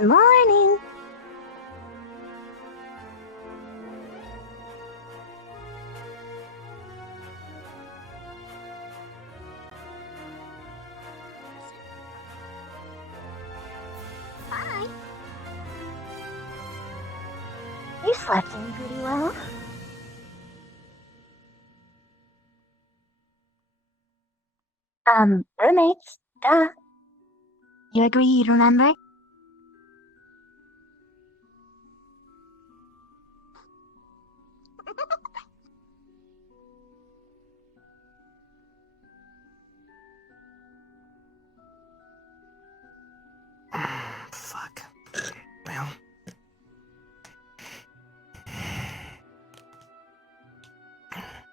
Good morning. Hi. You slept in pretty well. Roommates. Duh. You agreed, remember? Fuck. Well.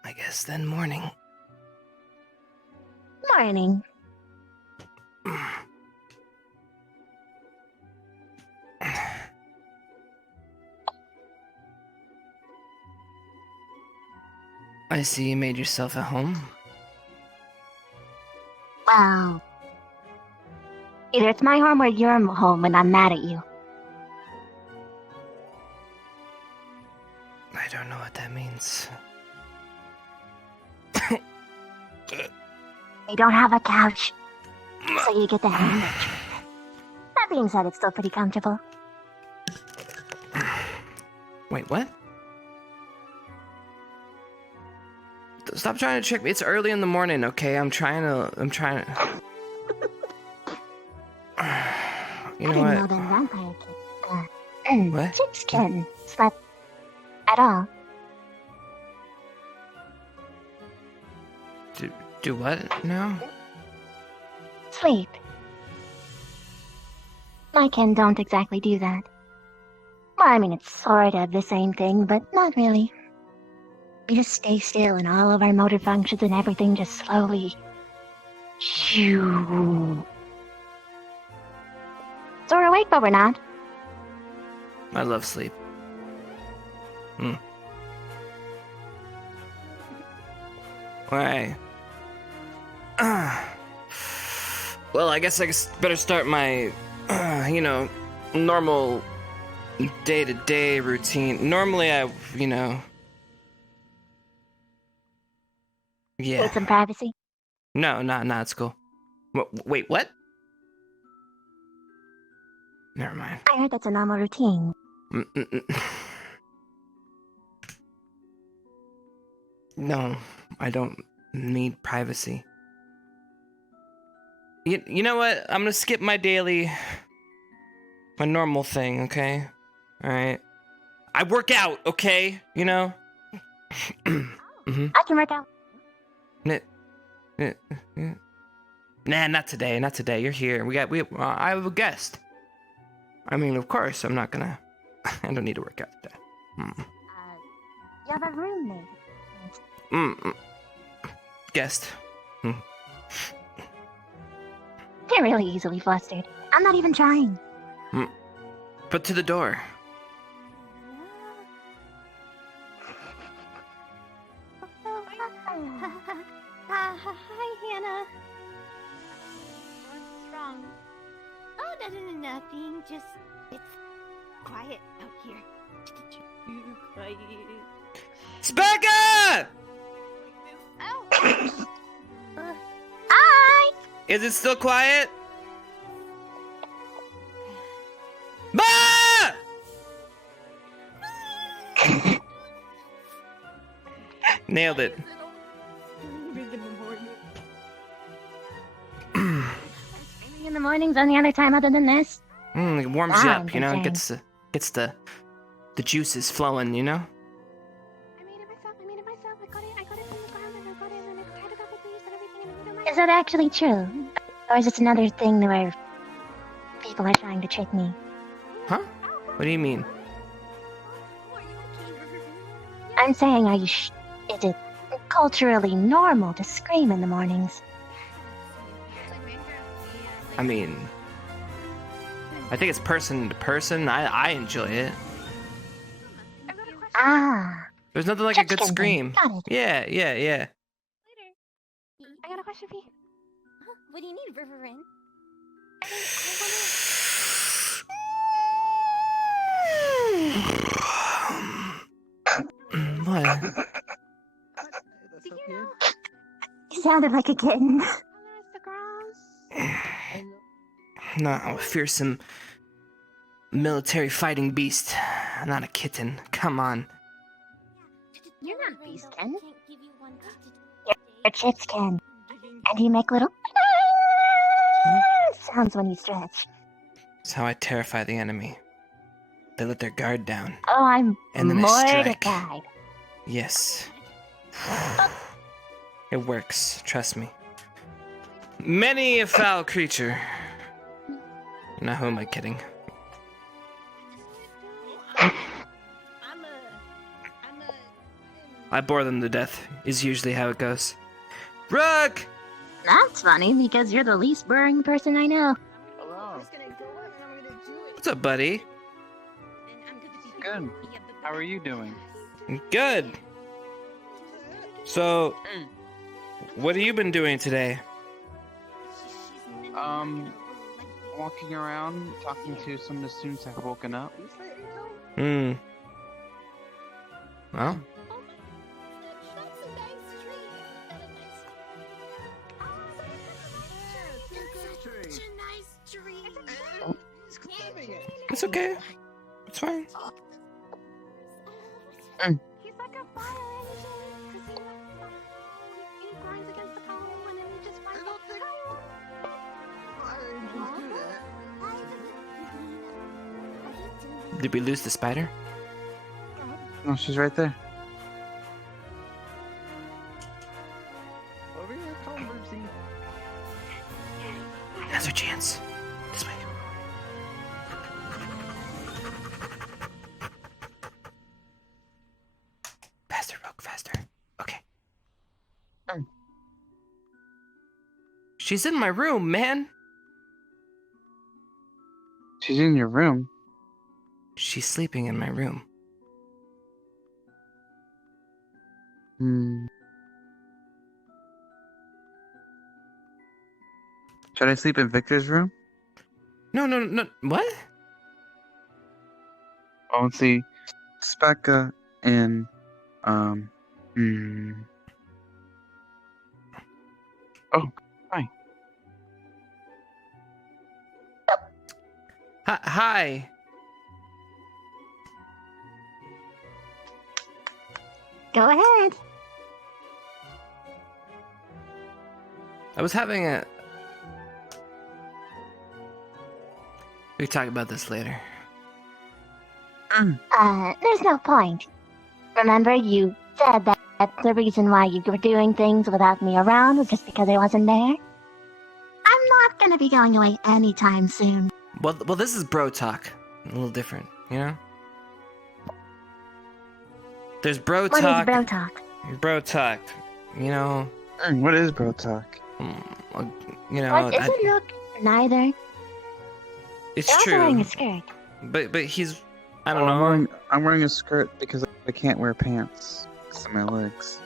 I guess then morning. Morning. I see you made yourself at home. Well, either it's my home or your home, and I'm mad at you. I don't know what that means. We don't have a couch, so you get the hand treatment. That being said, it's still pretty comfortable. Wait, what? Stop trying to trick me. It's early in the morning, okay? I'm trying to... You know I didn't what? know that vampire kid. What? Chipz can sleep at all. Do what now? Sleep. My kin don't exactly do that. Well, I mean, it's sort of the same thing, but not really. We just stay still and all of our motor functions and everything just slowly... shoo. So we're awake, but we're not. I love sleep. Why? Well, I guess I better start my, normal day-to-day routine. Normally I, Need yeah. some privacy? No, it's cool. Wait, what? Never mind. I heard that's a normal routine. No, I don't need privacy. You know what? I'm gonna skip my normal thing, okay? Alright. I work out, okay? You know? I can work out. Nah, not today. You're here. I have a guest. I mean, of course, I'm not gonna... I don't need to work out today. You have a roommate. Guest. They're really easily flustered. I'm not even trying. But to the door. Hi, Hannah. What's wrong? Oh, nothing. Just, it's quiet out here. Too quiet. Specca! Oh. Hi! Is it still quiet? Bah! Nailed it. In the mornings, any other time other than this? It warms you up, you know. It Okay. gets the juices flowing, you know. I made it myself. I got it from the ground and I got it and I tied it up with leaves and everything and I put it in my... Is that actually true? Or is it another thing where people are trying to trick me? Huh? What do you mean? Are you okay? I'm saying, is it culturally normal to scream in the mornings? I mean, I think it's person to person. I enjoy it. Ah. There's nothing like a Chipz good can scream. Got it. Yeah. Later. I got a question for you. What do you need, Riverin? What? That's so cute. You sounded like a kitten. No, a fearsome military fighting beast, not a kitten. Come on. You're not Beast Ken. You're Chipz Ken. And you make little sounds when you stretch. That's how I terrify the enemy. They let their guard down. Oh, I'm And then they strike. mortified. Yes. It works, trust me. Many a foul creature. Now who am I kidding? I bore them to death, is usually how it goes. Rook! That's funny because you're the least boring person I know. Hello. What's up, buddy? Good. How are you doing? Good. So, what have you been doing today? Walking around, talking to some of the students that have woken up. Well, it's okay. It's fine. He's like a fire angel, 'cause he grinds against the coal and then he just finds out the Did we lose the spider? Oh, she's right there. Over here, Conversey. Now's our chance. This way. Faster, Rook, faster. Okay. She's in my room, man. She's in your room. She's sleeping in my room. Should I sleep in Victor's room? No. What? Oh, let's see. Specca and Oh, hi. Hi. Go ahead. I was having a... We can talk about this later. There's no point. Remember, you said that the reason why you were doing things without me around was just because I wasn't there. I'm not gonna be going away anytime soon. Well, this is bro talk. A little different, you know? There's bro What is talk. bro talk? Bro talk. You know, What is bro talk? you know, What isn't Rook neither? it's You're also wearing true. a skirt. But he's, I don't Oh, know. I'm wearing a skirt because I can't wear pants because of my legs.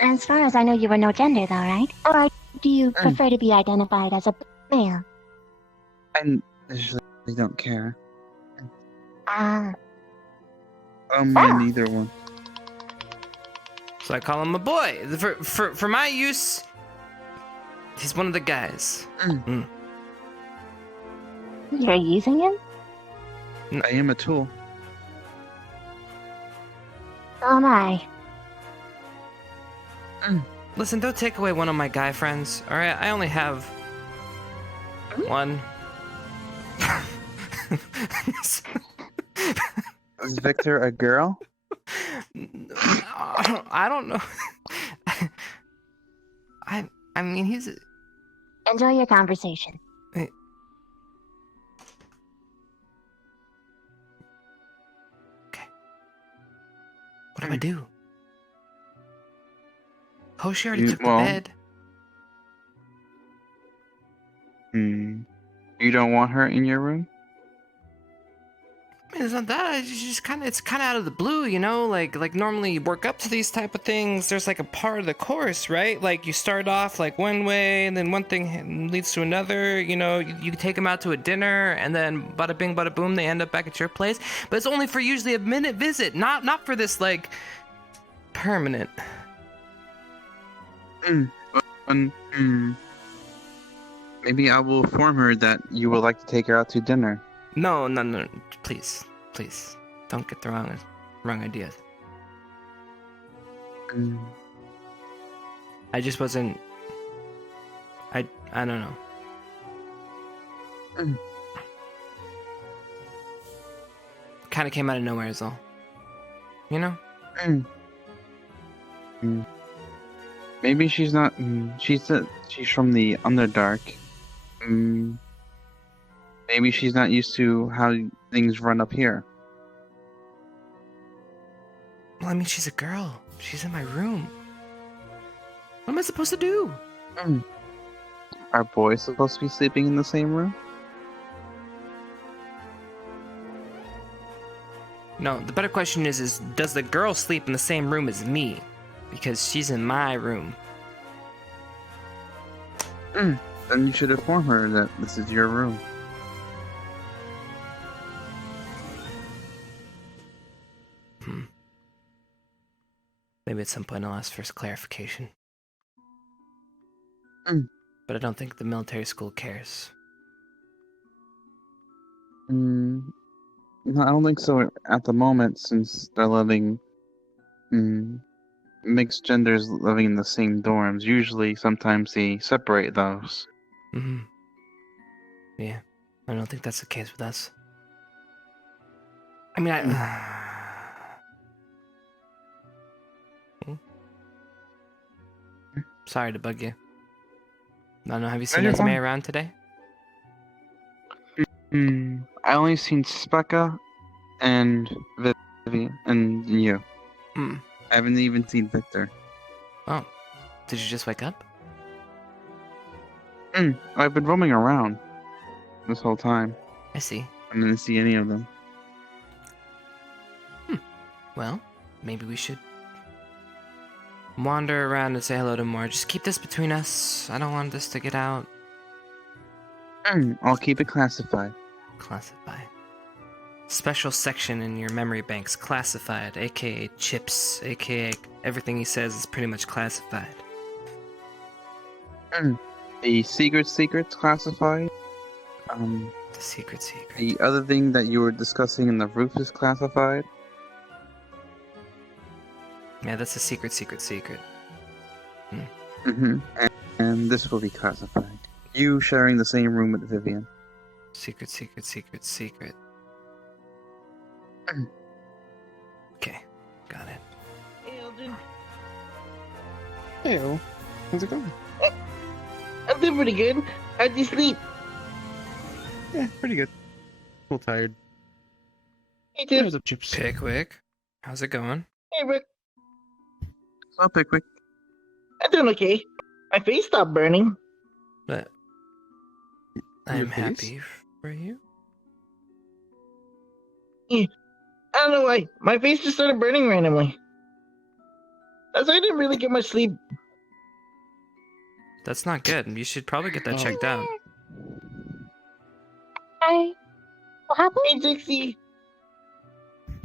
As far as I know, you were no gender, though, right? Or do you prefer to be identified as a male? I usually don't care. Ah, I'm Ah. in either one. So I call him a boy. For my use, he's one of the guys. you're using him? I am a tool. So am I. Listen, don't take away one of my guy friends. All right, I only have one. Is Victor a girl? I don't know. I mean, he's. Enjoy your conversation. What do I do? Oh, she already You- took well- the bed. You don't want her in your room? It's not that. It's kind of out of the blue, you know. Like normally you work up to these type of things. There's like a part of the course, right? Like you start off like one way, and then one thing leads to another. You know, you take them out to a dinner, and then bada bing, bada boom, they end up back at your place. But it's only for usually a minute visit, not for this like permanent. Maybe I will inform her that you would like to take her out to dinner. No, please, don't get the wrong ideas. I just wasn't. I don't know. Kind of came out of nowhere, is all. You know. Maybe she's not. She's from the Underdark. Maybe she's not used to how things run up here. Well, I mean, she's a girl. She's in my room. What am I supposed to do? Are boys supposed to be sleeping in the same room? No, the better question is does the girl sleep in the same room as me? Because she's in my room. Then you should inform her that this is your room. Maybe at some point I'll ask for clarification. But I don't think the military school cares. No, I don't think so at the moment, since they're letting mixed genders living in the same dorms. Usually, sometimes they separate those. Yeah, I don't think that's the case with us. I mean, Sorry to bug you. I don't know, have you seen Esme around today? I only seen Specca and Vivian and you. I haven't even seen Victor. Oh, did you just wake up? I've been roaming around this whole time. I see. I didn't see any of them. Well, maybe we should wander around and say hello to more. Just keep this between us. I don't want this to get out. I'll keep it classified. Classified. Special section in your memory banks, classified, aka Chipz, aka everything he says is pretty much classified. The secret's classified. The secret. The other thing that you were discussing in the roof is classified. Yeah, that's a secret. And this will be classified. You sharing the same room with Vivian. Secret. Okay, got it. Hey, Eldrin. Hey, El. How's it going? I'm doing pretty good. How'd you sleep? Yeah, pretty good. A little tired. Hey, too. How's up, Chipz? Pickwick, how's it going? Hey, Rick. So Pickwick. I'm doing okay. My face stopped burning. But I'm happy for you. Yeah. I don't know why. My face just started burning randomly. That's why I didn't really get much sleep. That's not good. You should probably get that checked out. Hi. What happened? Hey, Dixie.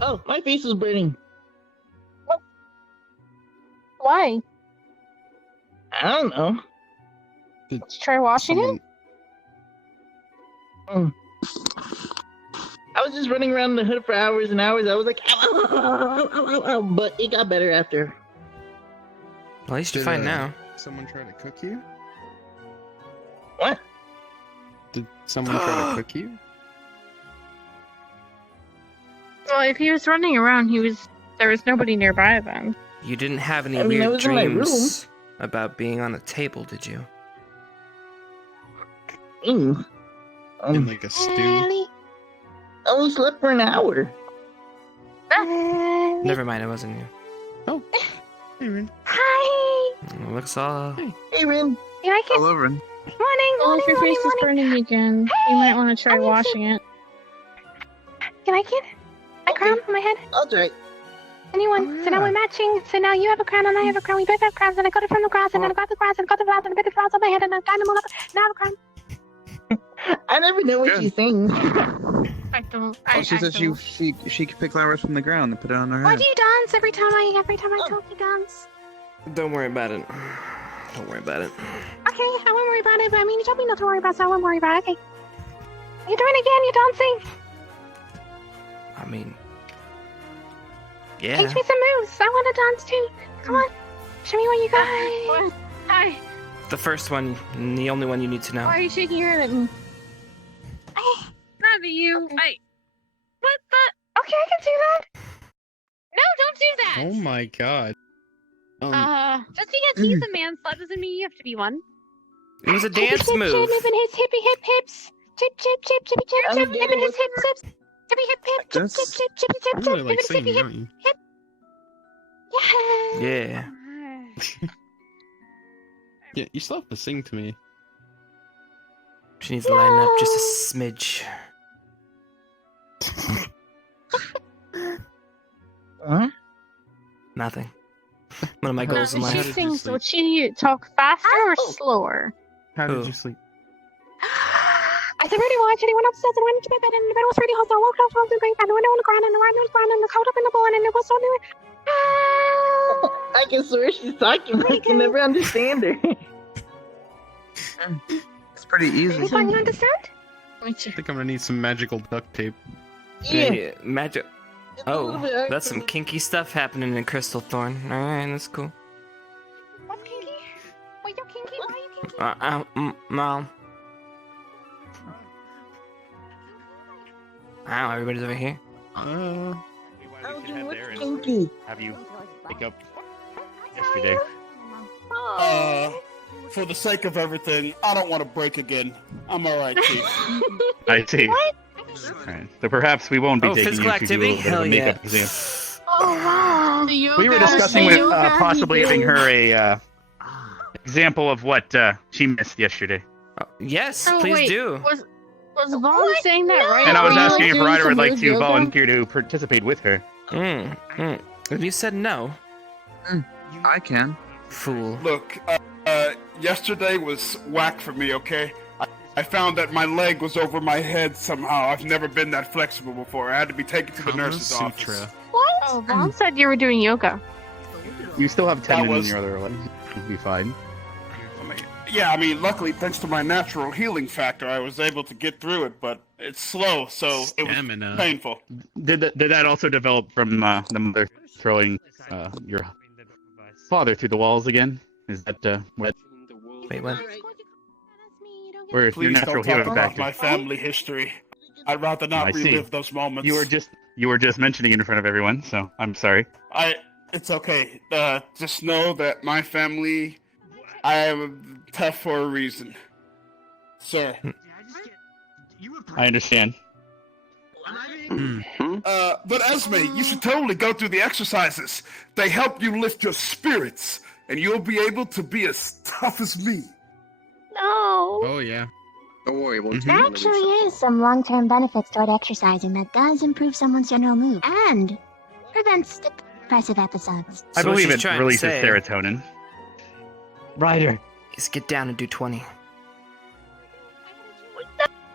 Oh, my face was burning. Why? I don't know. Did you try washing it? I was just running around the hood for hours and hours. I was like, ow, ow, ow, ow, ow, ow, but it got better after. At least you're fine now. Someone try to cook you? What? Did someone try to cook you? Well, if he was running around, there was nobody nearby then. You didn't have any I mean, I weird was in my room. dreams about being on a table, did you? In like a stew? I only slept for an hour. Never mind, it wasn't you. Oh. Hey, Rin. Hi. Looks all... Hey, Rin. Can I get Hello, Rin. Well, if your face is burning again, you might want to try I need washing it. Can I get That's right. Anyone? So now we're matching. So now you have a crown and I have a crown. We both have crowns, and I got it from the grass, and then I got the grass, and I got the flowers, and I put the flowers on my head, and I tied them all up. Now I have a crown. I never know what Good. she sings. I don't. She said she could pick flowers from the ground and put it on her Why head. do you dance every time I talk? You dance. Don't worry about it. Don't worry about it. Okay, I won't worry about it. But I mean, you told me not to worry about, so I won't worry about it. Okay. You're doing it again. You're dancing. I mean, yeah. Teach me some moves. I want to dance too. Come on. Show me what you got. Hi. The first one, and the only one you need to know. Why are you shaking your head at me? Not you. Okay. What the? Okay, I can do that. No, don't do that. Oh my god. Just because he's a man slut doesn't mean you have to be one. It was a dance move. Chip, moving his hippy hip hips. Chip, chip, chip, chippy chip, I'm chip, getting moving his it. hips, hips. Chippy hip hip, chip, chip, chip, chippy chip, You chip, really like moving his singing, hippy hip. don't you? Yeah. Yeah. Yeah, you still have to sing to me. She needs to line up just a smidge. Huh? Nothing. One of my goals in How She did life. you sings. sleep? Would she talk faster or slower? How Who? did you sleep? I said, ready, watch, and he went upstairs and went into my bed, and the bed was ready hot, so I woke up, and great, and I went on the ground, and the right was ground, and the coat up in the bowl, and it was so new. I can swear she's talking, but I can never understand her. It's pretty easy. You fucking understand? I think I'm gonna need some magical duct tape. Yeah, magic. It's a little Oh, bit that's some awkward. kinky stuff happening in Crystal Thorn. Alright, that's cool. What's kinky? Wait, you're kinky? Why are you kinky? Well. Wow, everybody's over here. Elgin, what's kinky? Have you pick up yesterday? For the sake of everything, I don't want to break again. I'm alright, Chief. I see. What? Alright, so perhaps we won't be Oh, taking physical you to do a activity? little bit of Hell a yeah. makeup exam. Oh, wow. We were discussing with possibly giving her a example of what she missed yesterday. Yes, Oh, please wait, do. Was Vaughn saying that right? And I was Or asking you if were Ryder doing would like some to yoga? volunteer to participate with her. If you said no, I can. fool. Look, yesterday was whack for me, okay? I found that my leg was over my head somehow. I've never been that flexible before. I had to be taken to the nurse's office. What? Oh, Vaughn said you were doing yoga. You still have That tendon in was- your other leg. You'll be fine. I mean, luckily, thanks to my natural healing factor, I was able to get through it, but it's slow, so it was Stamina. painful. Did that also develop from the mother throwing your father through the walls again? Is that what? Wait, what? Where your Please natural don't talk healing about factor? my family history. I'd rather not I see. relive those moments. You were just mentioning it in front of everyone, so I'm sorry. It's okay. Just know that my family, I am tough for a reason. Sir. I understand. But Esme, you should totally go through the exercises. They help you lift your spirits, and you'll be able to be as tough as me. No. Oh yeah. Don't worry, we'll There actually is some long-term benefits toward exercising that does improve someone's general mood and prevents depressive episodes. I So what believe she's it trying to releases say serotonin. Ryder. is get down and do 20.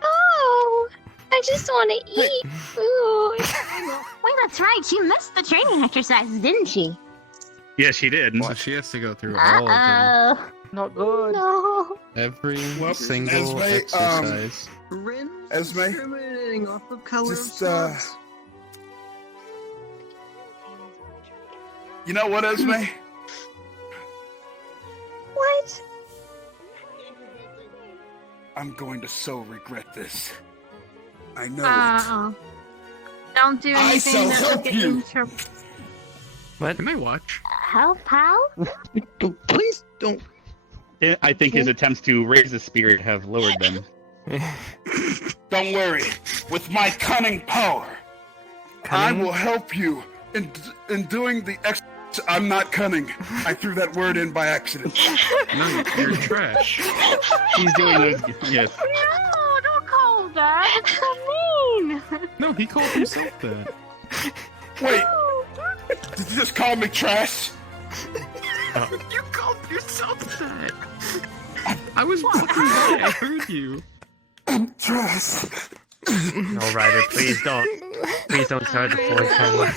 Oh, I just want to eat food. Wait, that's right. She missed the training exercises, didn't she? Yes, she did. So she has to go through all of them. Uh-oh. Not good. No. Every Well, single Esme, exercise. Esme, Discriminating off of color just, of slugs. you know what, Esme? What? I'm going to so regret this. I know Oh. Don't do I anything shall that will help get you. you in trouble. What? Can I watch? Help, pal? Please don't. I think his attempts to raise the spirit have lowered them. it. Don't worry. With my cunning power, Cunning? I will help you in doing the I'm not cunning. I threw that word in by accident. No, you're trash. He's doing those. Yes. No, don't call that. It's so mean. No, he called himself that. Wait, Did you just call me trash? You called yourself that. I was walking by. I heard you. I'm trash. No, Ryder, please don't start the fourth time.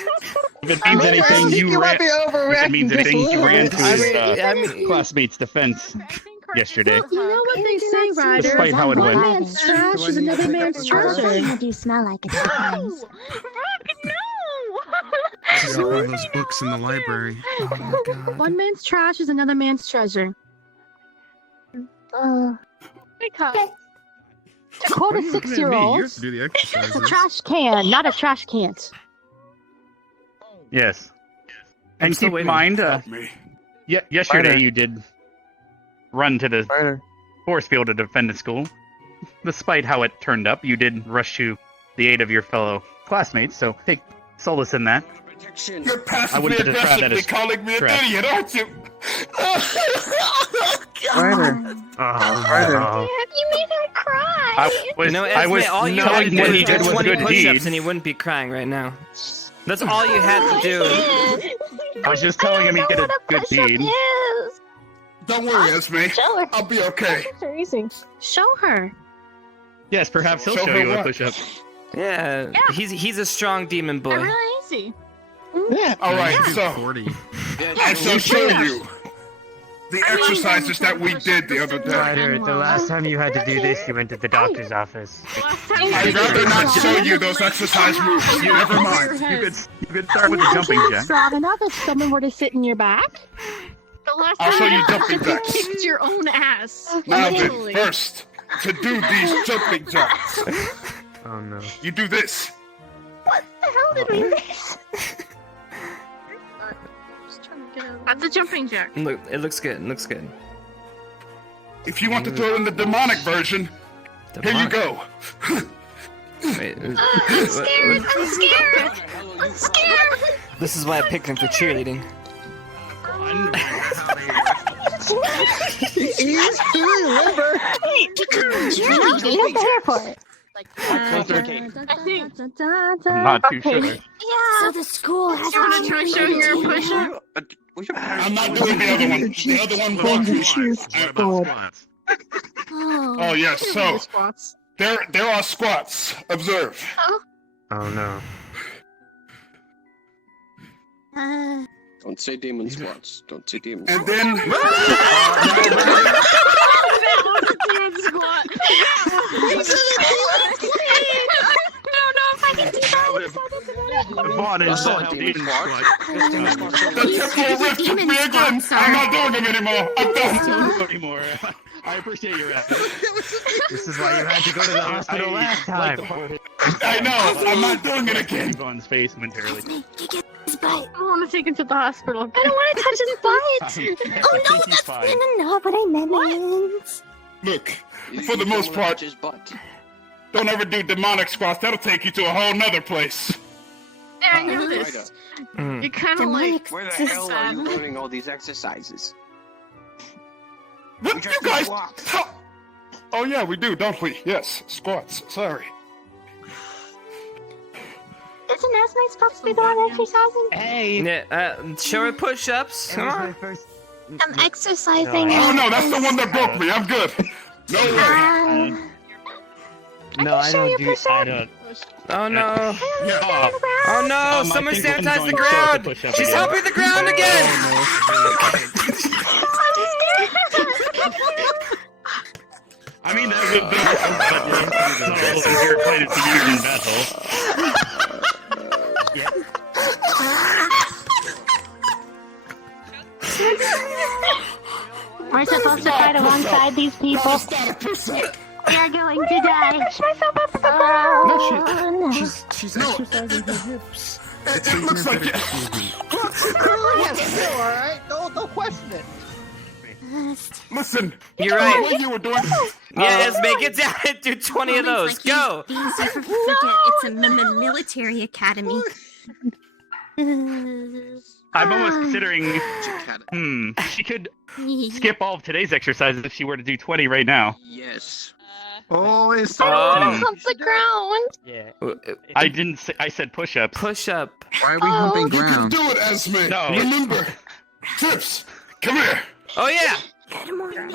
If it means anything, you ran. If it means anything, you ran to his classmate's defense yesterday. You know what they say, Ryder? Despite how it One went. man's trash is another man's treasure. You do smell like it sometimes. This is like one of those books in the library. Oh my god. One man's trash is another man's treasure. To quote a You have 6-year-old, to do the exercises. it's a trash can, not a trash can't. Yes. I'm And still keep in waiting. mind, Me. yesterday Ryder. you did run to the Ryder. force field to defend the school. Despite how it turned up, you did rush to the aid of your fellow classmates, so take solace in that. You're I passively wouldn't describe that aggressively as calling me an trash. idiot, aren't you? Ryder. Ryder. You made her cry. I was, No, I was Esme, all you had telling to what do he was do did was a 20 good push-ups deed. and he wouldn't be crying right now. That's all you had to do. I was just telling him he did a good deed. Don't worry, Esme. I'll be okay. Show her. Yes, perhaps he'll Show show her you a what? push-up. Yeah, he's a strong demon boy. They're really easy. Yeah. All right, Do so 40. I shall show you the exercises that we did the other day. Ryder, the last time you had to do this, you went to the doctor's office. I'd rather not show you those exercise moves. Never mind. You could start with the jumping jack. Robin, now if someone were to sit in your back. The last I'll time show you you jumping jacks. kicked your own ass. Now Literally. then, first, to do these jumping jacks, Oh no. you do this. What the hell did we miss? That's a jumping jack. Look, it looks good. It looks good. If you want to throw in the demonic version, here you go. Wait, I'm scared. I'm scared. I'm scared. this is why I picked him for cheerleading. He's doing liver. You're there for it. I'm not too sure. Yeah. So the school has Want to try showing your push-up? I'm not doing the other one. The other one belongs to you. Oh yes, so there are squats. Observe. Oh no. Don't say demon squats. Don't say demon And squats. then Squat. Vaughn is That's not a demon squat. the temporal rift took me again. I'm not doing them anymore. I'm done. anymore. I appreciate your effort. This is why you had to go to the hospital last time. I know. I'm not doing it again. Vaughn's face momentarily. I want to take him to the hospital. I don't want to touch his butt. Oh no, that's No, but I meant. Look, for the most part, His butt. don't ever do demonic squats. That'll take you to a whole nother place. Yeah, I noticed. Mm. You kind of like. Where the hell are you learning all these exercises? What We you just do guys? squats. Oh yeah, we do, don't we? Yes, squats. Sorry. Isn't Esme supposed to be the one exercising? Hey! Yeah, show her push-ups. It Come was my on. first. I'm exercising. No. Oh no, that's the one that broke me. I'm good. No way. No, I don't do. I don't. Oh no. Yeah. Oh no, my someone thing wasn't sanitized going the to show ground! the push-up She's again. helping the ground again! I mean, that would be but easier planet to use in battle. We're supposed to fight alongside these people. We are going to die. Push myself up to the ground. No, she's exercising her hips. It's It looks like it. Still, all right. Don't question it. Listen. You're right. What you were doing? Yeah, Esme, get down and do 20 of those. Go! It's a military academy. I'm almost considering. She could skip all of today's exercises if she were to do 20 right now. Yes. Oh, it's I don't want Um, to hump the ground. Yeah. I didn't say. I said push-ups. Push up. Why are we humping You can ground? do it, Esme. No. Remember, Chipz, come here. Oh yeah. Good morning.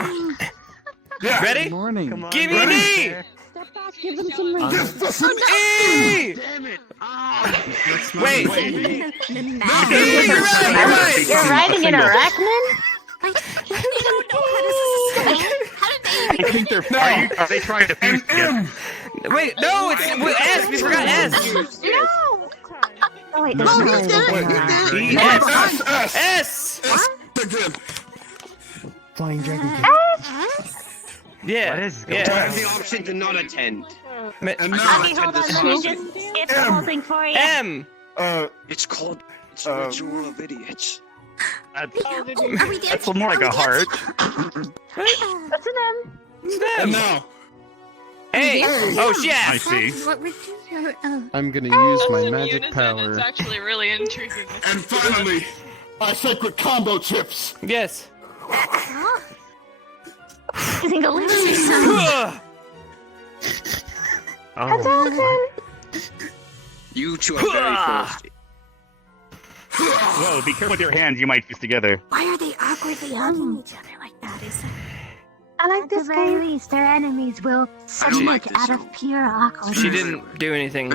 Yeah. Ready? Good morning. Come on. Give me a Ready? knee. Step back, give them some room. This doesn't Hey! Damn it! Ah! Wait. Wait. Hey, you're right. You're riding an arachnid? I don't know how to. How did they I think they're. Are they trying to fuse together? Wait, no, it's S. We forgot S. No! Oh wait, there's no E S S. Again. Flying dragon. Yeah. What is going You have on? the option to not attend. And now hold on, let me just skip the whole thing for you. M. It's called Ritual of Idiots. Are we That's dancing? more like a heart. That's an M. It's and them. now. Hey. Oh yeah. I see. What we're doing. I'm gonna use my In magic unison, power. It's actually really intriguing. And finally, our sacred combo chips. Yes. You think I'll say so? Ugh. Oh. You two are very thirsty. Whoa! Be careful with your hands. You might fuse together. Why are they awkwardly hugging each other like that? Is that... I like this very least, their enemies will submit this out of pure awkwardness. She didn't do anything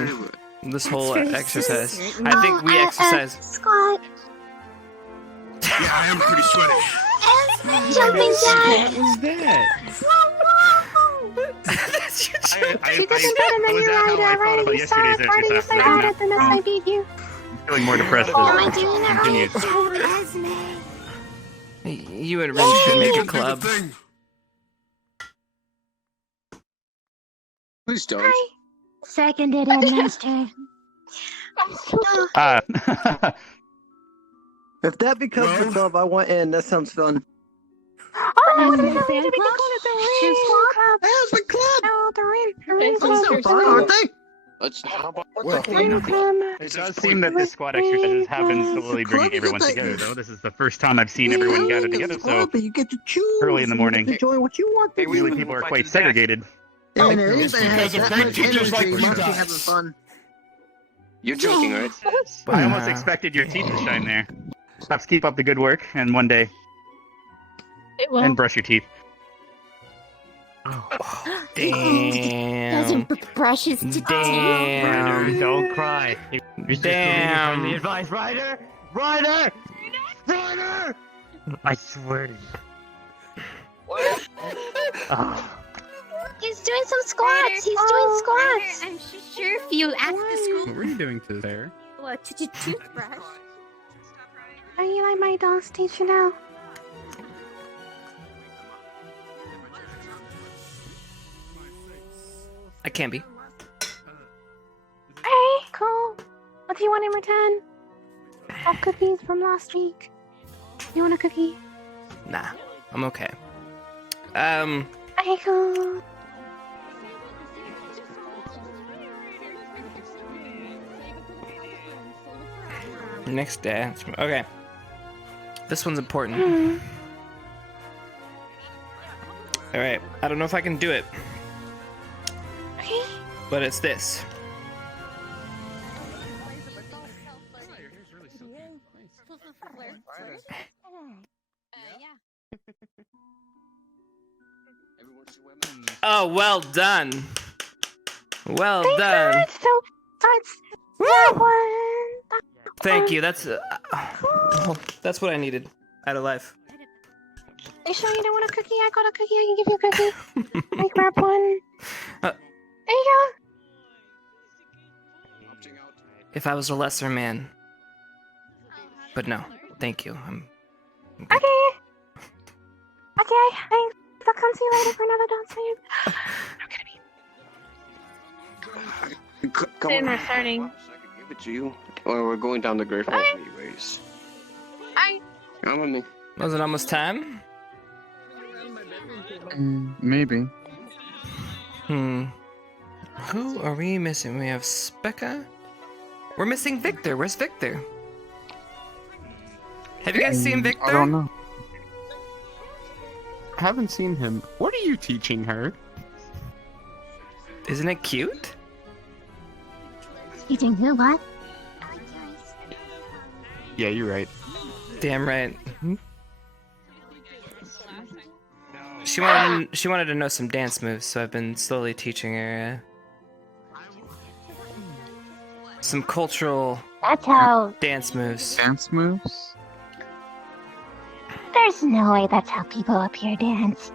this whole It's very exercise. sincere. I think we exercise. Squat. Yeah, I am pretty sweaty. Jumping jack. What was that? She doesn't better than was your that how I rider. thought Riding about you yesterday's suck. Riding you exercise? so bad at the mess I beat you. Feeling more depressed as Am I it doing that right? continues. Oh, Esme. You and Ren should make a club. Please don't. Seconded it, master. If that becomes the club I want in, that sounds fun. Oh, what the hell Fan did we club? call it? The ring club. That's the club. No, the ring Those club. are fun, aren't they? Let's. How about? Ring club. It does seem that this squad exercises have been slowly bringing everyone together, though. This is the first time I've seen everyone gather together, so You get to choose. early in the morning. You get to join what you want. Hey, usually people are quite segregated. And It's anybody has because of that great much teachers like energy, you must be guys. having fun. You're joking, right? I almost expected your teeth to shine there. Perhaps keep up the good work, and one day, It will. and brush your teeth. Damn. Doesn't brushes to Damn. Ryder, don't cry. Damn. The advice, Ryder! Ryder! Ryder! I swear to you. Oh. He's doing some squats. He's doing squats. I'm sure if you ask the What school were you doing to there? what to toothbrush. Are you like my dance teacher now? I can't be. Hey, cool. What do you want in return? All cookies from last week. You want a cookie? Nah, I'm okay. Hey, cool. Next dance. Okay. This one's important. Alright, I don't know if I can do it, Okay. but it's this. Oh, well done. Well done. Thanks, so that's that one. Thank you. That's what I needed out of life. You sure you don't want a cookie? I got a cookie. I can give you a cookie. I grab one. There you go. If I was a lesser man. But no, thank you. Okay. Okay, thanks. I'll come see you later for another dance move. Come Then on. we're starting. I could give it to you. Or we're going down the grave hole anyways. Come with me. Was it almost time? Maybe. Who are we missing? We have Specca. We're missing Victor. Where's Victor? Have you guys seen Victor? I don't know. Haven't seen him. What are you teaching her? Isn't it cute? Teaching who what? Yeah, you're right. Damn right. She wanted to know some dance moves, so I've been slowly teaching her some cultural That's how. dance moves. Dance moves? There's no way that's how people up here dance.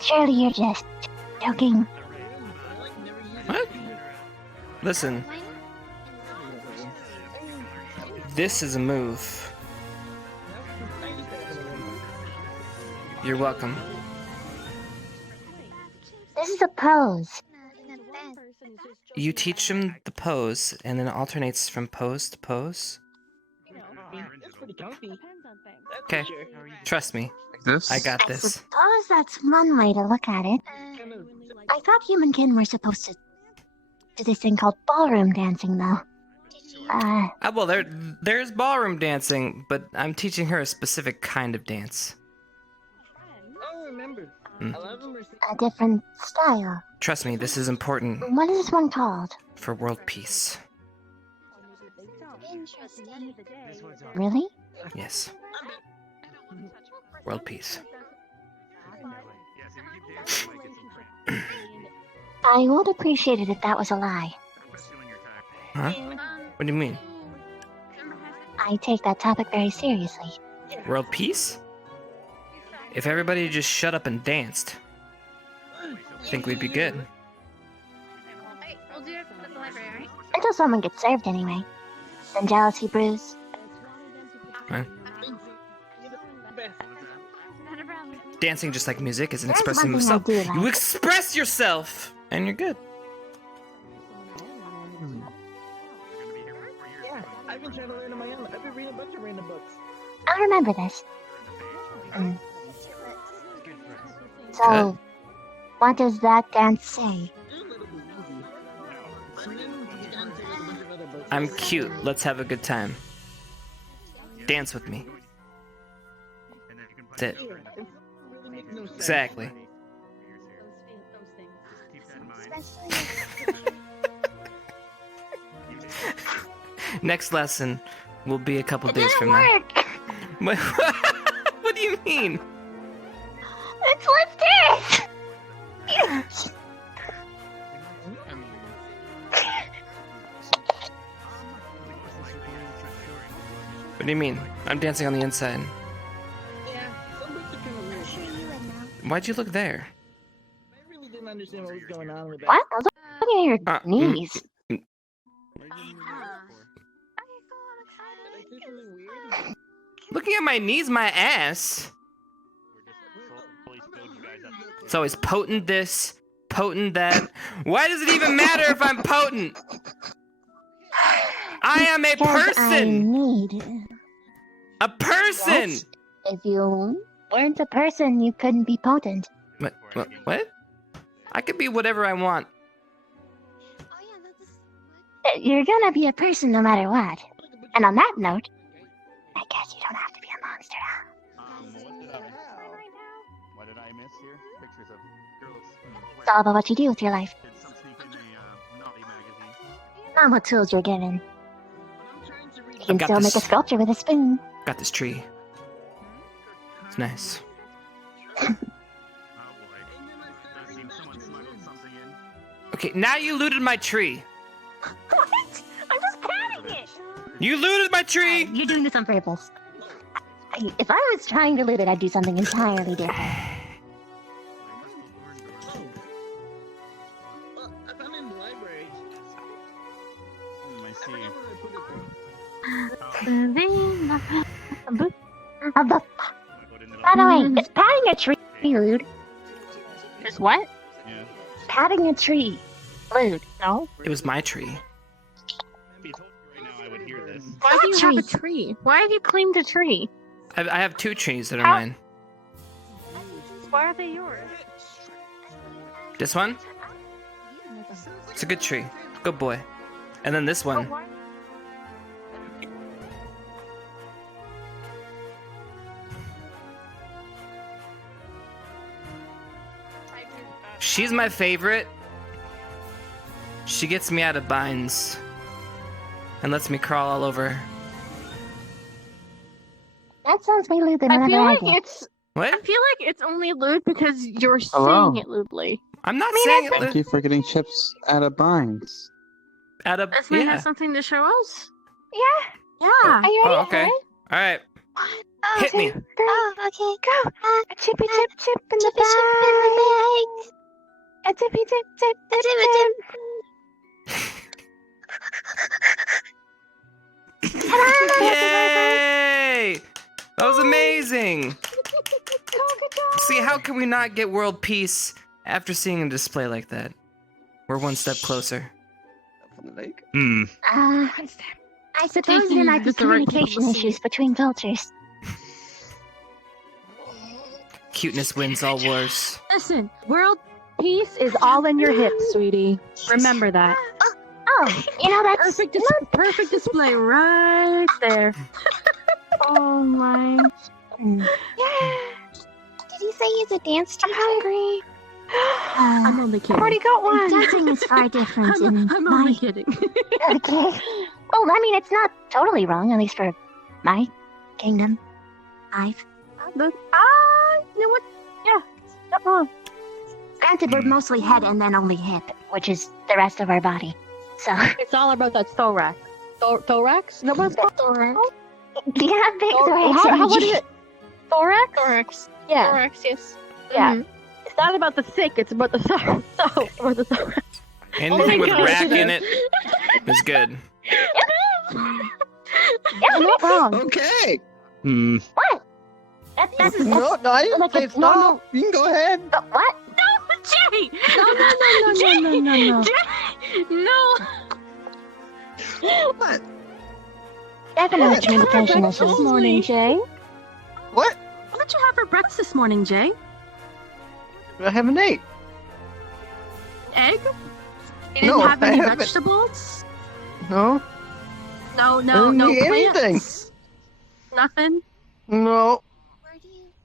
Surely you're just joking. What? Listen. This is a move. You're welcome. This is a pose. You teach him the pose, and then it alternates from pose to pose. Okay, trust me. This? I got I this. suppose that's one way to look at it. I thought humankin were supposed to do this thing called ballroom dancing, though. Well, there's ballroom dancing, but I'm teaching her a specific kind of dance. Oh, remember. A different style. Trust me, this is important What is this one called? for world peace. Really? Yes. World peace. I would appreciate it if that was a lie. Huh? What do you mean? I take that topic very seriously. World peace? If everybody just shut up and danced, I think we'd be good. We'll do it at the library, alright? Until someone gets served anyway. Then jealousy brews. Huh? Dancing, just like music, is an expressing one of thing I self. do like. You express yourself, and you're good. Yeah, I've been trying to learn on my own. I've been reading a bunch of random books. I'll remember this. So, what does that dance say? I'm cute. Let's have a good time. Dance with me. That's it. Exactly. Next lesson will be a couple days from now. What, what do you mean? It's lifted! Yes! What do you mean? I'm dancing on the inside. Why'd you look there? I really didn't understand what was going on with that. What? I was looking at your knees. Looking at my knees, my ass. It's always potent this, potent that. Why does it even matter if I'm potent? I am a person! A person! Yes. If you weren't a person, you couldn't be potent. What? I could be whatever I want. You're gonna be a person no matter what. And on that note, I guess you don't have to be a monster now. What did I miss here? Pictures of girls. It's all about what you do with your life. Not what tools you're given. You can still make a sculpture with a spoon. Got this tree. It's nice. Okay, now you looted my tree. What? I'm just patting it! You looted my tree! You're doing this on purpose. If I was trying to loot it, I'd do something entirely different. Well, I found it in the library. By the way, is patting a tree rude? Is what? Yeah. Patting a tree rude? No. It was my tree. Why do you have a tree? Why have you claimed a tree? I have two trees that are mine. Why are they yours? This one? It's a good tree. Good boy. And then this one. She's my favorite, She gets me out of binds and lets me crawl all over. That sounds way lewd than I whenever feel I like do. it's. What? I feel like it's only lewd because you're Hello. saying it lewdly. I'm not saying it. Thank you for getting Chipz out of binds. Out of Esme has something to show us. Yeah. Yeah. Are you ready? Oh, okay. All right. Hit me. Oh, okay, go. A chippy chip chip in the bag. A chippy chip chip a chippy chip. Yay! That was amazing. See, how can we not get world peace after seeing a display like that? We're one step closer. I suppose there might be communication issues between cultures. Cuteness wins all wars. Listen, world peace is all in your hips, sweetie. Remember that. Oh, you know that's perfect display right there. Oh my. Yeah. Did he say he's a dance teacher? I'm hungry. I'm only kidding. I've already got one. Dancing is far different in I'm my... only kidding. Okay. Well, I mean, it's not totally wrong, at least for my kingdom. You know what? Yeah, not wrong. Granted, we're mostly head and then only hip, which is the rest of our body. So it's all about that thorax. Thorax? No, what's called thorax? Yeah, big thorax. What is it? Thorax? Thorax. Yeah. Thorax, yes. Yeah. It's not about the thick, it's about the thorax. About the thorax. Anything with rack in it is good. Yeah, not wrong. Okay. What? That's No, I didn't say stop. You can go ahead. What? No, Jay! No. Jay! No. What? Definitely communication issues. This morning, Jay. What? What did you have for breakfast this morning, Jay? I haven't ate. Egg? You didn't have any vegetables? No. No didn't eat plants? anything. Nothing? No.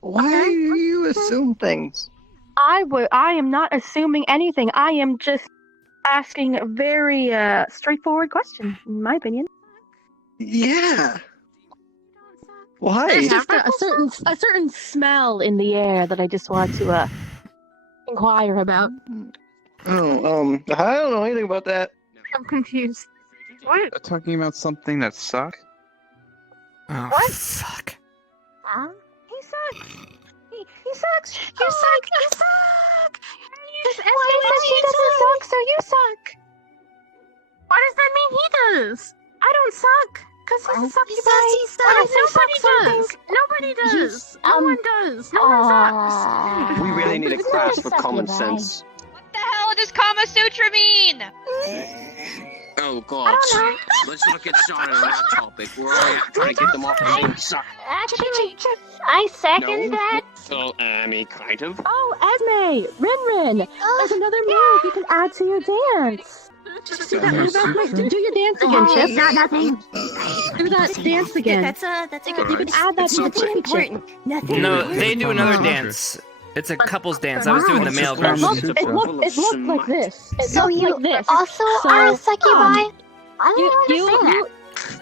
Why do you assume things? I am not assuming anything. I am just asking a very straightforward question, in my opinion. Yeah. Why? There's just a certain smell in the air that I just want to inquire about. Oh, I don't know anything about that. I'm confused. What? Talking about something that sucks? Oh, What? fuck. He sucks. He sucks. You suck. You suck. Because Esme says she doesn't suck, so you suck. What does that mean he does? I don't suck. Because he's a succubus. Nobody does. Nobody does. No one does. No one sucks. We really need a class for common sense. What the hell does Kama Sutra mean? Oh god. Let's not get started on that topic. We're all trying to get them off the same side. Actually, I second that. So, I mean, kind of. Oh, Esme! Rin! There's another move you can add to your dance. Just do that move real quick. Do your dance again, Chip. Not nothing. Do that dance again. That's a good You can add that to the chippy chip. Nothing. No, they do another dance. It's a couple's dance. I was doing the male version. It looked like this. It So looked you like this. also are a succubi? I don't understand that.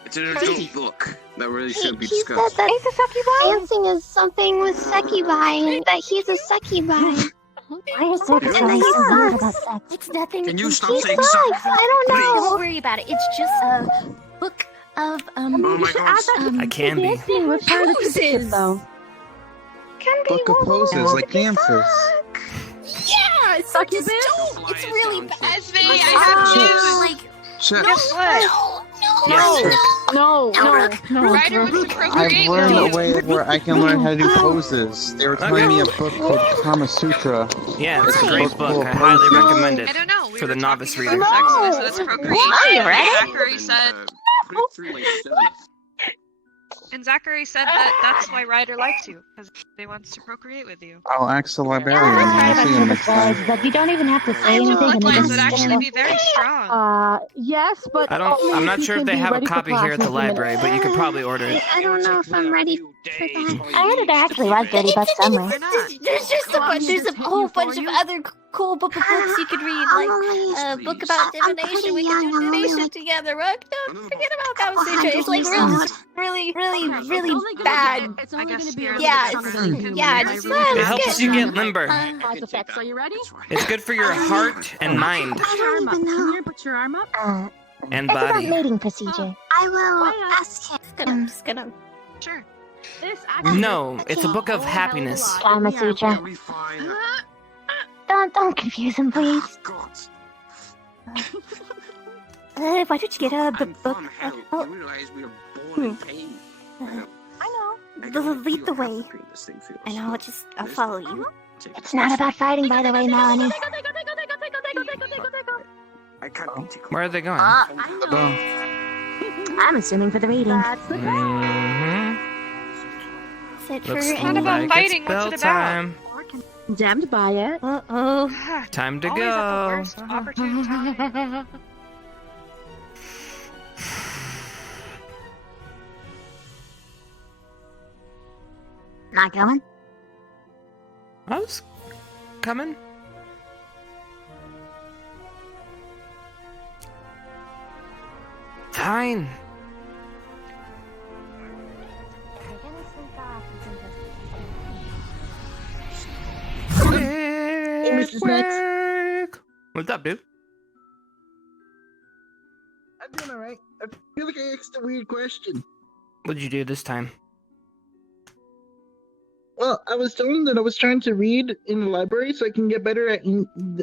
It's an adult book that really shouldn't be He said discussed. that dancing is something with succubi, and that he's a succubi. Why is there so many songs about sex? It's nothing. Can you stop He saying sucks. something? I don't know. Don't worry about it. It's just a book of Oh my god. I can be. Dancing with part of the chippy chip, though. Can be Book of poses, like dances. Yeah, it's Succubus? dope. It's really bad. Esme, I have news. Like, Chips. Yes, Rick. No. Ryder wants to I've procreate with learned you. a way where I can learn how to do poses. They were telling me a book called Kama Sutra. Yeah, it's a great book. I highly recommend it I don't know. We for were the novice talking reader. about sex, so that's procreation. Zachary said, Put it through like 7. and Zachary said that that's why Ryder likes you, because he wants to procreate with you. I'll ask the librarian Yeah, when I that's see right him about next time. Chipz but you don't even have to say Angel anything, and they bloodlines just would actually be very strong. Yes, but I'm not sure if they have a copy here at the library, but you could probably order it. I don't know if I'm ready for that. I heard it actually was dirty, but somewhere. there's just there's a whole bunch of other cool book of books you could read, like a book about divination. We could do divination together, right? No, forget about Kamasutra. It's like really bad. It's only gonna be yeah, just It helps you get limber. So you ready? It's good for your heart and mind. Put your arm up. Come here, put your arm up. And It's about body. mating procedure. I will ask him. Just gonna. Sure. No, it's a book of happiness. Kama Sutra. Don't confuse him, please. Why don't you get a book? I know. Lead the way. And I'll follow you. It's not about fighting, by the way, Melanie. Where are they going? I'm assuming for the reading. Looks like it's bell time. Condemned by it. Uh-oh. Time to Always at the go. worst opportune time. Not going? I was coming. Fine. Hey, Mr. Snacks. What's up, dude? I'm doing alright. I feel like I asked a weird question. What'd you do this time? Well, I was told that I was trying to read in the library so I can get better at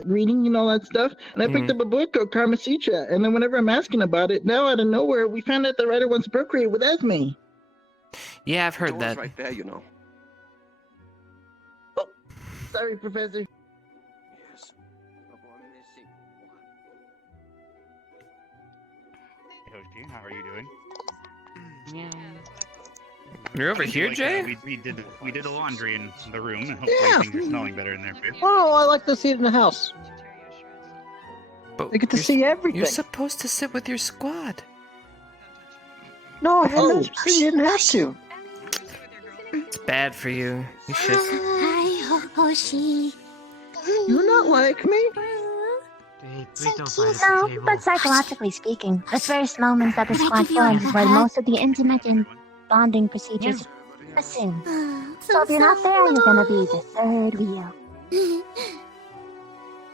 reading and all that stuff. And I picked up a book called Kama Sutra. And then whenever I'm asking about it, now out of nowhere, we found out the writer wants to procreate with Esme. Yeah, I've heard that. Right there, you know. Oh, sorry, Professor. Yes. Hoshi, how are you doing? You're over here, Jay? We did the laundry in the room, and hopefully things are smelling better in there for you. Oh, I like to see it in the house. But I get to see everything. You're supposed to sit with your squad. No, I didn't have to. It's bad for you. You should. Hi, Hoshi. You're not like me. No, but psychologically speaking, the first moments that the squad forms is where most of the intimate and bonding procedures assume. So if you're not there, you're gonna be the third wheel.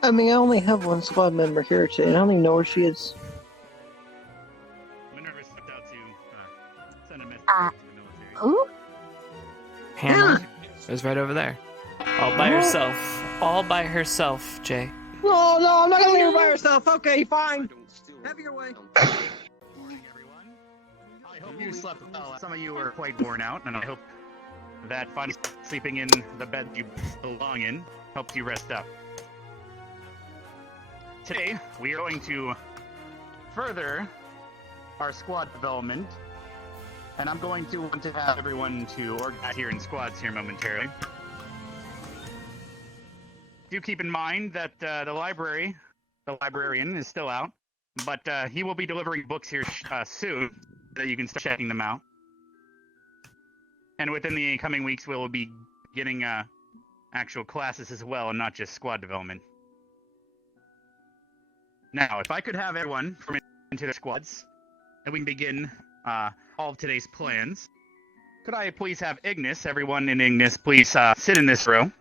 I mean, I only have one squad member here today, and I don't even know where she is. Minerva stepped out to send a message Who? Hannah is right over there. All by herself. All by herself, Jay. No, I'm not gonna leave her by herself. Okay, fine. Have your way. I hope you slept well. Some of you were quite worn out, and I hope that finally sleeping in the bed you belong in helped you rest up. Today, we are going to further our squad development, and I'm going to want to have everyone to organize here in squads here momentarily. Do keep in mind that the librarian is still out, but he will be delivering books here soon, so that you can start checking them out. And within the coming weeks, we'll be getting actual classes as well, and not just squad development. Now, if I could have everyone from into their squads, and we can begin all of today's plans. Could I please have Ignis, everyone in Ignis, please sit in this row.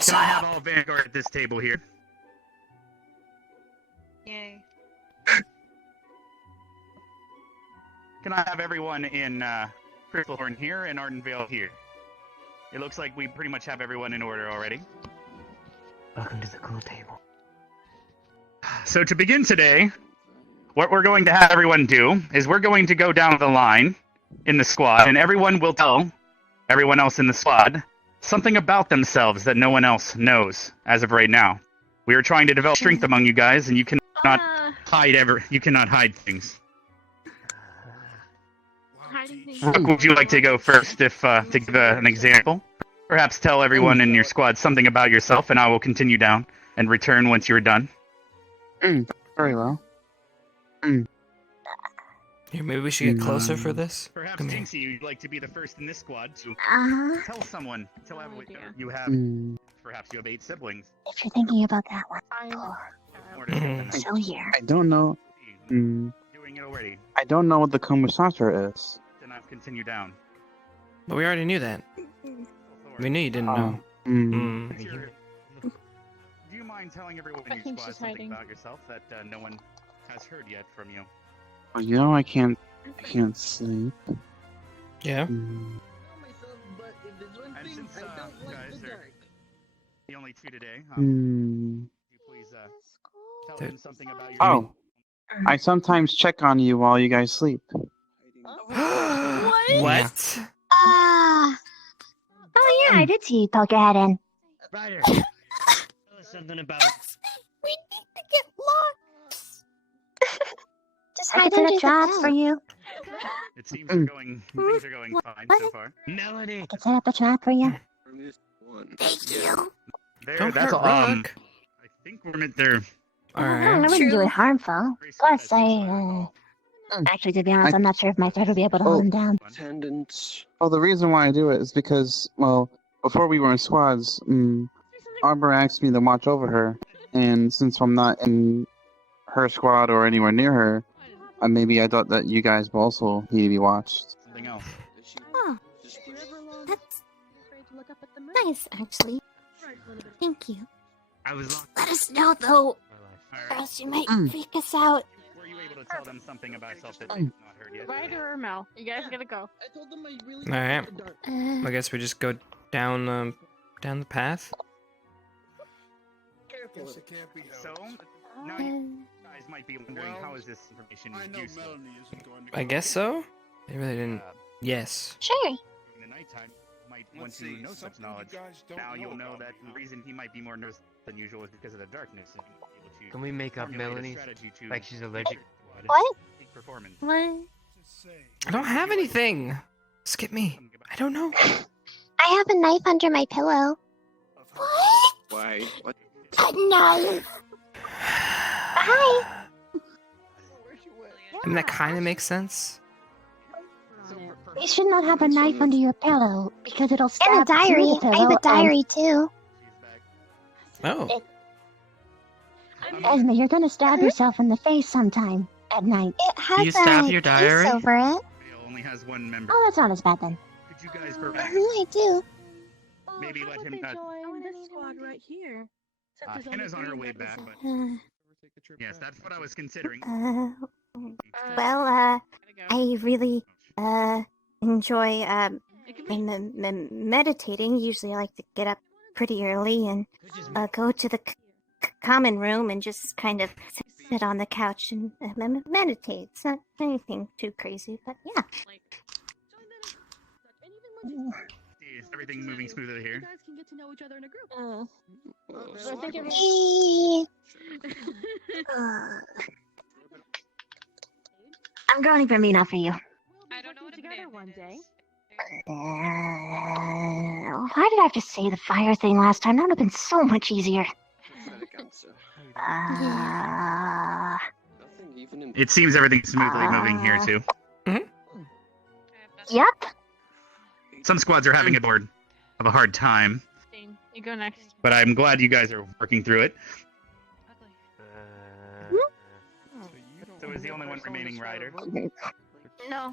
Can I have all Vanguard at this table here? Yay. Can I have everyone in Crystalhorn here and Ardenvale here? It looks like we pretty much have everyone in order already. Welcome to the cool table. So to begin today, what we're going to have everyone do is we're going to go down the line in the squad, and everyone will tell everyone else in the squad something about themselves that no one else knows as of right now. We are trying to develop strength among you guys, and you cannot hide things. Rook, would you like to go first, if to give an example? Perhaps tell everyone in your squad something about yourself, and I will continue down and return once you're done. Very well. Here, maybe we should get closer for this. Perhaps Come here. Jinxie, you'd like to be the first in this squad to tell someone. Tell everyone you have. Perhaps you have 8 siblings. If you're thinking about that one, so here. I don't know. Doing it already. I don't know what the Kumusatra is. Then I'll continue down. But we already knew that. We knew you didn't know. Do you mind telling everyone in your squad something about yourself that no one has heard yet from you? Well, you know I can't sleep. Yeah. And since you guys are the only 2 today, could you please tell them something about your Oh, I sometimes check on you while you guys sleep. What? Oh yeah, I did see you poke your head in. Ryder, tell us something about. We need to get lost. Just I can set up traps for you. It seems things are going fine so far. Melanie, I can set up a trap for you. Thank you. There, that's I think we're meant there. I wouldn't do it harmful. Plus, actually, to be honest, I'm not sure if my thread will be able to hold him down. Attendance. Well, the reason why I do it is because, well, before we were in squads, Arbor asked me to watch over her, and since I'm not in her squad or anywhere near her, maybe I thought that you guys will also need to be watched. Something else. Oh, that's nice, actually. Thank you. Let us know, though, or else you might freak us out. Were you able to tell them something about yourself that they've not heard yet? Ryder or Mel? You guys gotta go. I told them I really Alright. I guess we just go down the path. Careful. So, now you guys might be wondering how is this information useful? I guess so? They really didn't. Yes. Sure. In the nighttime, you might want to know such knowledge. Now you'll know that the reason he might be more nervous than usual is because of the darkness. And able to can we make up Melanie like she's allergic? What? Performance. What? I don't have anything. Skip me. I don't know. I have a knife under my pillow. What? Why? What? A knife. Hi. I mean, that kind of makes sense. You should not have a knife under your pillow because it'll stab And a diary. through the pillow. I have a diary too. Oh. Esme, you're gonna stab yourself in the face sometime at night. It has you stab a your piece diary? over it. It only has one member. Oh, that's not as bad then. Could you guys perhaps I do. maybe let him? Join this squad right here. Hannah's on her way back, but yes, that's what I was considering. Well, I really enjoy meditating. Usually, I like to get up pretty early and go to the common room and just kind of sit on the couch and meditate. It's not anything too crazy, but yeah. Is everything moving smoothly here? You guys can get to know each other in a group. I'm groaning for me, not for you. I don't know what together one day. Why did I have to say the fire thing last time? That would have been so much easier. It seems everything's smoothly moving here too. Yep. Some squads are having a hard time, You go next. but I'm glad you guys are working through it. So is the only one remaining rider? No. No,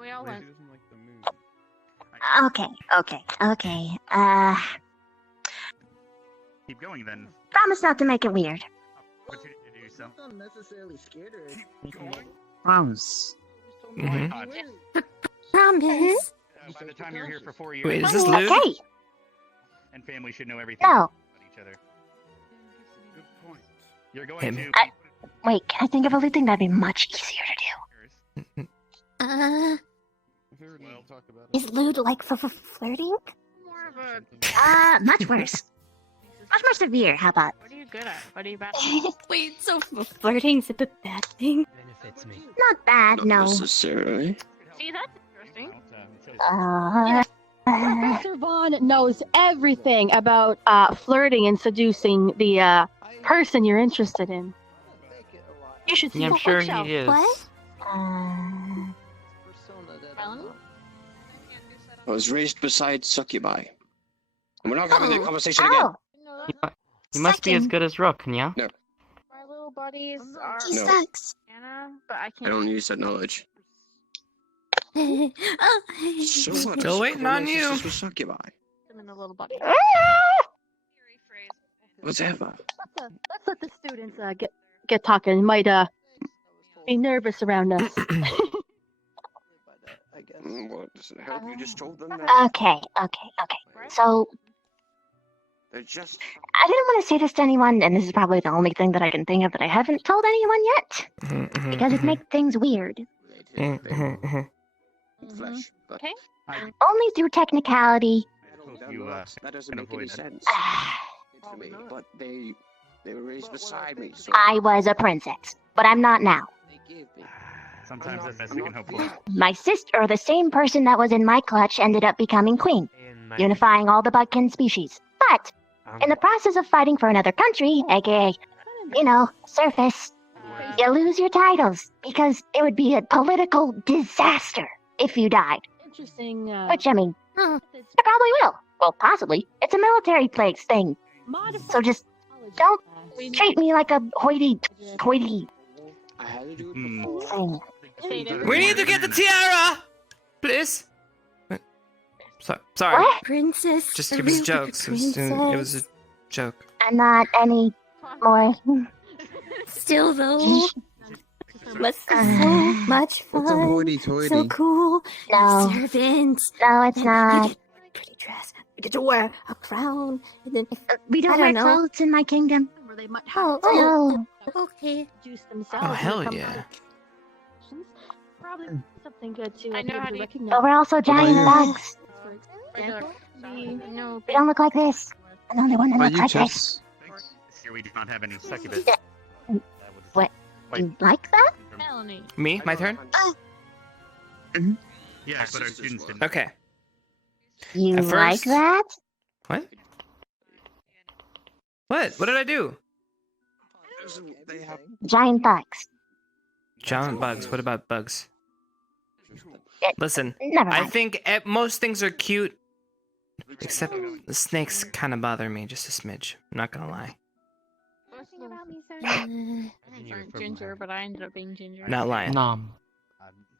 we all went. Okay. Keep going then. Promise not to make it weird. What you need to do, so. I'm not necessarily scared or anything. Promise. Promise. By the time you're here for 4 years, Wait, is this Lude? Okay. and family should know everything No. about each other. You're going Him. to. Wait, can I think of a loot thing that'd be much easier to do? Is lewd like flirting? Much worse. Much more severe, how about? What are you good at? What are you bad Wait, so flirting's a bad thing? Benefits me. Not bad, no. Necessarily. See, that's interesting. Professor Vaughn knows everything about flirting and seducing the person you're interested in. You should see Yeah, I'm the sure bookshelf. he is. What? I was raised beside succubi. And we're not having that conversation again. He must be as good as Rook, yeah? No. My little buddies are. He sucks. Anna, but I I can't. don't use that knowledge. So what? Still waiting on you. With succubi. Them in the little buddy. Whatever. Let's let the students get talking. Might be nervous around us. What? Does it help you just told them that? Okay. So, They're just. I didn't want to say this to anyone, and this is probably the only thing that I can think of that I haven't told anyone yet. Because it'd make things weird. Flesh. But Okay. Only through technicality. that doesn't make any sense to me. But they were raised beside me. So I was a princess, but I'm not now. Sometimes that's best we can hope for. My sister, or the same person that was in my clutch, ended up becoming queen, unifying all the Bugkin species. But, in the process of fighting for another country, aka, surface, you lose your titles, because it would be a political disaster if you died. Interesting. Which, I mean, you probably will. Well, possibly. It's a military place thing. So just don't treat me like a hoity-toity I had to do it thing. We need to get the tiara! Please? Sorry. What? Princess. Just it was jokes. It was a joke. I'm not any more. Still though. Must be so much fun. What's a hoity-toity? So cool. No. Servants. No, it's And not. we get a pretty dress. We get to wear a crown. And then We don't wear clothes in my kingdom. Where they might Oh, have No. okay. juice themselves. Oh, hell when it yeah. comes to Probably something good to I know how to to- recognize. But we're also giant bugs. For example, No. We don't look like this. I'm the only one that But looks you like this. Chipz. This year we do not have any succubus. What? You like that? Melanie. Me? My turn? Yeah, but our students didn't. Okay. You At like first- that? What? What did I do? They have Giant bugs. Giant bugs. What about bugs? Listen, Never I mind. think most things are cute, except the snakes kind of bother me just a smidge. I'm not gonna lie. Parents aren't ginger, but I ended up being ginger. Not lying. All Nom.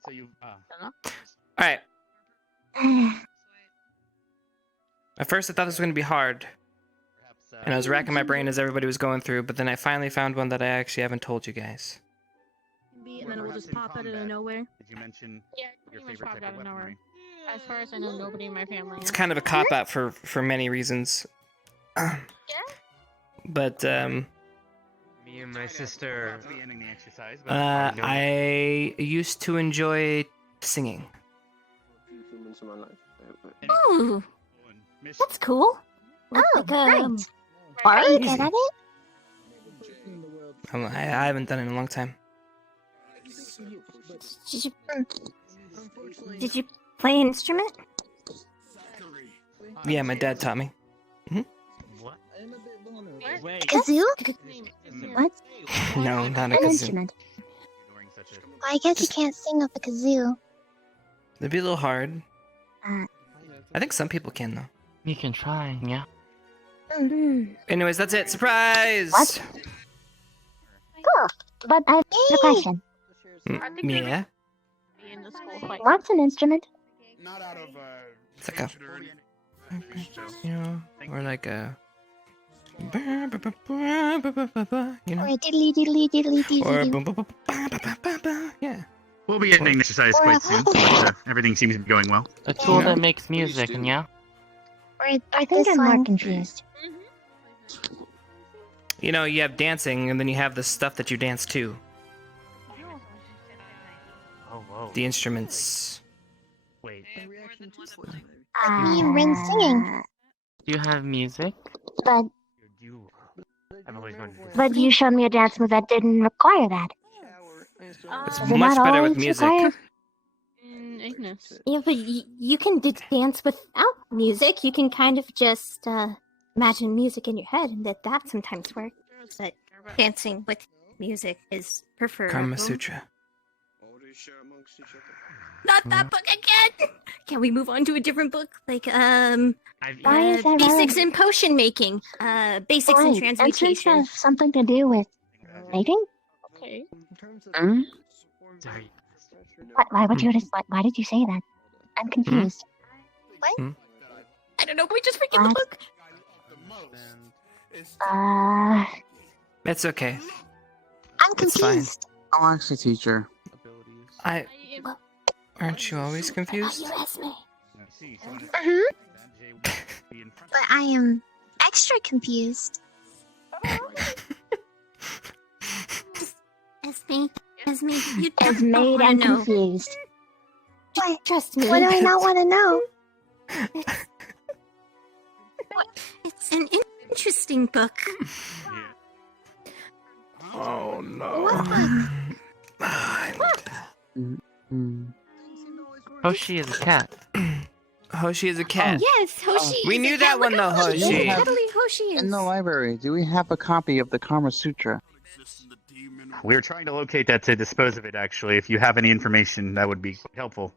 So you. right. At first, I thought this was gonna be hard, and I was racking my brain as everybody was going through. But then I finally found one that I actually haven't told you guys. and then it will just pop out of nowhere. Did you mention Yeah, your pretty much favorite popped type out of of nowhere. weaponry? As far as I know, nobody in my family. It's kind of a cop out for many reasons. But Me and my sister. Not be ending the exercise, but I used to enjoy singing. humans in my life. Ooh, that's cool. Oh, Like, right. art? Are you good at it? I haven't done it in a long time. Did you play an instrument? Yeah, my dad taught me. What? Kazoo? What? No, not a An kazoo. instrument. I guess you can't sing with a kazoo. It'd be a little hard. Uh, I think some people can though. You can try, yeah. Anyways, that's it. Surprise! What? Cool. But I have a question. Yeah. Be in the school fight. What's an instrument? Not out of It's like a, you know, or like a, you Or know, a diddly diddly diddly or diddly. yeah. we'll be ending the exercise quite soon, but everything seems to be going well. A tool Yeah. that makes music, yeah. I think I'm more confused. You know, you have dancing, and then you have the stuff that you dance to. Oh, whoa. The instruments. Wait. Me and Ring singing. Do you have music? But I've always wanted to do but you showed me a dance move that didn't require that. It's Does it much not better with always music. require- In Ignis. Yeah, but you can dance without music. You can kind of just imagine music in your head, and that sometimes works. But dancing with music is preferable. Karma Sutra. Not that book again! Can we move on to a different book? Like, Why is that basics wrong? in potion making. Basics in Right, entrance transmutation. has something to do with mating? Okay. Hmm? Why did you say that? I'm confused. What? I don't know, can we just forget the book? It's okay. I'm It's fine. confused. Oh, actually, teacher. Aren't you always confused? Mm-hmm. But I am extra confused. Esme, you As don't made want and to know. confused. What? Trust me. What do I not want to know? It's an interesting book. Oh no. What book? Hoshi is a cat. Hoshi is a cat. Yes, Hoshi. We is knew a that cat. one Look though, how Hoshi. cuddly Hoshi is. In the library, do we have a copy of the Kama Sutra? We're trying to locate that to dispose of it, actually. If you have any information, that would be quite helpful.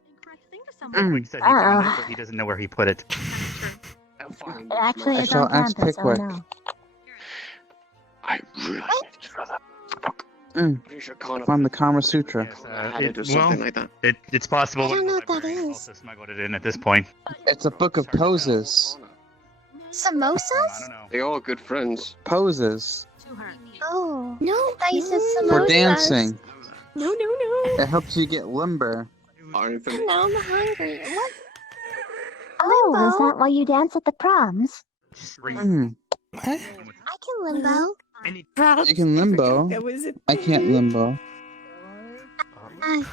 Pickwick said he found it, but he doesn't know where he put it. Actually, it's I on shall ask campus, so Pickwick. no. I really need to know that. From the Kama Sutra. It's possible I don't know the what that library is. also smuggled it in at this point. It's a book of poses. Samosas? They're all good friends. Poses. Oh. No, I said samosas. For dancing. No. It helps you get limber. Now I'm hungry. What? Oh, is that why you dance at the proms? Mm. I can limbo. You can limbo. I can't limbo. I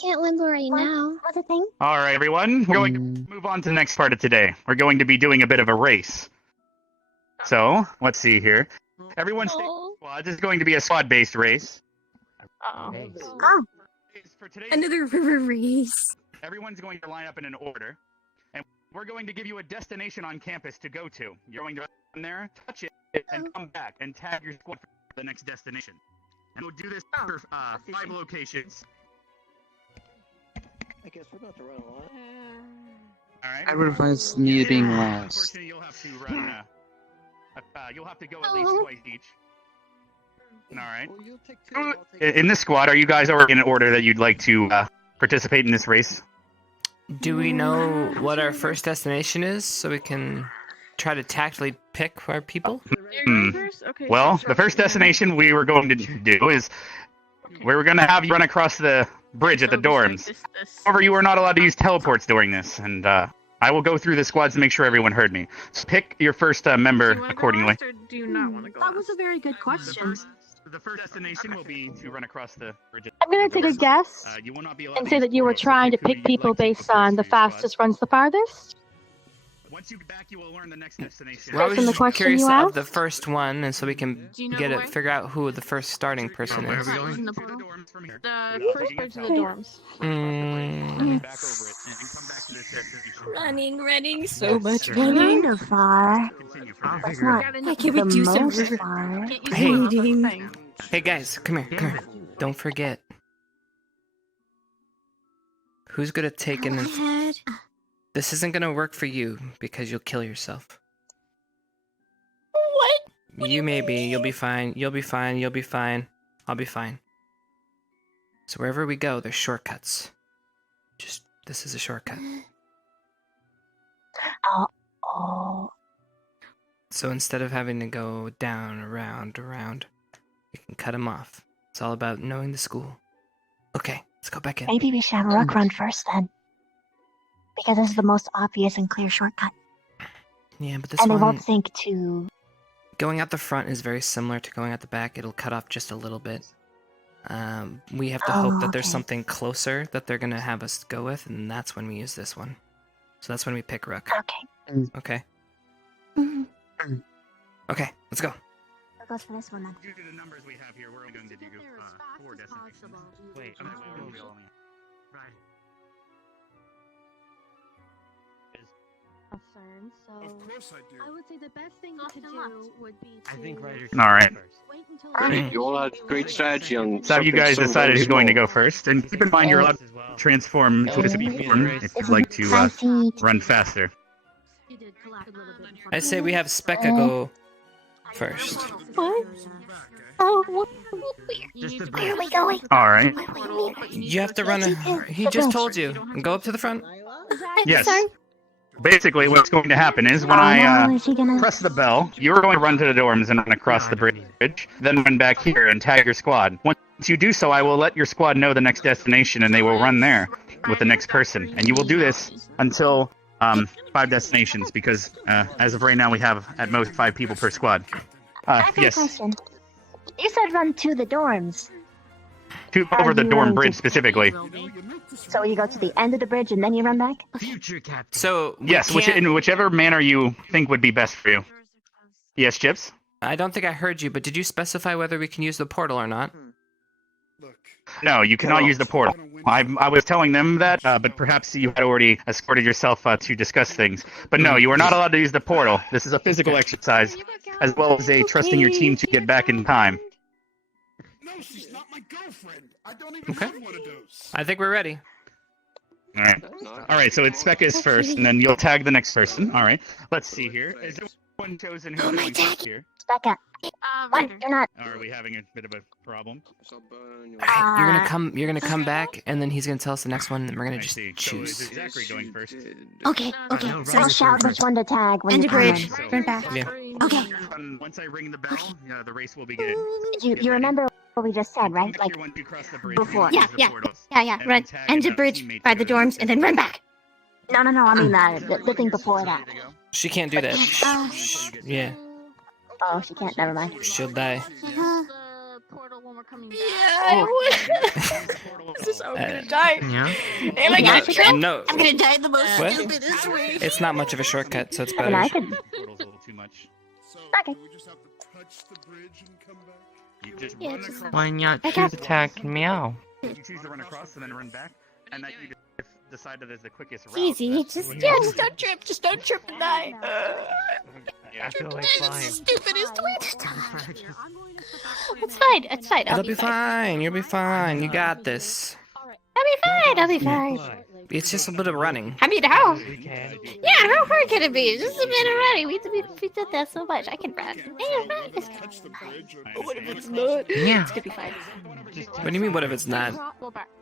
can't limbo right now. What's the thing? All right, everyone. We're going to move on to the next part of today. We're going to be doing a bit of a race. So, let's see here. Everyone stay in squads. This is going to be a squad-based race. Oh. Another river race. Everyone's going to line up in an order, and we're going to give you a destination on campus to go to. You're going to run there, touch it, and come back and tag your squad for the next destination. And we'll do this for 5 locations. I guess we're about to run a lot. All right. I would advise needing last. Unfortunately, you'll have to run. You'll have to go at least twice each. All right. In this squad, are you guys already in an order that you'd like to participate in this race? Do we know what our first destination is so we can try to tactfully pick our people? Okay. Well, the first destination we were going to do is we were going to have you run across the bridge at the dorms. However, you are not allowed to use teleports during this, and I will go through the squads to make sure everyone heard me. So pick your first member accordingly. Or do you not want to go? That was a very good question. The first destination will be to run across the bridge. I'm going to take a guess You will not be allowed and to say use that you were portals, so trying to who pick you'd people like to based propose on to the your squad. fastest runs the farthest. Once you get back, you will learn the next destination. Well, I was From the just question curious you of asked? the first one, and so we can Do you know get the it, way? figure out who the first starting person Where are is. we going? The first bridge to the dorms. Back over it and come back to this destination. Running, so much Kind running. of far. Continue I'll from It's figure not it out. Why can't we the do some most river far. Hey. reading? Hey guys, come here. Don't forget. Who's gonna take in? Ahead. This isn't gonna work for you because you'll kill yourself. What? You may be. You'll be fine. You'll be fine. You'll be fine. I'll be fine. So wherever we go, there's shortcuts. This is a shortcut. Oh. So instead of having to go down, around, you can cut them off. It's all about knowing the school. Okay, let's go back in. Maybe we should have a rook run first then. Because this is the most obvious and clear shortcut. Yeah, but this And they one, won't think to... going out the front is very similar to going out the back. It'll cut off just a little bit. We have to hope that there's okay. something closer that they're gonna have us go with, and that's when we use this one. So that's when we pick rook. Okay. Okay. Mhm. Okay, let's go. I'll go for this one then. Due to the numbers we have here, we're only going to do 4 destinations. Wait, concerned, so Of course I do. I would say the best thing to do would be to I think Ryder. All right. wait until Great, you all had great strategy on So have you something guys so decided very who's going to small. go first? And keep in mind you're allowed to transform to a speed form if you'd like to run faster. he did collapse a little bit in front I of say me. we have Specca go first. What? Oh, Where are we going? All right. What do you mean? You have to run. He just told you. Go up to the front. Yes. Basically, what's going to happen is when Oh, I no, is he gonna... press the bell, you're going to run to the dorms and run across the bridge, then run back here and tag your squad. Once you do so, I will let your squad know the next destination, and they will run there with the next person. And you will do this until 5 destinations, because as of right now, we have at most 5 people per squad. I have a Yes, question. You said run to the dorms. over the you dorm going bridge to- specifically. So you go to the end of the bridge and then you run back? Future captain. So we Yes, can't- in whichever manner you think would be best for you. Yes, Chipz? I don't think I heard you, but did you specify whether we can use the portal or not? No, you cannot use the portal. I was telling them that, but perhaps you had already escorted yourself to discuss things. But no, you are not allowed to use the portal. This is a physical exercise, as well as a trusting your team to get back in time. No, she's not my girlfriend. I don't even have one of those. I think we're ready. All right, so it's Specca's first, and then you'll tag the next person. All right, let's see here. Is there one chosen who's going first here? Becca. What? You're not... Are we having a bit of a problem? You're gonna come back, and then he's gonna tell us the next one, and we're gonna just So is choose. it Zachary going first? Okay, okay. No, So I'll Ryder's shout going which one to tag when End you of come bridge. in. Run back. Yeah. Okay. Once I ring the bell, the race will begin. You remember what we just said, right? Like, Once you cross the bridge, before. you Yeah, use the yeah, portals. yeah. And Run. tag End the of bridge teammates by the to dorms and then run back. no, I mean the thing before that. She can't do that. Yeah, Oh, she can't. Never mind. she'll die. The portal when we're coming back. This is how I'm gonna die. Yeah. Am I gonna kill? No, I'm gonna die the most What? stupidest way. it's not much of a shortcut, so it's I mean, I better. could... Portal's a little too much. So, Okay. do we just have to touch the bridge and come back? You just Yeah, run just- across. Why not I choose got- attack meow? You choose to run across and then run back, and that you decided as the quickest route. Easy. That's- Just Don't trip. Just don't trip and die. Yeah. I feel like This is the flying. stupidest way to die. It's fine. It's fine. It'll be fine. You'll be fine. You got this. I'll be fine. It's just a bit of running. I mean, how? We can. Yeah, how hard can it be? It's just a bit of running. We did that so much. I can run. Yeah, run. Touch the bridge or... I What if understand. it's not? Yeah. It's gonna be fine. What do you mean? What if it's not?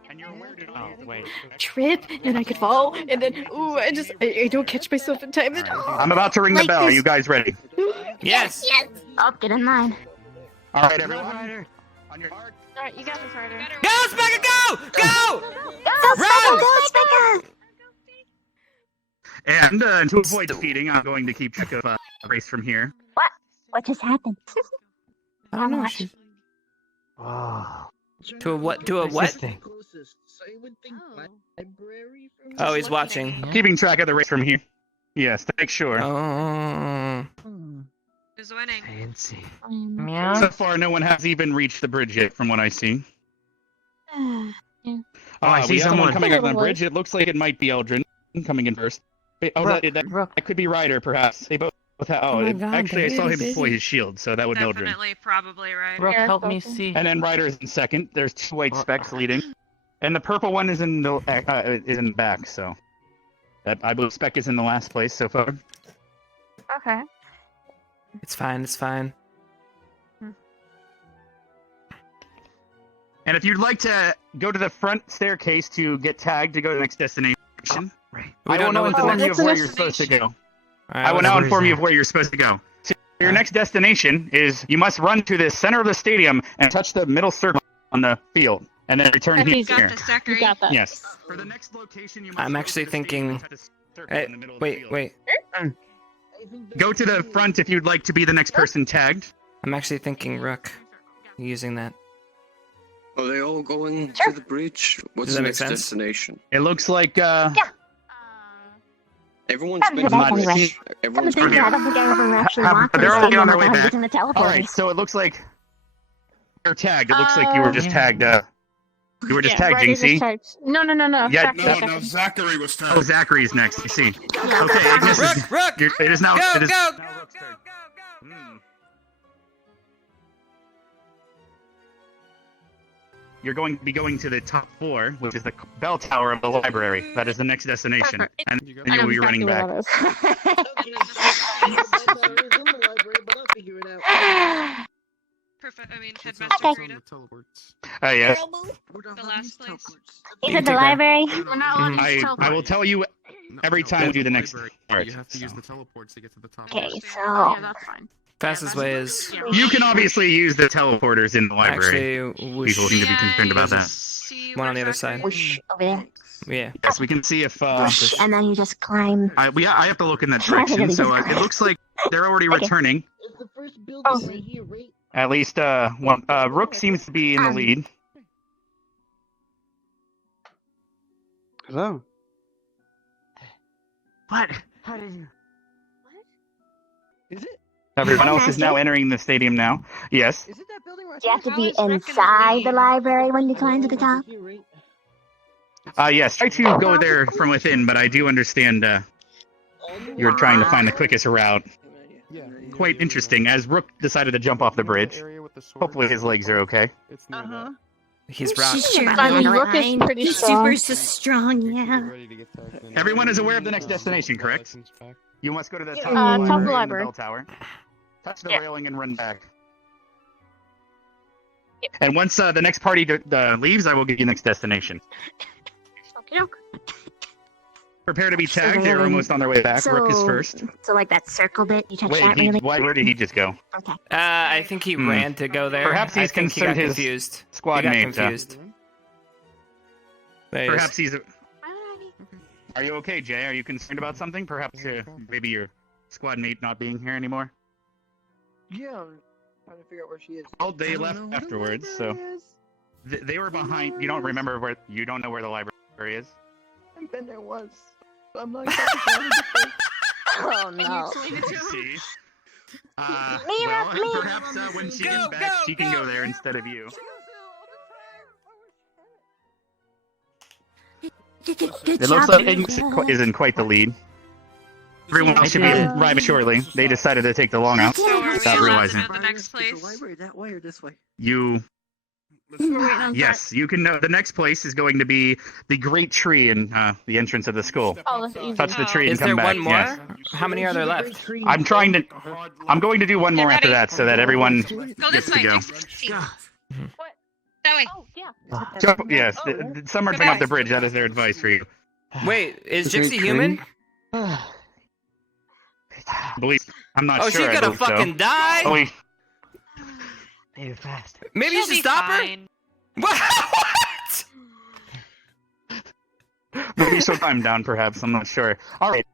And you're aware to Oh wait. Trip, and I could fall, and then ooh, I don't catch myself in time. And I'm about to ring the Like bell. Are this. you guys ready? Yes. Oh, get in line. All right, everyone. On your mark. Alright, you got this, Ryder. Go, Specca, go! Go! Go, Becca! Go, Becca! And to avoid defeating, I'm going to keep track of the race from here. What just happened? I don't know. Oh. To a what? To a what? Persisting. Closest, so I would think library from Oh, he's watching. Keeping track of the race from here. Yes, to make sure. Oh. Who's winning? Fancy. So Meow. far, no one has even reached the bridge yet, from what I see. Oh, I see we have someone someone. coming up on the bridge. It looks like it might be Eldrin coming in first. Wait, oh, that could be Ryder, perhaps. They both have. Oh my God, actually, I saw him baby. deploy his shield, so that would be Eldrin. Definitely, probably Ryder. Rook, help me see. And then Ryder's in second. There's 2 white specks leading, and the purple one is in the back. So, I believe Spec is in the last place so far. Okay. It's fine. It's fine. And if you'd like to go to the front staircase to get tagged to go to the next destination, We I don't will know now what the inform next you of where you're supposed to go. I will now where's inform you that? of where you're supposed to go. So your next destination is you must run to the center of the stadium and touch the middle circle on the field, and then return You here. got this, Zachary. You got that. Yes. For the next location, you must I'm go actually to the stadium thinking. and touch the circle Hey, in the middle of the field. wait. Go to the front if you'd like to be the next person tagged. I'm actually thinking Rook. Using that. Are they all going to the bridge? What's Does the that make next sense? destination? It looks like Everyone's That'd been be to the back anyway. bridge. Everyone's Come been on, I here. don't think I ever actually Have- walked to they're the already stadium on their way without back. using the All right, teleporters. so it looks like you're tagged. It looks like you were just Yeah. tagged. You were just Yeah, tagged, Riley Jinxie. was tagged. No. Yeah, No, Zachary was tagged. Oh, Zachary's next. You see. Okay, Ignis is. Rook! It is now. Go, It is. go, You're going to be going to the top floor, which is the bell tower of the library. That is the next destination, and then you'll be running back. Perfect. I mean, Headmaster Okay. Rita. Yes. The last place. Is it the library? We're not allowed to use I will tell you every time we do the next part. You have to use the teleports to get to the top. Okay, Oh, so yeah, that's fine. Fastest way is You can obviously use the teleporters in the library. actually whoosh. People seem to be concerned about that. One on the other side. whoosh over there. Yeah. Yes, we can see if. Whoosh, and then you just climb. I have to look in that direction. So it looks like they're already returning. It's the first building right here, right? At least one. Rook seems to be in the lead. Hello. What? How did you? Is it? Everyone else is now entering the stadium now. Yes. Is it that building where I Do you have to How be is Rick gonna inside lead? the library when you climb to the top? Yes. Try to go there from within, but I do understand you're trying to find the quickest route. Quite interesting. As Rook decided to jump off the bridge. Hopefully his legs are okay. Uh-huh. He's rock. I mean, Rook is pretty strong. strong, yeah. Everyone is aware of the next destination, correct? You must go to the top, top of the of the library library. in the bell tower. Touch the Yeah. railing and run back. And once the next party leaves, I will give you next destination. Prepare to be tagged. They're almost on their way back. Rook is first. So like that circle bit, you touch Wait, that really. where did he just go? Okay. I think he ran to go there. Perhaps I he's think he got concerned his confused. squad he got mate. confused. There he is. Perhaps he's. Are you okay, Jay? Are you concerned about something? Perhaps maybe your squad mate not being here anymore. Yeah, I'm trying to figure out where she is. Well, they left afterwards, so they were behind. You don't remember where? You don't know where the library is? I've been there once. I'm not exactly sure. Oh no. See? Mira, Well, perhaps when she gets back, she can go there instead of you. It looks like Ignis is in quite the lead. Everyone should be arriving shortly. They decided to take the long out So are we without allowed realizing. to know the next Is the place? library that way or this way? You. Yes, you can know. The next place is going to be the great tree in the entrance of the school. Oh, that's easy. Touch the tree and Is come there back. one more? Yes. How many are there left? I'm trying to. I'm going to do one more after that so that everyone Go gets this to way. go. What? That way. Oh, yeah. Jump, yes, some are jumping off the bridge. That is their advice for you. Wait, is The great Gypsy human? Believe. I'm not Oh, sure. she's I gonna believe so. fucking die. Oh, wait. Move fast. Maybe you She'll should be stop fine. her. What? Maybe she'll climb down, perhaps. I'm not sure. All right.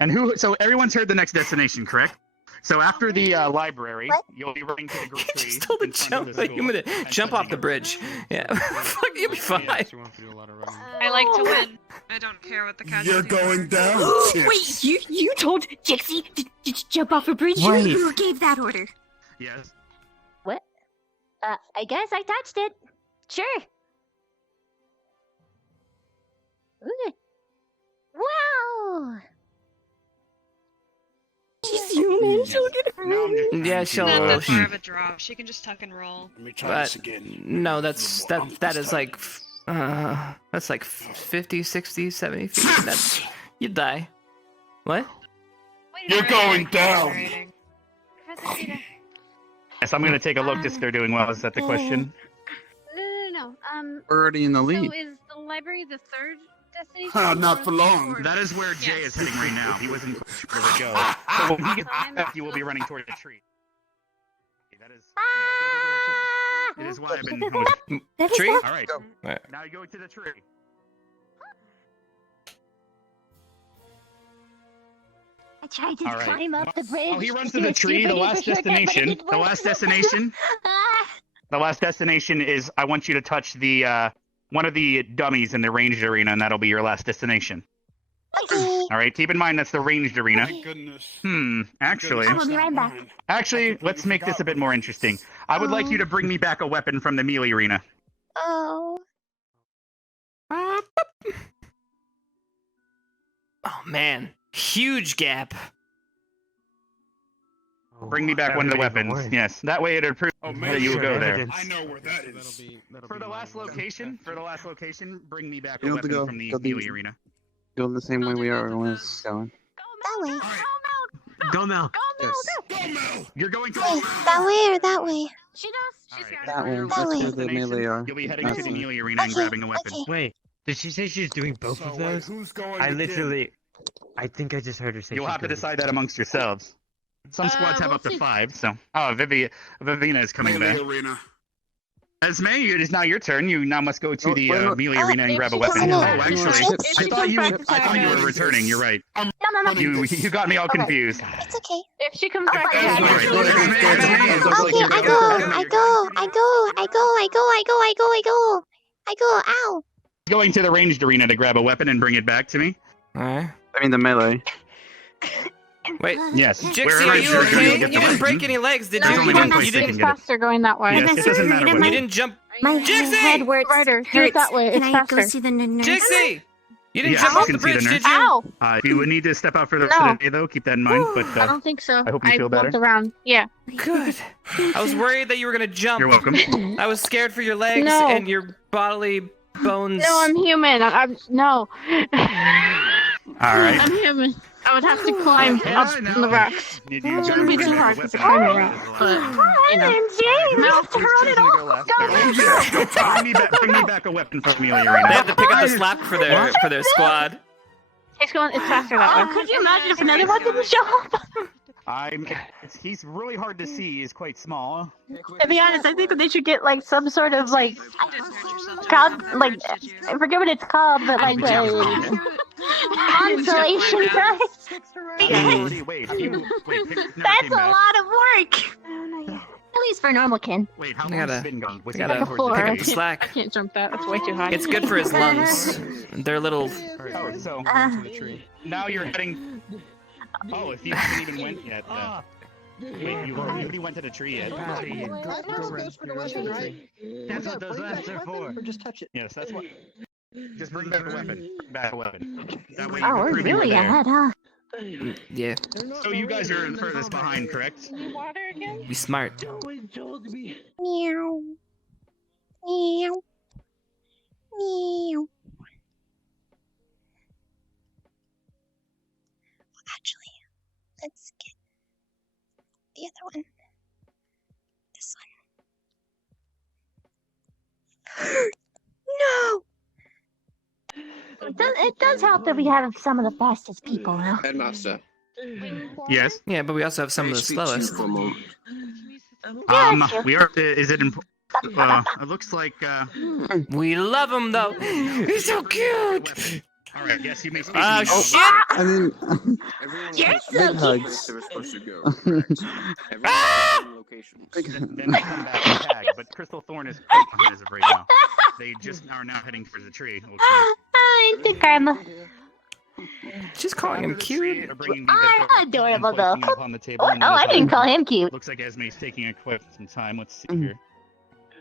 And who? So everyone's heard the next destination, correct? So after the library, you'll be running to the great tree. Just told the in front of jump. the You school. gonna jump off the bridge? Yeah. Fuck, you'll be fine. I like to win. I don't care what the casualties You're are. going down. Wait, you told Gypsy to jump off a bridge? Wait. Who gave that order? Yes. What? I guess I touched it. Sure. Ooh. Wow. She's human. She'll get hurt. No, I'm just Yeah, she'll. Not that far of a drop. She can just tuck and roll. Let me try But this again. no, that is like that's like 50, 60, 70 feet. That's you'd die. What? You're going down. Yes, I'm gonna take a look. Just they're doing well. Is that the question? No. We're already in the lead. So is the library the third destination? Not or for the long. fourth? That is where Jay is heading right now. He wasn't sure where to go. So when he gets back, you will be running toward the tree. That is. It is why I've been. Tree? All right. Right. Now you go to the tree. I tried to All right. climb up the bridge. Oh, he runs to to the do a tree. The stupid last shortcut, but it destination. didn't The work. last destination. Ah. The last destination is. I want you to touch the one of the dummies in the ranged arena, and that'll be your last destination. All right. Keep in mind that's the ranged arena. Thank goodness. Actually. I will be right back. Actually, let's make this a bit more interesting. I would like you to bring me back a weapon from the melee arena. Oh. man, huge gap. Bring me back one of the weapons. Yes, that way it'd prove that you would go there. I know where that is. For the last location, bring me back a You don't have to weapon go. from the Go melee arena. Go the same way we are when it's going. That way. Go Mel. Yes. You're going to. That way or that way? She does. She's got That way. That That's way. where the melee are. You'll be heading to the That's melee arena and grabbing a weapon. Okay. Wait, did she say she's doing both of those? Who's going I to literally, I think I just heard her say. You'll she's have to doing decide that amongst yourselves. Some squads have we'll up to see. 5, so. Oh, Vivina is coming melee back. arena? Esme, it is now your turn. You now must go to Oh, the wait, no. melee arena and grab a weapon. no, Oh, no, actually, Chipz. I thought you were returning. You're right. No. You got me all confused. It's okay. If she comes back, Esme, Okay, I go. Ow. Going to the ranged arena to grab a weapon and bring it back to me. Alright. I mean the melee. Wait, Yes. Jixie, Wherever are it's you your turn, okay? you'll You get the didn't break weapon. any legs, did No, you? There's You only one didn't, place you they didn't, can it's get it. faster going that way. Yes, it doesn't matter you what. didn't jump. My Jixie! head works. Ryder, do it that way. Can It's I go faster. see the nurse? Jixie! You didn't Yes, jump you off can the see the bridge, nurse. did you? Ow! You would need to step out for the rest No. of the day, though. Keep that in mind. But I don't think so. I hope you feel better. Walked around. Yeah. Good. I was worried that you were gonna jump. You're welcome. I was scared for your legs No. and your bodily bones. No, I'm human. I'm no. All right. I'm human. I would have to climb up the rocks. You It shouldn't be too hard to climb a rock, but you know. Bring me back a weapon from melee arena. They have to pick up the slap for their squad. It's faster that way. Could you imagine if another one didn't show up? He's really hard to see. He's quite small. To be honest, I think that they should get like some sort of like crowd, like I forget what it's called, but like consolation prize. That's a lot of work. At least for normal kin. Wait, how I long's gotta- it been gone? Was I he gotta back pick towards up the the gate? slack. I can't jump that. That's way too high. It's good for his lungs. They're little. Oh, so now you're heading. Oh, if you haven't even went yet. Wait, you already went to the tree yet? That's what those laps are for. Or just touch it. Yes, that's what. Just bring back a weapon. Back a weapon. That way you Oh, can we're prove you were really there. ahead, huh? Yeah, So you guys are furthest behind, correct? Water again? be smart. Meow. Meow. Meow. Actually, let's get the other one. This one. No! It does help that we have some of the fastest people, though. Headmaster. Yes. Yeah, but we also have some of the Speak to you slowest. for a moment. We are. Is it? It looks like. We love him though. He's so cute. All right. Yes, you may speak. Oh to me now. shit! I mean, Everyone's You're supposed to so go big to hugs. where they're supposed to go. Correct. Everyone's in locations. Then they come back and tag. But Crystal Thorn is quite behind as of right now. They just are now heading towards the tree. it looks like. Hi, Karma. She's calling him cute. Adorable, though. On the table Oh, I didn't call him cute. Looks like Esme's taking quite some time. Let's see Mm-hmm. here.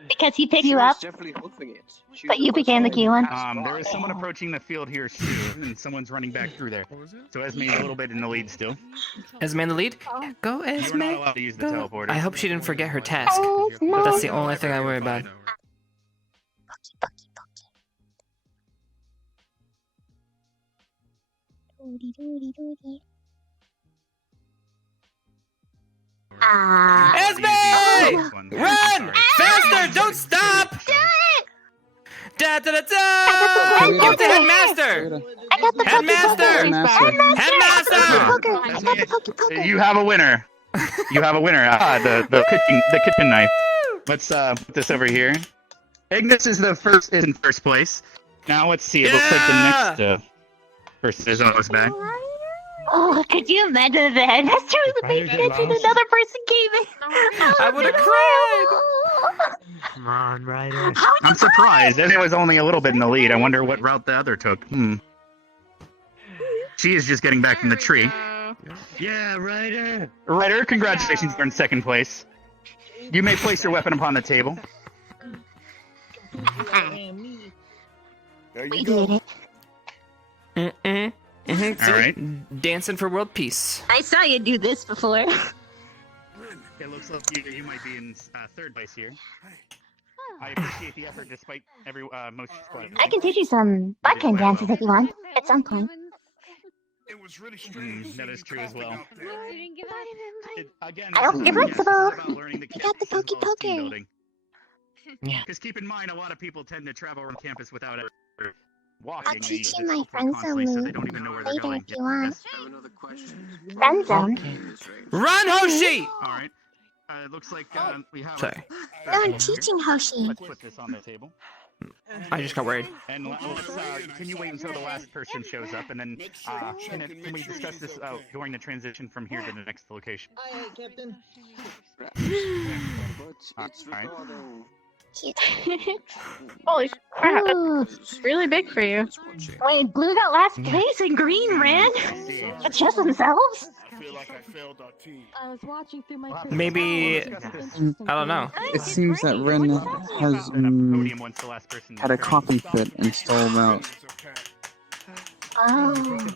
Because he picked She you was up, definitely hoofing it. She but was you the became the first cute one. There is someone approaching the field here soon, and someone's running back through there. So Esme's a little bit in the lead still. Esme in the lead? Go You're Esme. not allowed to use the Go. teleporter. I hope she didn't forget her task. That's the only thing I worry about. Esme! Run! Faster! Don't stop! Da da da da! Get the headmaster! I got the Headmaster! Headmaster. Headmaster! You have a winner. You have a winner. The kitchen knife. Let's put this over here. Ignis is in first place. Now let's see. It looks like the next person is almost back. Oh, could you imagine if the headmaster was a big bitch and another person came in? I would have cried! Come on, Ryder. I'm surprised. It was only a little bit in the lead. I wonder what route the other took. She is just getting back from the tree. Yeah, Ryder. Ryder, congratulations, you're in second place. You may place your weapon upon the table. There We you go. did it. Mm-hmm. All right. Dancing for world peace. I saw you do this before. It looks like you might be in third place here. I appreciate the effort despite most squad. I can teach you some butt dances if you want, at some point. It was really strange. That is true as well. Again, I don't get this is flexible. about learning the I got the campus as well as team pokey building. Yeah. Because keep in mind, a lot of people tend to travel around campus without ever walking. I'll teach They you my teleport friend constantly, so zone they don't even know where they're later going. if you want. I have another question. Friend zone. Run, Hoshi! All right. It looks like we have. Sorry. No, I'm teaching Hoshi. Let's put this on the table. I just got worried. And can you wait until the last person shows up, and then can we discuss this during the transition from here to the next location? Aye, Captain. Alright. Holy crap, Ooh. that's really big for you. Wait, Blue got last place and Green ran? Just themselves? I feel like I failed our team. I was watching through my. Maybe I don't know. It seems that Ren has Podium once the last person had a coughing fit and stalled out. Oh.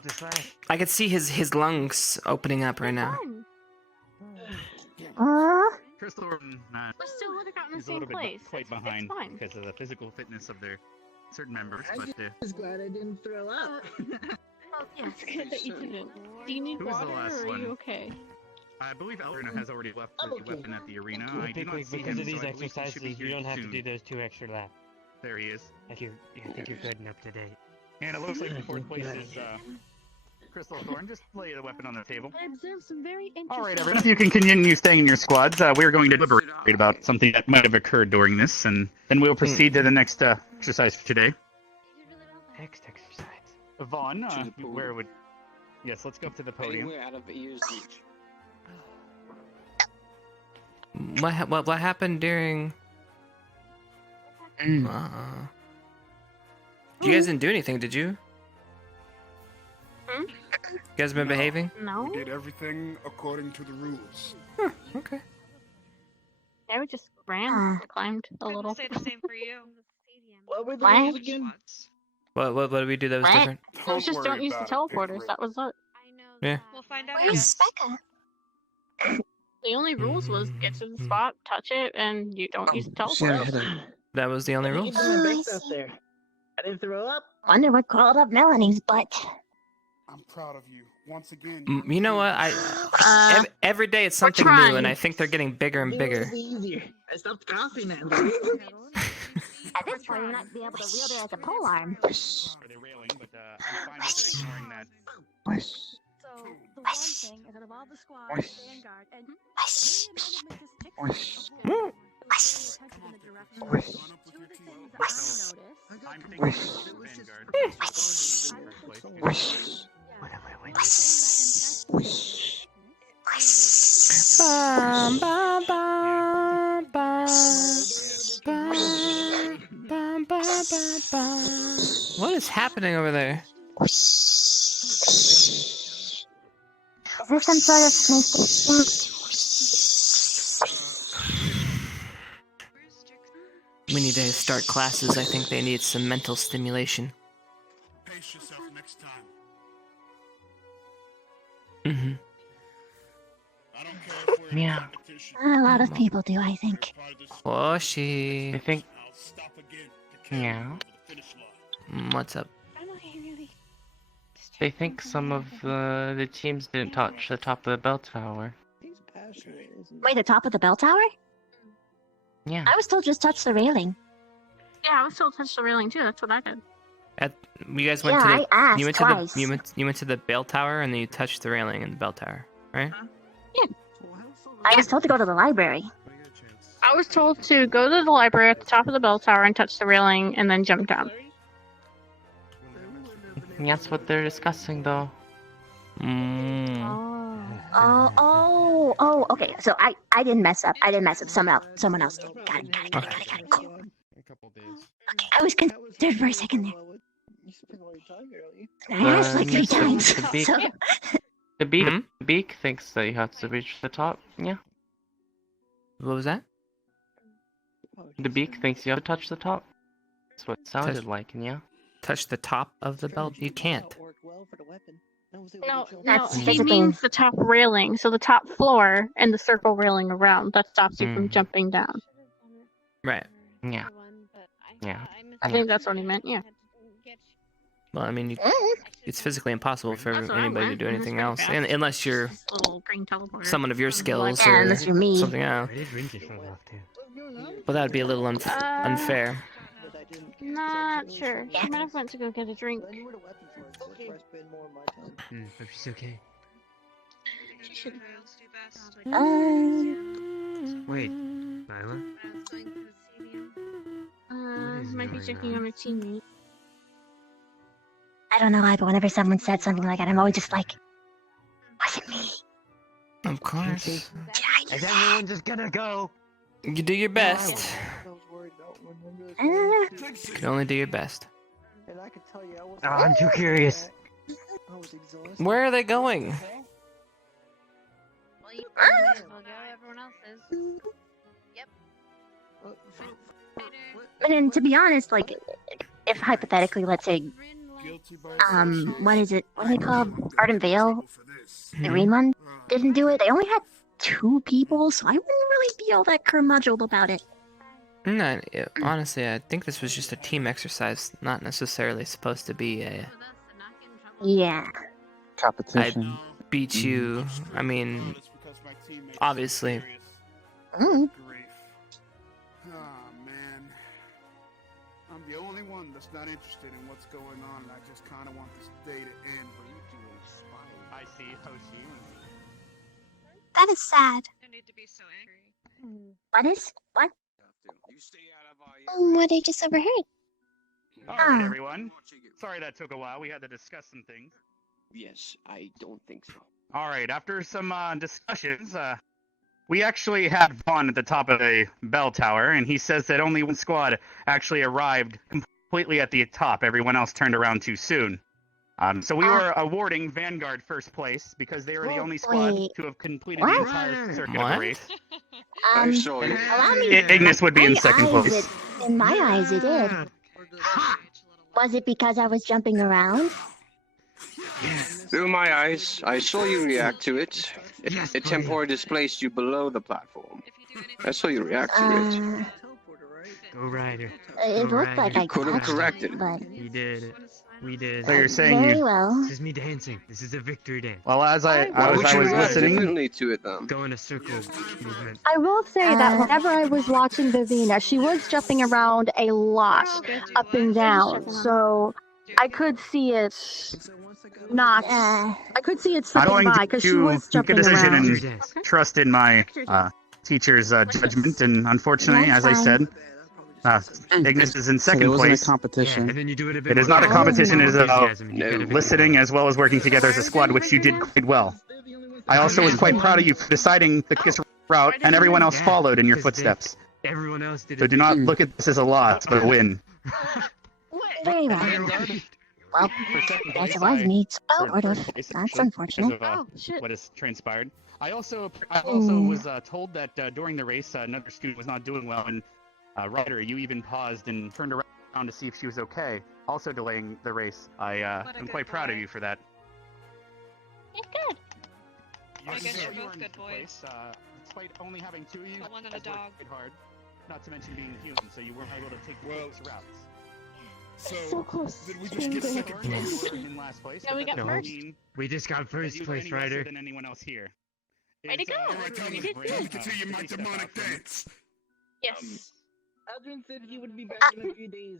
I could see his lungs opening up right now. Crystal Orton We still would have gotten the is a little same place. bit quite behind because of the physical fitness of their certain members, but I was glad I didn't throw up. Oh, yeah, it's good that you didn't. Do you need Who was the water, last or are you one? okay? I believe Elrina has already left I'm the okay. weapon at the arena. I do not Because see of him, these so I believe he exercises, should be you here don't have to soon. do those 2 extra laps. There he is. I think you're good and up to date. And it looks like the fourth place is Crystal Thorn. Just lay the weapon on the table. I observed some very interesting. All right, everyone. If you can continue staying in your squads, we're going to deliberate about something that might have occurred during this, and then we'll proceed to the next exercise for today. Next exercise. Vaughn, where would? Yes, let's go up to the podium. Anywhere out of ears reach. What happened during? You guys didn't do anything, did you? Hmm? You guys been behaving? No. We did everything according to the rules. Okay. Yeah, we just ran, climbed a little. Say the same for you. What were the What? rules again? What did we do that was What? different? It was just don't use the teleporters. That was it. Yeah. We'll find out. Where's Becca? The only rules was get to the spot, touch it, and you don't use the teleporters. That was the only rules. Get my best out there. I didn't throw up. Wonder what crawled up Melanie's butt. I'm proud of you. Once again. You know what? Every day it's something new, trying. and I think they're getting bigger and It bigger. was easier. I stopped coughing at At this point, we might be able to wield it as a polearm. For the railing, but I'm fine with ignoring that. So the one thing is that of all the squads, Vanguard and I'm thinking Bum, bum, bum, bum. Bum, bum, bum, bum. What is happening over there? Is this some sort of snake? We need to start classes. I think they need some mental stimulation. Pace yourself next time. Mm-hmm. I don't care if we're in Yeah. competition. A lot of people do, I think. Hoshi. I think. I'll stop again to carry Yeah. you over the finish line. What's up? They think some of the teams didn't touch the top of the bell tower. Wait, the top of the bell tower? Yeah. I was told just touch the railing. Yeah, I was still touch the railing too. That's what I did. You guys went Yeah, to I the asked you went twice. to the you went to the bell tower and then you touched the railing in the bell tower, right? I was told to go to the library. I was told to go to the library at the top of the bell tower and touch the railing and then jump down. That's what they're discussing, though. Oh, okay. So I didn't mess up. I didn't mess up. Someone else did. Got it. Cool. Okay, I was concerned for a second there. I asked like 3 times. The beak, So, the beak thinks that you have to reach the top. Yeah. What was that? The beak thinks you have to touch the top. That's what it sounded like, and yeah. Touch the top of the belt? You can't. No, That's he physical. means the top railing, so the top floor and the circle railing around. That stops you from jumping down. Right. Yeah. Yeah. I think that's what he meant. Yeah. Well, I mean, it's physically impossible for That's what I anybody to meant. do anything That's else, very fast. unless you're Little green teleporter. someone of your skills Yeah, or unless you're me. something else. But that would be a little unfair. Not sure. She might have went to go get a drink. Hope she's okay. She should. Wait, Lila? Might be checking on her teammate. I don't know why, but whenever someone said something like that, I'm always just like, wasn't me. Of course. Is everyone just gonna go? You do your best. You can only do your best. Oh, I'm too curious. Where are they going? Well, you will go. Everyone else is. Yep. And to be honest, like, if hypothetically, let's say, what is it? What are they called? Ardent Veil? The green one didn't do it. They only had 2 people, so I wouldn't really be all that curmudgeoned about it. No, honestly, I think this was just a team exercise, not necessarily supposed to be a. Yeah. Competition. I beat you. I mean, obviously. Mm. Man. I'm the only one that's not interested in what's going on, and I just kind of want this day to end. I see, Hoshi. That is sad. No need to be so angry. What is? What? What I just overheard. Alright, everyone. Sorry that took a while. We had to discuss some things. Yes, I don't think so. Alright, after some discussions, we actually had Vaughn at the top of the bell tower, and he says that only one squad actually arrived completely at the top. Everyone else turned around too soon. So we were awarding Vanguard first place because they were the only squad to have completed the entire circuit of the race. Allow me. Ignis would be in second place. In my eyes, it did. Was it because I was jumping around? Through my eyes, I saw you react to it. It temporarily displaced you below the platform. I saw you react to it. Go Ryder. It looked like I could have touched corrected it, but We did it. We did. So you're saying very you... well. This is me dancing. This is a victory dance. Well, as I Why was would you react listening... differently to it, though? Go in a circle movement. I will say that whenever I was watching Vivina, she was jumping around a lot, up and down. So I could see it not. I could see it I'm slipping going by because she to was make a jumping decision around. and trust in my teacher's judgment, and unfortunately, as I said, Ignis is in So second it wasn't place. a competition. And then you do it a bit It is not a more. competition, it is about Enthusiasm, you get a bit listening as well as working together as a squad, which you did quite well. I also was quite proud of you for deciding the quickest route, and everyone else followed in your footsteps. Everyone else did So it. do not look at this as a loss, but a win. very well. Well, guess it was me. Sort of. That's unfortunate. What has transpired. I also was told that during the race, another student was not doing well, and Ryder, you even paused and turned around to see if she was okay, also delaying the race. I am quite proud of you for that. Good. I guess you're both good boys. Despite only having 2 of you, A one and a guys worked dog. quite hard. Not to mention being human, so you weren't able to take the close routes. So close. Did we just get second place? You were in last place. No, we but that got doesn't first. mean We just got that first you were place, any lesser Ryder. than anyone else here. Way to go. Alright, tell me. You did Let me good. continue my demonic dance. Yes. Adrian said he would be back in a few days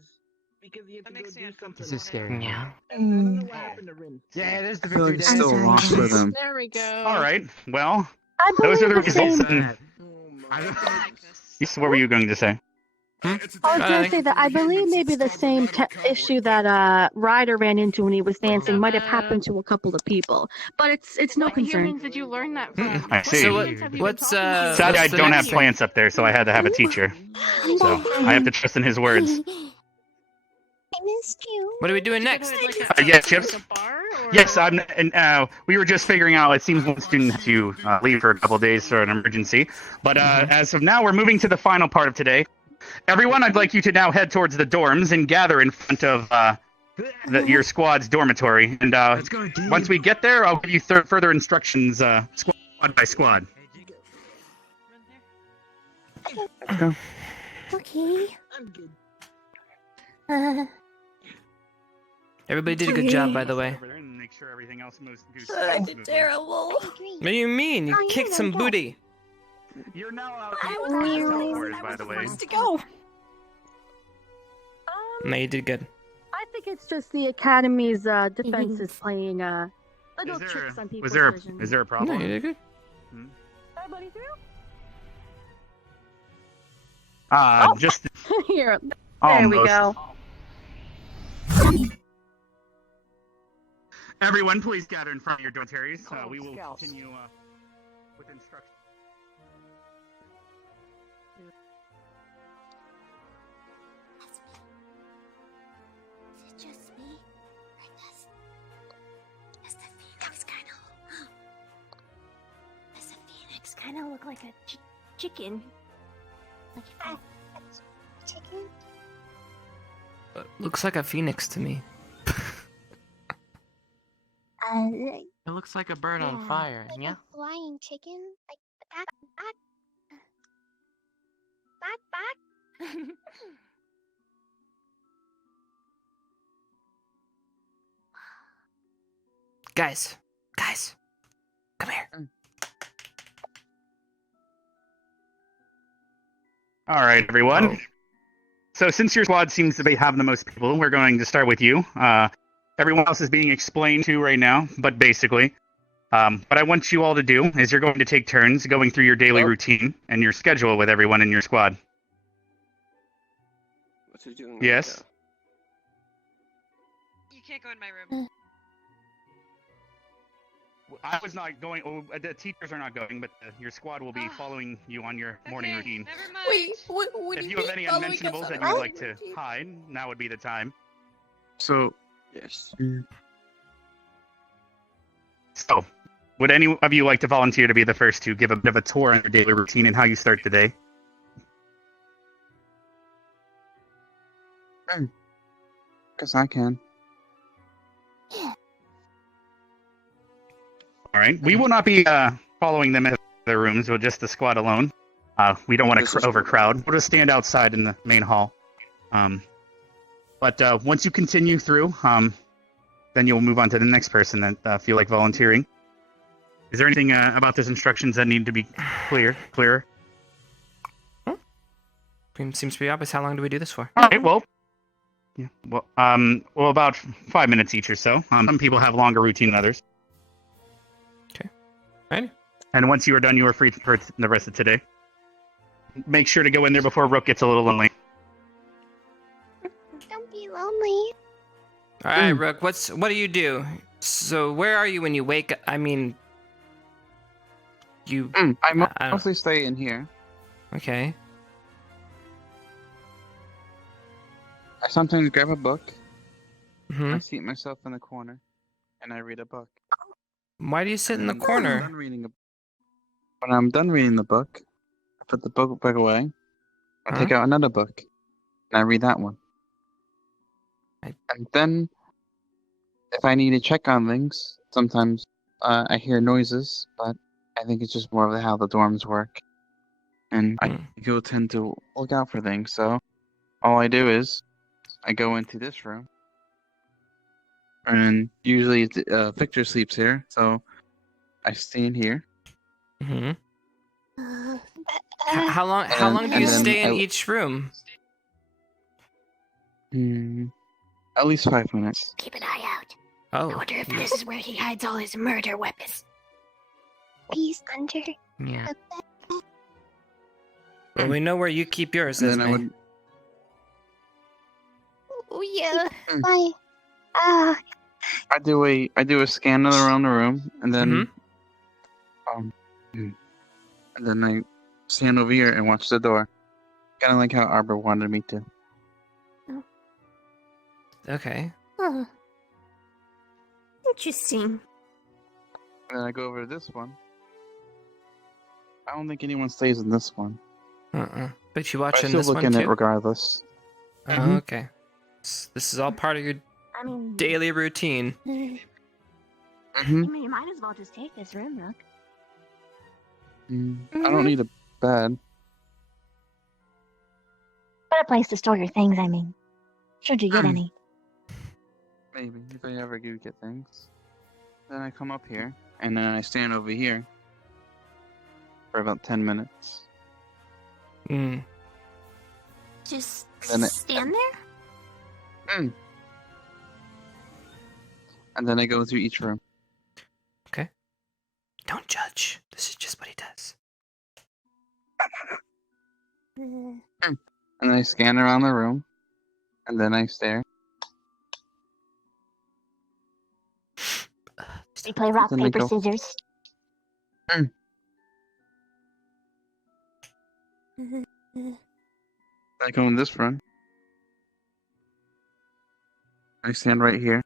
because he had to go do something. This is scary. Yeah. I don't know what happened to Rin. Yeah, there's the I feel like victory it's still dance. lost for them. There we go. All right. Well, I those are the believe the results. same. And... Yes, what were you going to say? I was going to say that I believe maybe the same issue that Ryder ran into when he was dancing might have happened to a couple of people, but it's no What concern. humans did you learn that from? I see. So Sadly, what's Sadly, I what's the don't next have plants up there, so I had to have a teacher. So I have to trust in his words. I missed you. What are we doing next? Yes, Chipz. Yes, we were just figuring out. It seems one student had to leave for a couple days for an emergency. But as of now, we're moving to the final part of today. Everyone, I'd like you to now head towards the dorms and gather in front of your squad's dormitory, and once we get there, I'll give you further instructions, squad by squad. Let's go. Okay. I'm good. Everybody did a good job, by the way. Make sure everything else moves. I did terrible. What do you mean? You kicked some booty. You're now out. I was teleported, by the way. supposed to go. No, you did good. I think it's just the Academy's defense is playing little tricks on people's vision. Is there a problem? No, you did good. Everybody through? Just Here. There almost. we go. Everyone, please gather in front of your dormitories. We will continue with instructions. Is it just me? Or does the phoenix kind of look like a chicken? Like a chicken? Looks like a phoenix to me. It looks like a bird on fire, like yeah? a flying chicken? Like back. Guys, come here. All right, everyone. Oh. So since your squad seems to be having the most people, we're going to start with you. Everyone else is being explained to right now, but basically, what I want you all to do is you're going to take turns going through your daily routine and your schedule with everyone in your squad. What's he doing? Yes? You can't go in my room. I was not going, the teachers are not going, but your squad will be following you on your morning routine. Never mind. Wait, what If do you you have any mean following us unmentionables that you around? would like to hide, now would be the time. So, Yes. So, would any of you like to volunteer to be the first to give a bit of a tour on your daily routine and how you start the day? guess I can. All right. We will not be following them in their rooms with just the squad alone. We don't want to overcrowd. We'll just stand outside in the main hall. But once you continue through, then you'll move on to the next person that feel like volunteering. Is there anything about those instructions that need to be clearer? Seems to be obvious. How long do we do this for? All right. Well, yeah. Well, about 5 minutes each or so. Some people have longer routine than others. Okay. Right. And once you are done, you are free for the rest of today. Make sure to go in there before Rook gets a little lonely. Don't be lonely. All right, Rook. What do you do? So where are you when you wake up? I mean, you. I mostly stay in here. Okay. I sometimes grab a book. Mm-hmm. I seat myself in the corner, and I read a book. Why do you sit in the When corner? When I'm done reading the book, I put the book back away. I take out another book, and I read that one. And then, if I need to check on things, sometimes I hear noises, but I think it's just more of how the dorms work. And I do tend to look out for things, so all I do is I go into this room, and usually Victor sleeps here, so I stay in here. Mm-hmm. How long do you stay in each room? At least 5 minutes. Keep an eye out. Oh. I wonder if this is where he hides all his murder weapons. He's under Yeah. the bed. Well, we know where you keep yours, And then I Esme. would. Oh yeah. Bye. I do a scan around the room, and then and then I stand over here and watch the door, kind of like how Arbor wanted me to. Okay. Huh. Interesting. And then I go over to this one. I don't think anyone stays in this one. But you watch I in still this look one in too? it regardless. Oh, okay. This is all part of your I mean, Daily routine. Mhm. I mean, you might as well just take this room, Rook. I don't need a bed. What a place to store your things, I mean. Should you get any. Maybe if I ever do get things. Then I come up here and then I stand over here for about 10 minutes. Just Then stand there? And then I go through each room. Okay. Don't judge. This is just what he does. And then I scan around the room. And then I stare. You play rock, Then I paper, go- scissors. I go in this room. I stand right here,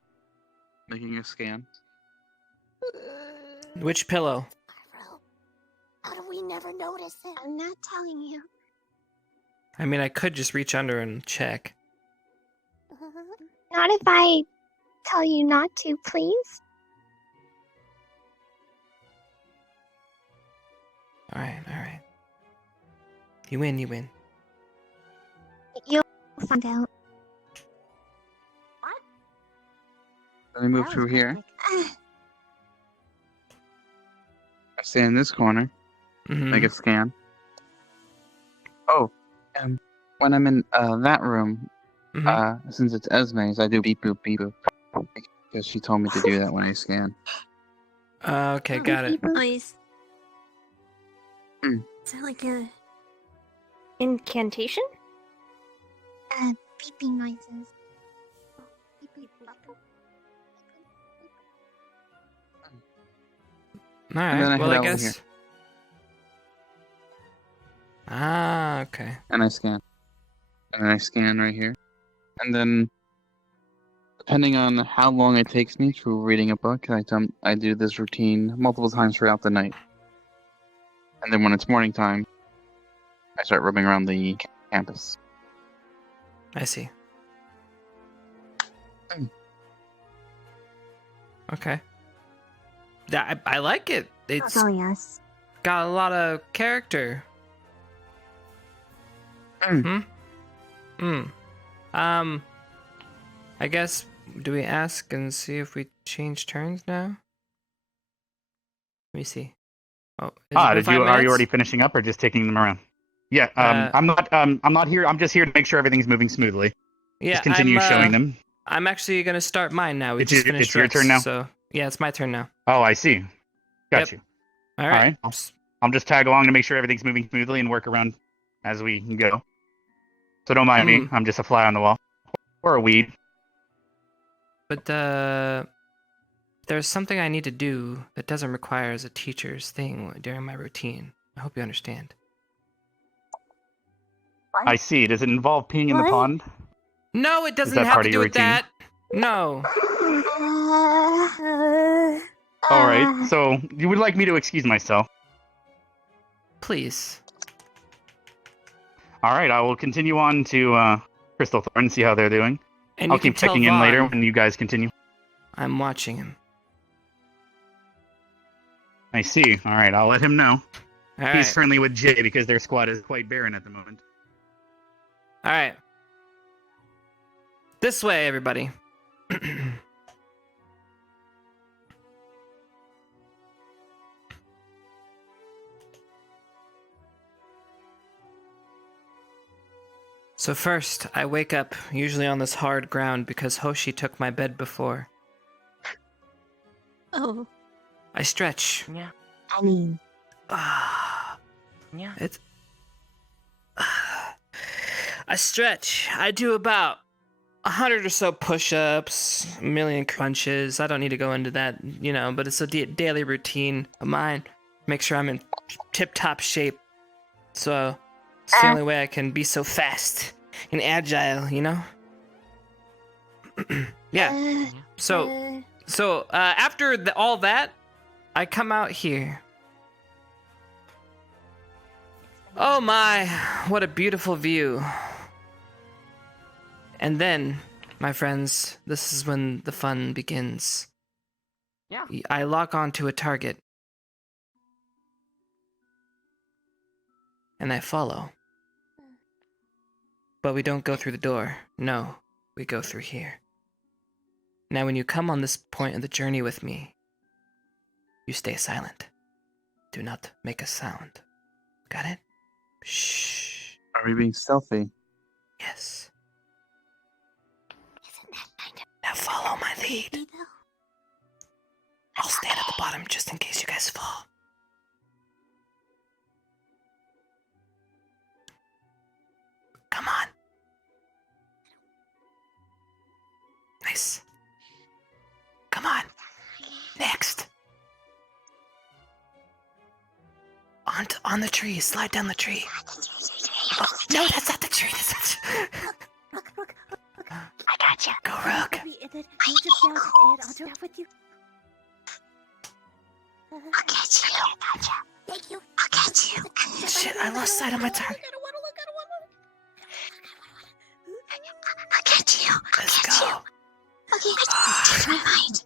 making a scan. Which pillow? How do we never notice it? I'm not telling you. I mean, I could just reach under and check. Not if I tell you not to, please. Alright, alright. You win, you win. You'll find out. Then I move through here. I stand in this corner, make a scan. Oh, when I'm in that room, since it's Esme's, I do beep boop beep boop because she told me to do that when I scan. Okay, got it. Nice. Is that like a incantation? Beeping noises. Alright, then I well, head I over guess. here. Ah, okay. And I scan. And I scan right here. And then, depending on how long it takes me through reading a book, I do this routine multiple times throughout the night. And then when it's morning time, I start rubbing around the campus. I see. Okay. Yeah, I like it. It's Oh, yes. got a lot of character. I guess, do we ask and see if we change turns now? Let me see. Oh, Are you already finishing up or just taking them around? Yeah, I'm not here. I'm just here to make sure everything's moving smoothly. Yeah, just continue showing them. I'm actually gonna start mine now. We It's just your- finished it's your Rex, turn now? So yeah, it's my turn now. Oh, I see. Got Yep. you. All right. I'll just tag along to make sure everything's moving smoothly and work around as we go. So don't mind me. I'm just a fly on the wall. Or a weed. But there's something I need to do that doesn't require as a teacher's thing during my routine. I hope you understand. I see. Does it involve peeing in the pond? No, it doesn't that have part to of do your with that. No. All right. So you would like me to excuse myself? Please. All right. I will continue on to Crystal Thorn and see how they're doing. And I'll you can keep checking tell in later Vaughn. when you guys continue. I'm watching him. I see. All right. I'll let him know. All He's right. friendly with Jay because their squad is quite barren at the moment. All right. This way, everybody. So first, I wake up, usually on this hard ground because Hoshi took my bed before. Oh. I stretch. Yeah. I mean. Yeah. It's. I stretch. I do about 100 or so push-ups, a million crunches. I don't need to go into that, but it's a daily routine of mine. Make sure I'm in tip-top shape. So it's the only way I can be so fast and agile, Yeah. So after all that, I come out here. Oh my, what a beautiful view. And then my friends, this is when the fun begins. Yeah. I lock onto a target. And I follow. But we don't go through the door. No, we go through here. Now when you come on this point of the journey with me, you stay silent. Do not make a sound. Got it? Shh. Are we being stealthy? Yes. Now follow my lead. I'll stand at the bottom just in case you guys fall. Come on. Nice. Come on. Next. On the tree. Slide down the tree. Oh, no, that's not the tree. That's not... I got you. Go, Rook. I'll get you. Thank you. I'll get you. Shit, I lost sight of my target. I'll get you. Let's go. Okay, change my mind.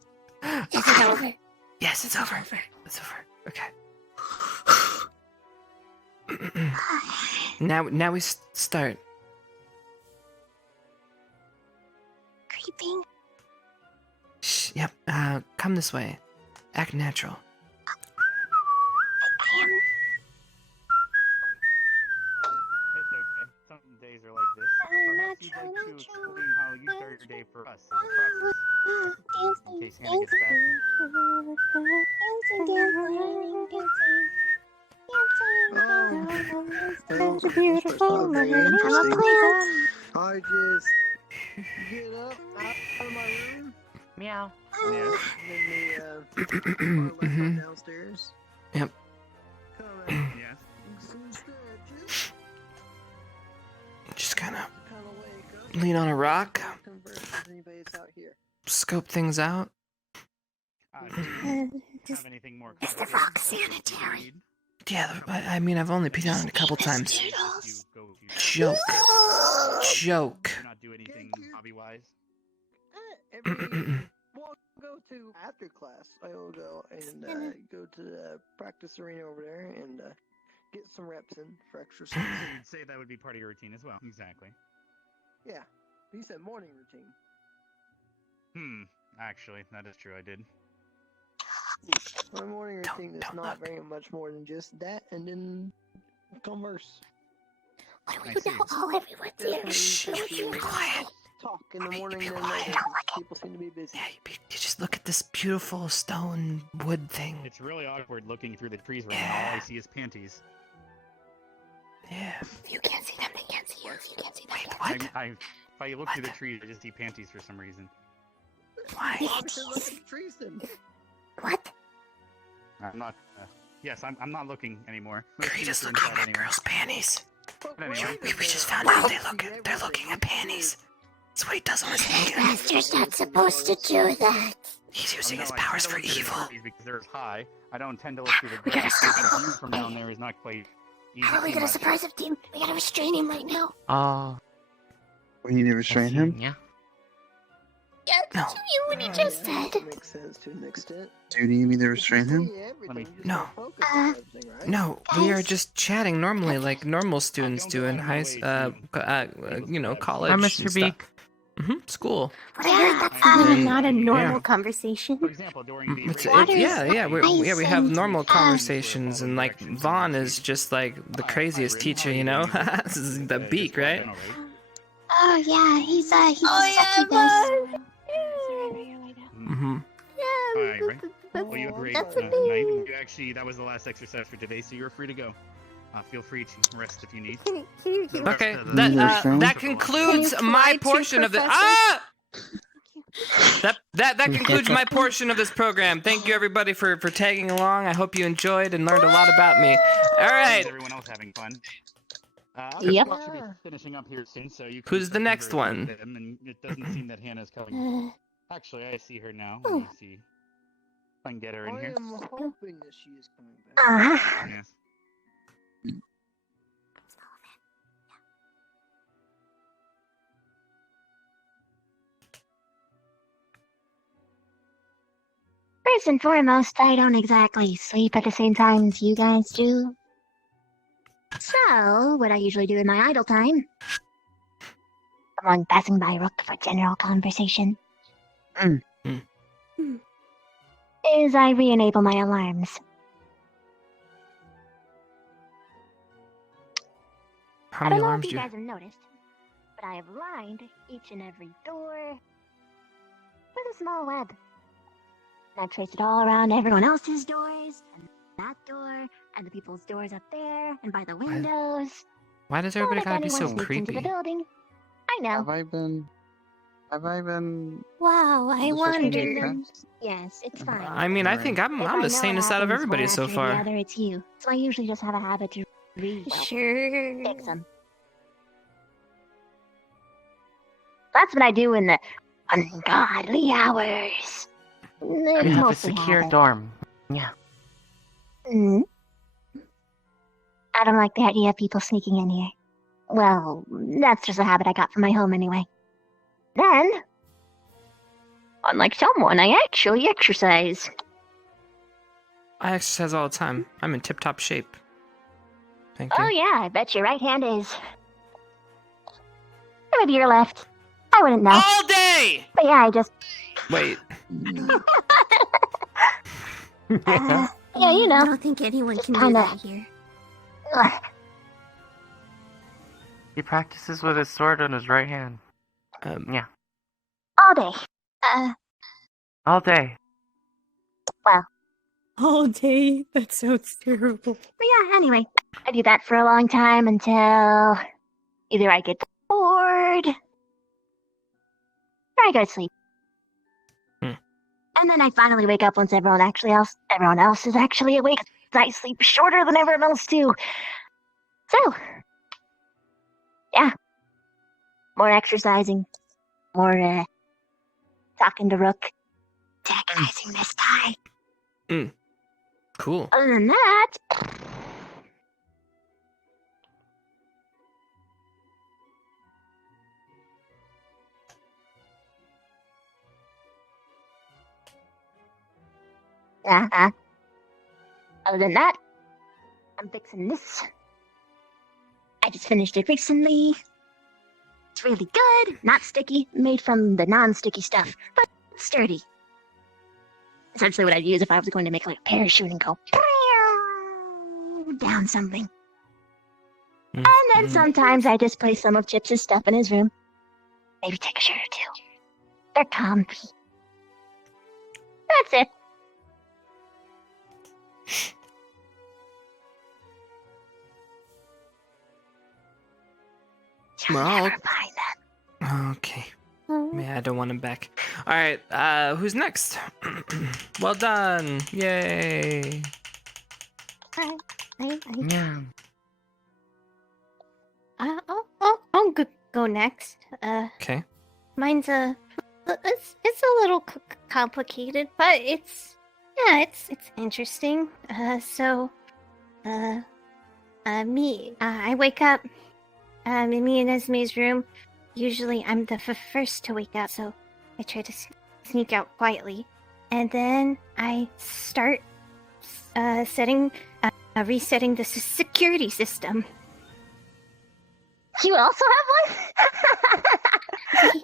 Is it over? Yes, it's over. It's over. Okay. now we start. Creeping. Shh, yep. Come this way. Act natural. I am. It's okay. Some days are like this. Perhaps you'd like to explain how you start your day for us as a practice. In case Hannah gets It's a beautiful very moment. interesting. I just get up out of my room. Meow. Yeah. And then the downstairs. Yep. Come out. Yes. Some stretches. Just kind of Kind of wake up. lean on a rock, Converse with anybody that's out here. scope things out. Do you have anything more? Is the rock sanitary? Yeah, I mean, I've only peed on it a couple times. Noodles. Joke. Joke. Do not do anything hobby-wise. Well, I'll go to after class. I will go and go to the practice arena over there and get some reps in for exercise. You'd say that would be part of your routine as well. Exactly. Yeah, he said morning routine. Actually, that is true. I did. My morning routine is not very much more than just that, and then converse. What do we do now? Oh, everyone's here. Shh, be quiet. Talk in the morning, be then quiet. people seem to be busy. Yeah, you just look at this beautiful stone wood thing. It's really awkward looking through the trees right now. All I see is panties. Yeah. If you can't see them, they can't see you. If you can't see them, Wait, what? If I look through the trees, I just see panties for some reason. Why? Look at the trees then. What? I'm not. Yes, I'm not looking anymore. Karita's looking at girls' panties. But anyway, We just found out they're looking at panties. That's what he does on his hand. Master's not supposed to do that. He's using his I powers tend for to look through the evil. trees because they're high. I don't tend to look through the We gotta grass. stop because him. The view from down there is not quite easy. How are we to gonna watch. surprise him, team? We gotta restrain him right now. We need to restrain him? Yeah. Yeah, that's what you just said. Makes sense to an extent. Do you need me to restrain him? No. No, we are just chatting normally, like normal students do in college. I'm Mr. and stuff. Beak. School. What I heard, that's not a normal conversation. For example, during the We have normal conversations, and like Vaughn is just like the craziest teacher, you know. This is the Beak, right? Oh yeah, he's a succubus. Mm-hmm. Alright, right? Well, you had a great night. Actually, that was the last exercise for today, so you're free to go. Feel free to rest if you need. Okay, that concludes my portion of the. That concludes my portion of this program. Thank you everybody for tagging along. I hope you enjoyed and learned a lot about me. All right. Everyone else having fun. Yep. Should be finishing up here soon, so you can Who's the start next conversing one? with them, and it doesn't seem that Hannah's coming. Actually, I see her now. Let me see if I can get her in I here. am hoping that she is coming back. Yes. First and foremost, I don't exactly sleep at the same time as you guys do. So, what I usually do in my idle time, among passing by Rook for general conversation, is I re-enable my alarms. How I many don't know alarms if do you you guys have noticed, but I have lined each and every door with a small web. And I've traced it all around everyone else's doors, and that door, and the people's doors up there, and by the windows. Why does So everybody if gotta be anyone so sneaks into the creepy? building, I know. Have I been? Wow, I disrespecting wonder. Chipz? Yes, it's fine. I mean, I think I'm If the I know sanest it out of happens everybody one so after far. The other, it's you. So I usually just have a habit to Sure. fix them. That's what I do in the ungodly hours. I It's have a mostly secure habit. dorm. Yeah. Mm. I don't like the idea of people sneaking in here. Well, that's just a habit I got from my home anyway. Then, unlike someone, I actually exercise. I exercise all the time. I'm in tip-top shape. Thank you. Oh yeah, I bet your right hand is. Or maybe your left. I wouldn't know. All day! But yeah, I just... Wait. yeah, you know. I don't think anyone can do kinda- that here. Ugh. He practices with his sword on his right hand. Yeah. All day. All day. Well. All day? That sounds terrible. But yeah, anyway. I do that for a long time until either I get bored or I go to sleep. And then I finally wake up once everyone else is actually awake. I sleep shorter than everyone else too. So, yeah. More exercising. More, talking to Rook. Antagonizing this guy. Cool. Other than that... Other than that, I'm fixing this. I just finished it recently. It's really good, not sticky, made from the non-sticky stuff, but sturdy. Essentially what I'd use if I was going to make like a parachute and go down something. And then sometimes I just place some of Chipz' stuff in his room. Maybe take a shirt or two. They're comfy. That's it. Well, okay. Man, I don't want him back. All right, who's next? Well done! Yay! Yeah. I'll go next. Okay. Mine's it's a little complicated, but it's interesting. I wake up. In me and Esme's room. Usually, I'm the first to wake up, so I try to sneak out quietly, and then I start resetting the security system. You also have one?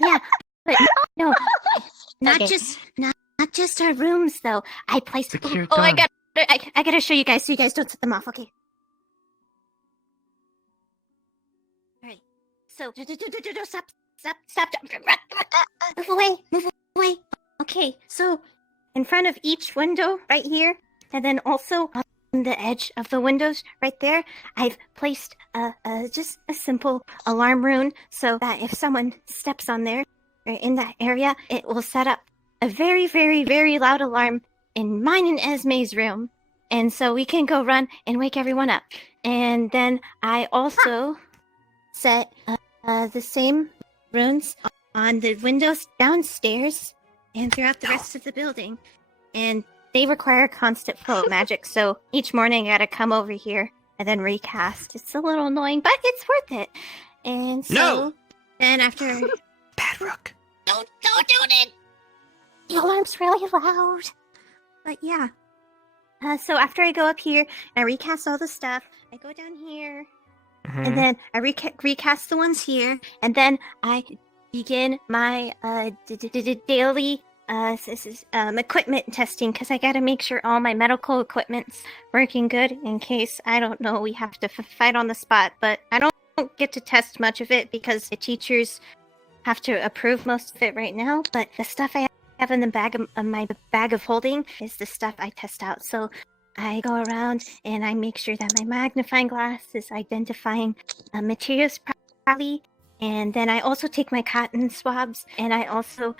yeah, but no, not Okay. just our rooms though. I place. Secure I dorm. gotta show you guys so you guys don't set them off. Okay. Alright. So stop. Move away. Okay. So in front of each window right here, and then also on the edge of the windows right there, I've placed just a simple alarm rune so that if someone steps on there or in that area, it will set up a very, very, very loud alarm in mine and Esme's room. And so we can go run and wake everyone up. And then I also set the same runes on the windows downstairs and throughout the rest of the building. And they require constant flow of magic, so each morning I gotta come over here and then recast. It's a little annoying, but it's worth it. And so then after Bad Rook. Don't do it! the alarm's really loud. But yeah. So after I go up here and I recast all the stuff, I go down here, and then I recast the ones here, and then I begin my daily equipment testing, because I gotta make sure all my medical equipment's working good in case, I don't know, we have to fight on the spot. But I don't get to test much of it because the teachers have to approve most of it right now. But the stuff I have in the my bag of holding is the stuff I test out. So I go around and I make sure that my magnifying glass is identifying materials properly. And then I also take my cotton swabs, and I also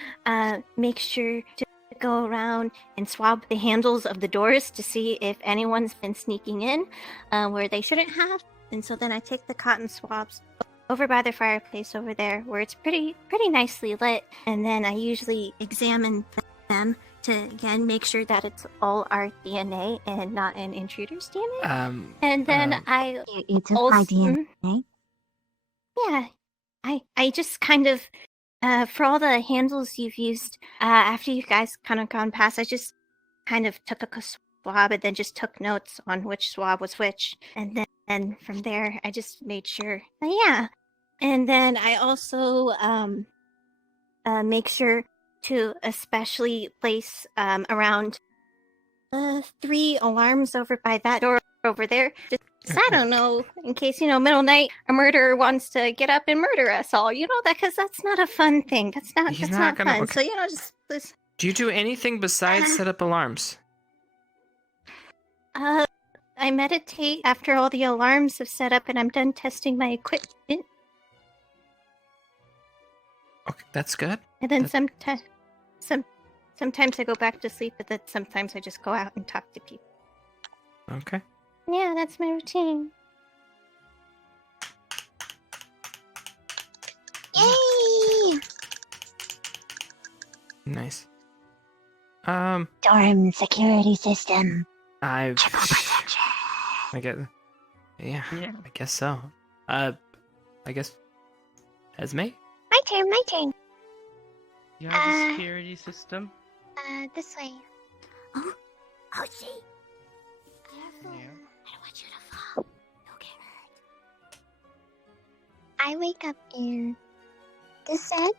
make sure to go around and swab the handles of the doors to see if anyone's been sneaking in where they shouldn't have. And so then I take the cotton swabs over by the fireplace over there, where it's pretty nicely lit, and then I usually examine them to again make sure that it's all our DNA and not an intruder's DNA. And then I You took also, my DNA? yeah, I just kind of for all the handles you've used after you guys kind of gone past, I just kind of took a swab and then just took notes on which swab was which, and then from there I just made sure yeah. And then I also make sure to especially place around 3 alarms over by that door over there. Just, I don't know, in case, middle night a murderer wants to get up and murder us all, because that's not a fun thing. That's not fun. Okay. So, just Do you do anything besides set up alarms? I meditate after all the alarms have set up and I'm done testing my equipment. Okay, that's good. And then sometimes I go back to sleep, but then sometimes I just go out and talk to people. Okay. Yeah, that's my routine. Yay! Nice. Dorm security system. I get. Yeah, I guess so. I guess. Esme? My turn. You have a security system? This way. Oh, see. Yeah. I don't want you to fall. You'll get hurt. I wake up in this bed,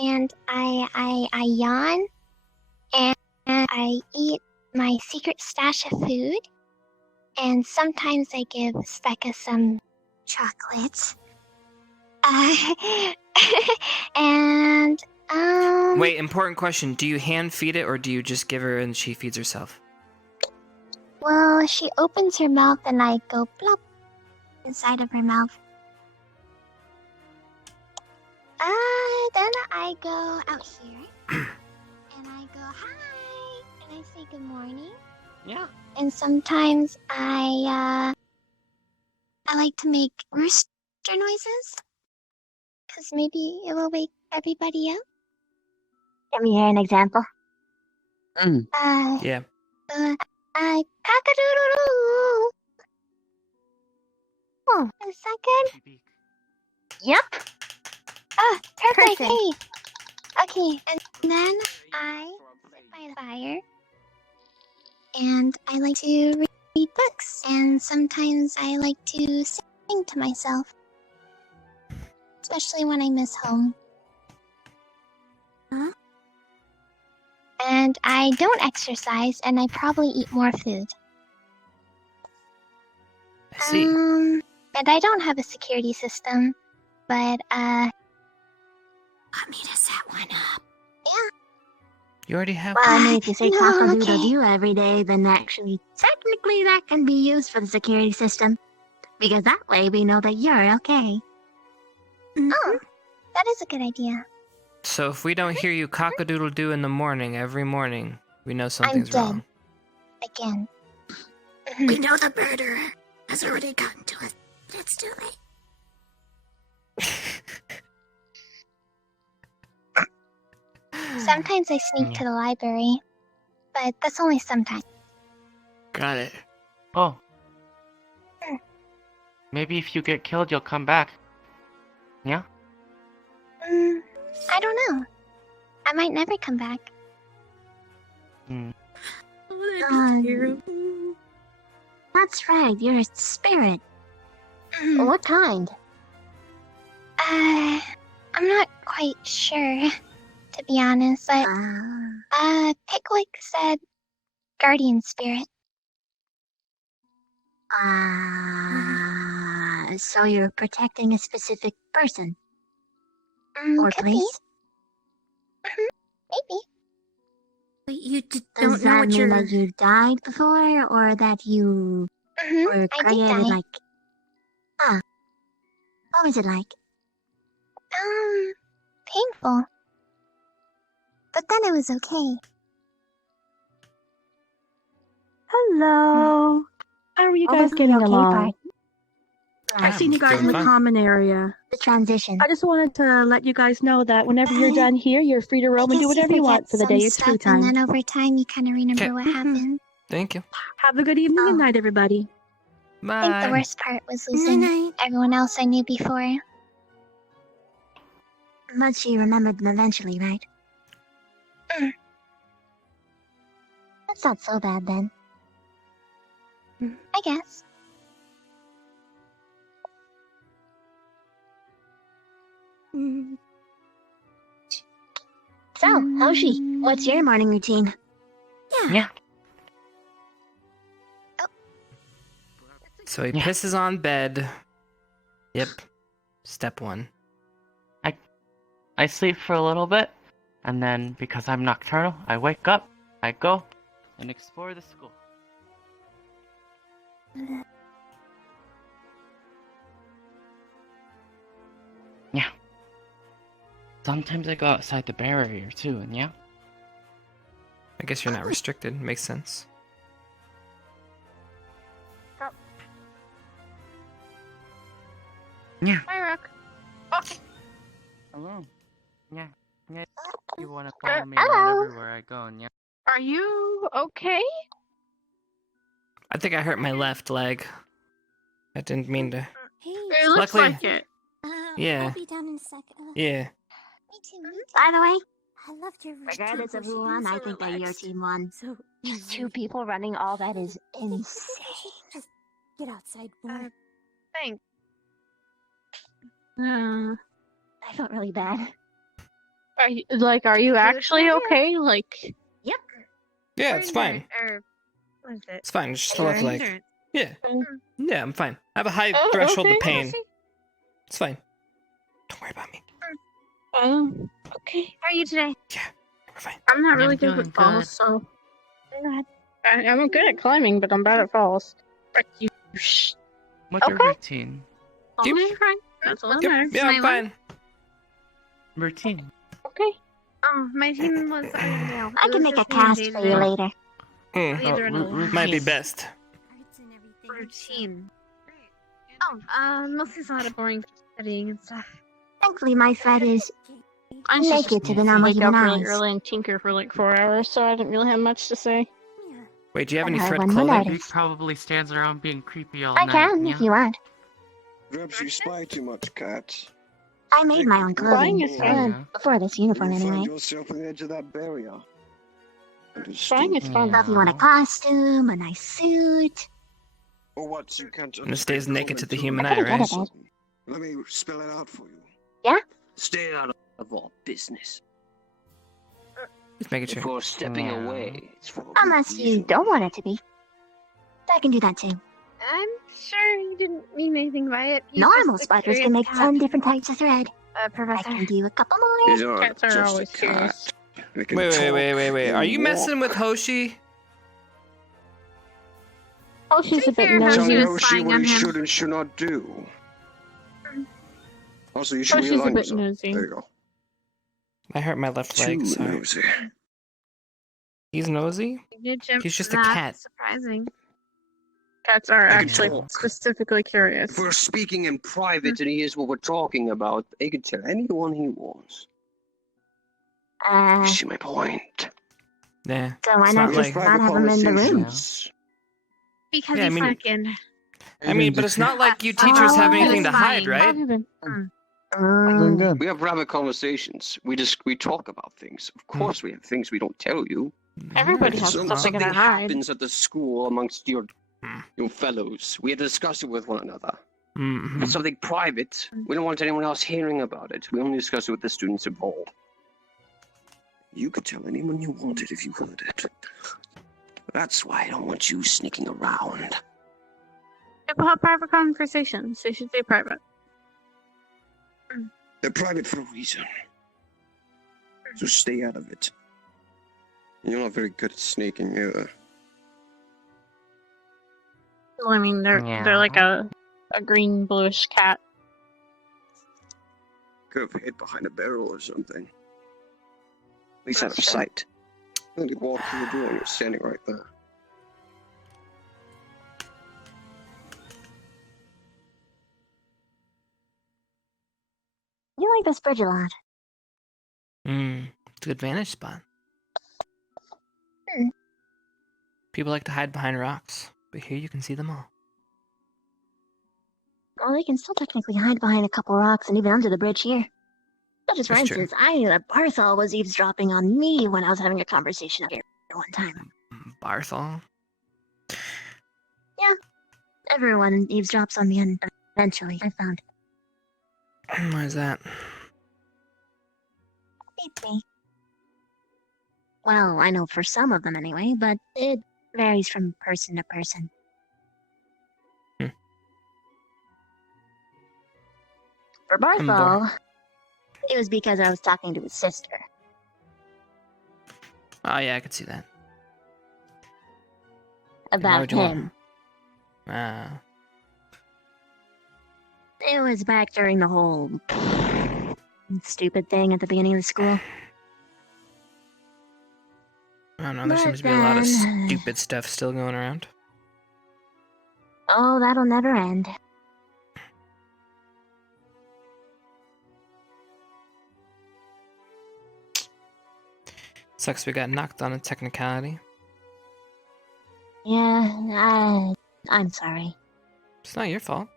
and I yawn, and I eat my secret stash of food, and sometimes I give Specca some chocolates. And Wait, important question. Do you hand feed it, or do you just give her and she feeds herself? well, she opens her mouth and I go plop inside of her mouth. Then I go out here and I go hi and I say good morning. Yeah. And sometimes I like to make rooster noises, because maybe it will wake everybody up. Let me hear an example. Yeah. Cock-a-doodle-doo. Oh, is that good? Yep. Oh, perfect. Perfect. Hey. Okay, and then I sit by the fire, and I like to read books, and sometimes I like to sing to myself, especially when I miss home. Huh? And I don't exercise, and I probably eat more food. I see. And I don't have a security system, but want me to set one up? Yeah. You already have. Well, I mean, if you say cock-a-doodle-doo every day, then actually, technically, that can be used for the security system, because that way we know that you're okay. Oh, that is a good idea. So if we don't hear you cock-a-doodle-doo in the morning, every morning, we know something's dead. wrong. Again. We know the murderer has already gotten to us. It's too late. Sometimes I sneak to the library, but that's only sometimes. Got it. Oh. Maybe if you get killed, you'll come back. Yeah? I don't know. I might never come back. That's right, you're a spirit. What kind? I'm not quite sure, to be honest, but Pickwick said guardian spirit. So you're protecting a specific person? Or Could place? Maybe. But you Does don't know that what mean you're... that you died before, or that you were I did created die. like... What was it like? Painful. But then it was okay. Hello. How are you What guys was the getting okay along? part? I've seen you guys in the fine. common area. The transition. I just wanted to let you guys know that whenever you're done here, you're free to roam and do guess you whatever you forget want for the some day. It's free stuff, and time. then over time you kind of remember Okay. what happened. Thank you. Have a good evening and night, everybody. I think the Bye. worst part was losing everyone else I knew before. But she remembered them eventually, right? That's not so bad then. I guess. So, Hoshi, what's your morning routine? Yeah. So he pisses on bed. Yep. Step 1. I sleep for a little bit, and then because I'm nocturnal, I wake up, I go, and explore the school. Yeah. Sometimes I go outside the barrier too, and yeah. I guess you're not restricted. Makes sense. Yeah. Hi, Rook. Okay. Hello. Yeah. Yeah. You wanna follow me Hello. around everywhere I go, and yeah. Are you okay? I think I hurt my left leg. I didn't mean to. Hey, It looks Luckily- like it. Yeah. I'll be down in a sec. Yeah. Me too. By the way, I loved your regardless of who won, I think that your team won. So Just 2 people running all that is insane. Just get outside more. Thanks. I felt really bad. Are you actually okay? Like, Yep. Yeah, it's fine. Or what is it? It's fine. It's just the left leg. Insurance. Yeah. Yeah, I'm fine. I have a high Oh, threshold okay. of pain. It's fine. Don't worry about me. Okay. How are you today? We're fine. I'm not I'm really good doing with falls, good. so I'm good at climbing, but I'm bad at falls. Frick you. Shh. What's your Okay. routine? Yep. That's all that Yep. matters. Yeah, I'm My fine. Routine. Okay. Oh, my team was. I don't know. I It can was make a just me and cast Jade for you today. later. Either in a Might be best. routine. Mostly it's a lot of boring studying and stuff. Thankfully, my thread is I just naked to the normal wake human up really eyes. early and tinker for like 4 hours, so I didn't really have much to say. Wait, do you have any I thread won one clothing? artist. He probably stands around being creepy all I night. can, yeah? if you want. Perhaps you spy too much, cat. I made my own Flying clothing. is fun. Yeah. Before this uniform, You find anyway. yourself on the edge of that barrier. Flying is fun. So if you want a costume, a nice suit. Or what you can't And it stays naked to the understand human I eye, couldn't right? get it. Let me spell it out for you. Yeah? Stay out of our business. Just making sure. Before stepping Yeah. away, it's for a good Unless you reason. don't want it to be. I can do that too. I'm sure you didn't mean anything by it. He's Normal just a spiders curious can make cat, 10 different types of thread. I Professor. can do a couple more. These aren't Cats are just always a cat. curious. They can Wait. talk Are you and messing walk. with Hoshi? Oh, she's a bit fair, how Tell she nosy. me was Hoshi spying what on he him. should and should not do. Also, you should Oh, she's a realign bit yourself. nosy. There you go. I hurt my left leg. Too Sorry. nosy. He's nosy? You did jump He's just a that. cat. Surprising. Cats are I can actually talk. specifically curious. If we're speaking in private and he hears what we're talking about, he can tell anyone he wants. You see my point? Yeah. So why It's not not just like- not have them in the room? conversations. Because Yeah, I he's mean- fucking. I mean, but it's not like you teachers have Oh, anything to hide, fine. right? How have you been? Doing good. We have private conversations. We talk about things. Of course, we have things we don't tell you. Everybody has If something to something hide. happens at the school amongst your fellows, we have to discuss it with one another. If it's something private, we don't want anyone else hearing about it. We only discuss it with the students involved. You could tell anyone you wanted if you heard it. That's why I don't want you sneaking around. People have private conversations. They should stay private. They're private for a reason. So stay out of it. You're not very good at sneaking either. Well, I mean, they're like a green bluish cat. Could have hid behind a barrel or something. At least out of sight. Then you walk through the door and you're standing right there. You like this bridge a lot. It's a good vantage spot. People like to hide behind rocks, but here you can see them all. Well, they can still technically hide behind a couple rocks and even under the bridge here. Such as, for That's true. instance, I knew that Barthol was eavesdropping on me when I was having a conversation up here one time. Barthol? Yeah. Everyone eavesdrops on me, and eventually I found Why is that? me. Well, I know for some of them anyway, but it varies from person to person. For Barthol, it was because I was talking to his sister. Oh yeah, I could see that. About him. Ah. It was back during the whole stupid thing at the beginning of the school. I don't know, there seems to be a lot of stupid stuff still going around. Oh, that'll never end. Sucks we got knocked on a technicality. Yeah, I'm sorry. It's not your fault.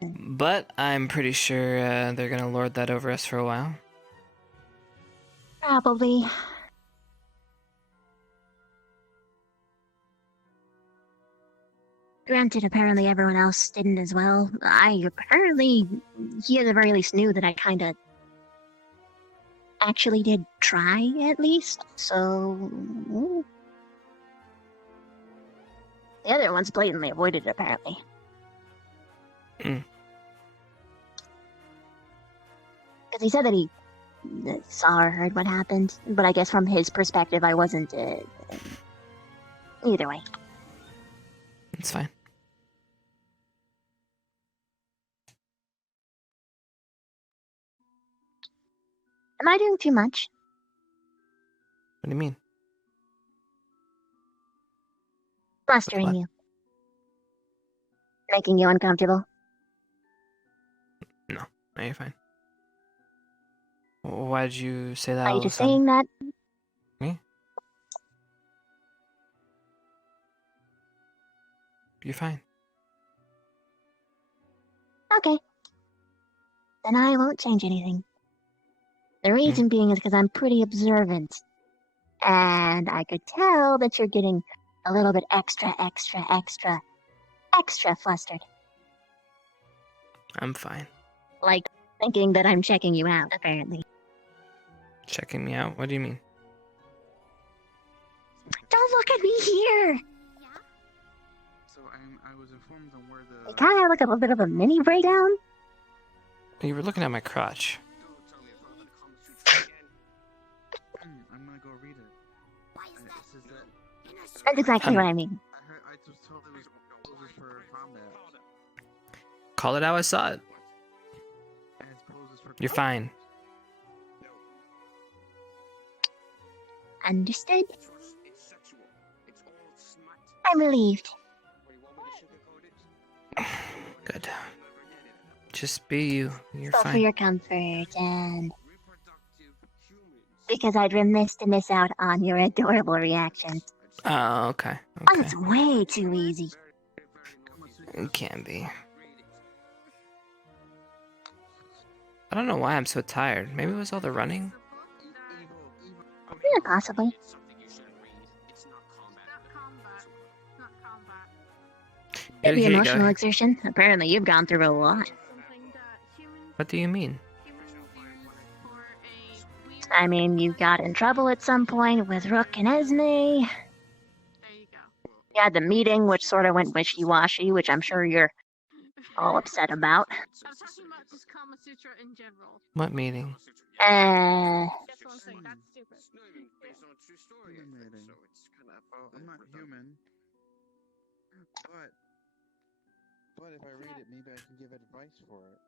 But I'm pretty sure they're gonna lord that over us for a while. Probably. Granted, apparently everyone else didn't as well. He at the very least knew that I kinda actually did try, at least, so... The other ones blatantly avoided it, apparently. Because he said that he saw or heard what happened, but I guess from his perspective, I wasn't... either way. It's fine. Am I doing too much? What do you mean? Flustering you. Making you uncomfortable. No, you're fine. Why did you say that? Are you just saying that? Me? You're fine. Okay. Then I won't change anything. The reason being is because I'm pretty observant. And I could tell that you're getting a little bit extra flustered. I'm fine. Like, thinking that I'm checking you out, apparently. Checking me out? What do you mean? Don't look at me here! So I was informed on where the... You kind of have like a little bit of a mini breakdown. You were looking at my crotch. I'm gonna go read it. It says that... That's exactly what I mean. I was told it was poses for combat. Call it how I saw it. You're fine. Understood. I'm relieved. Good. Just be you. You're So fine. for your comfort and... Because I'd remiss to miss out on your adorable reactions. Oh, okay. Oh, it's way too easy. It can be. I don't know why I'm so tired. Maybe it was all the running? Yeah, possibly. Maybe Here you go. emotional exertion. Apparently you've gone through a lot. What do you mean? I mean, you got in trouble at some point with Rook and Esme. You had the meeting, which sort of went wishy-washy, which I'm sure you're all upset about. I'm talking about just Kama Sutra in general. What meeting? That's what I'm saying. That's stupid. I'm not human. But if I read it, maybe I can give advice for it.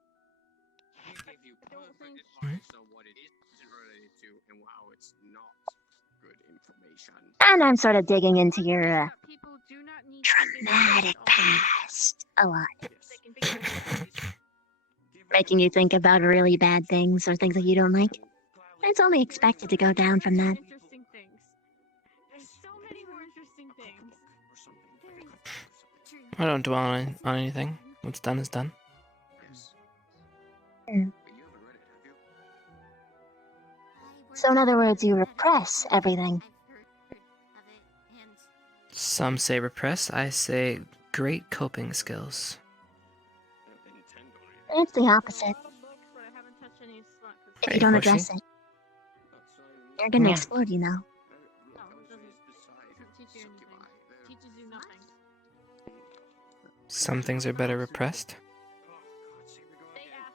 He gave you perfect advice on what it isn't related to and how it's not good information. And I'm sort of digging into your traumatic past a lot. Making you think about really bad things or things that you don't like. It's only expected to go down from that. Interesting things. There's so many more interesting things. I don't dwell on anything. What's done is done. So in other words, you repress everything. Some say repress, I say great coping skills. It's the opposite. If you don't address it, you're gonna explode, you know. Some things are better repressed.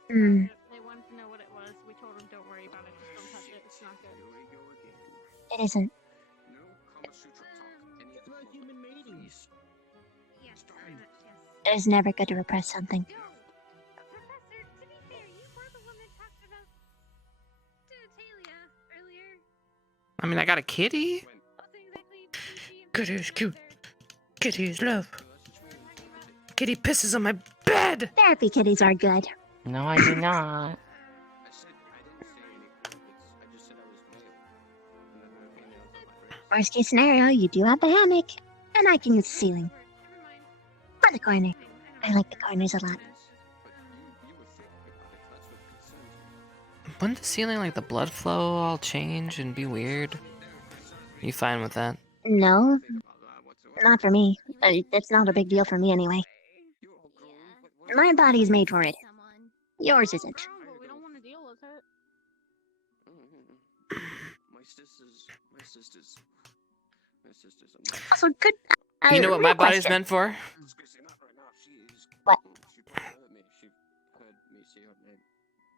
Hmm. They wanted to know what it was. We told them, don't worry about it. Just don't touch it. It's not good. It isn't. It is never good to repress something. I mean, I got a kitty. Kitty's cute. Kitty's love. Kitty pisses on my bed. Therapy kitties are good. No, I do not. Worst case scenario, you do have the hammock, and I can use the ceiling. Or the corner. I like the corners a lot. Wouldn't the ceiling, like the blood flow, all change and be weird? You fine with that? No, not for me. It's not a big deal for me anyway. My body's made for it. Yours isn't. We don't want to deal with it. My sisters. Also, good. You know what real my body's question. meant for? What?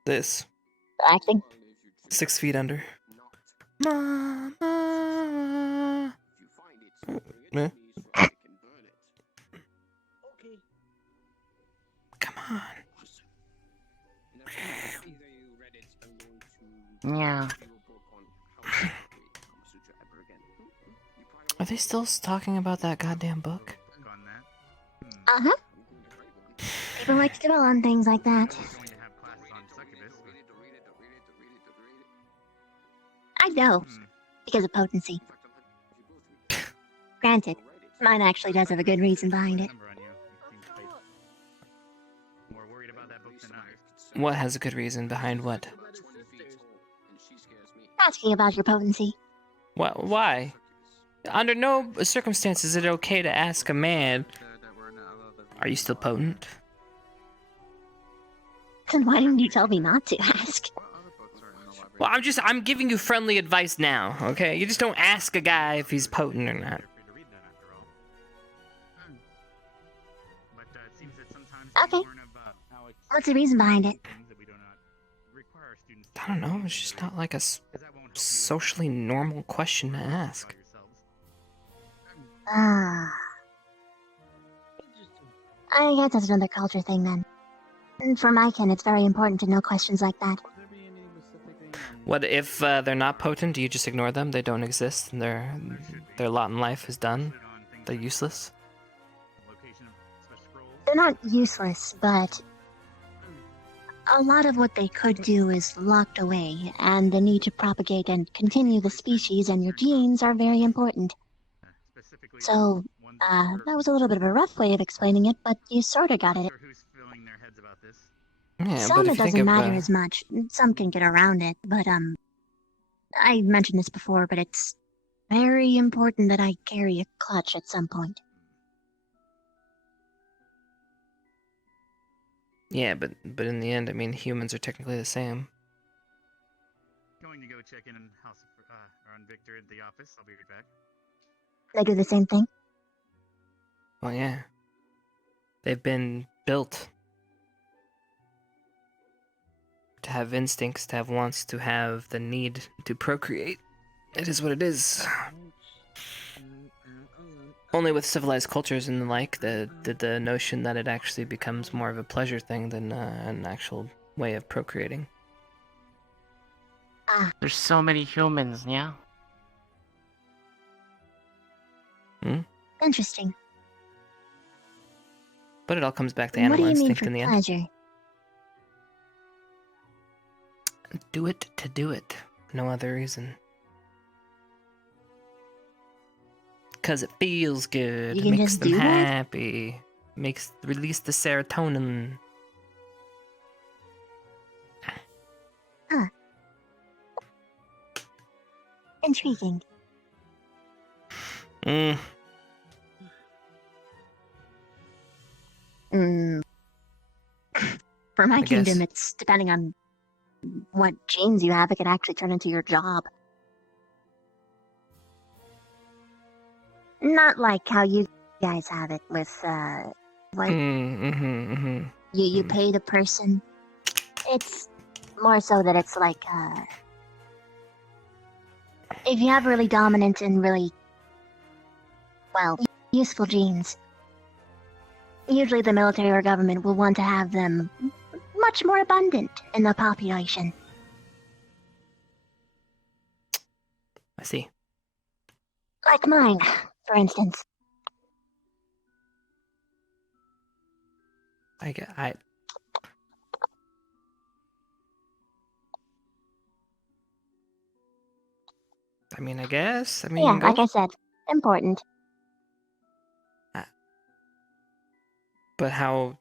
This. Acting? 6 feet under. Mama. Eh? Come on. Yeah. Are they still talking about that goddamn book? Uh-huh. People like to dwell on things like that. I know, because of potency. Granted, mine actually does have a good reason behind it. What has a good reason behind what? Asking about your potency. What? Why? Under no circumstances is it okay to ask a man, are you still potent? Then why didn't you tell me not to ask? Well, I'm giving you friendly advice now, okay? You just don't ask a guy if he's potent or not. Okay. What's the reason behind it? I don't know, it's just not like a socially normal question to ask. Ah. I guess that's another culture thing then. And for my kin, it's very important to know questions like that. What if they're not potent? Do you just ignore them? They don't exist, and their lot in life is done. They're useless. They're not useless, but a lot of what they could do is locked away, and the need to propagate and continue the species and your genes are very important. So, that was a little bit of a rough way of explaining it, but you sorta got it. Yeah, Some but it if you think doesn't of matter as much. Some can get around it, but I mentioned this before, but it's very important that I carry a clutch at some point. yeah, but in the end, I mean, humans are technically the same. Going to go check in House of, on Victor at the office. I'll be right back. They do the same thing. Well, yeah. They've been built to have instincts, to have wants, to have the need to procreate. It is what it is. Only with civilized cultures and the like, the notion that it actually becomes more of a pleasure thing than an actual way of procreating. There's so many humans, yeah? Interesting. But it all comes back to What do animal you mean instinct for in the end. pleasure? Do it to do it. No other reason. Because it feels good. You can Makes just them do that? happy. Release the serotonin. Huh. Intriguing. Mm. For my I kingdom, guess. it's depending on what genes you have, it can actually turn into your job. Not like how you guys have it with, you pay the person. It's more so that it's like, if you have really dominant and really, well, useful genes, usually the military or government will want to have them much more abundant in the population. I see. Like mine, for instance. I mean, I guess. I mean, Yeah, go like I said, important. But how...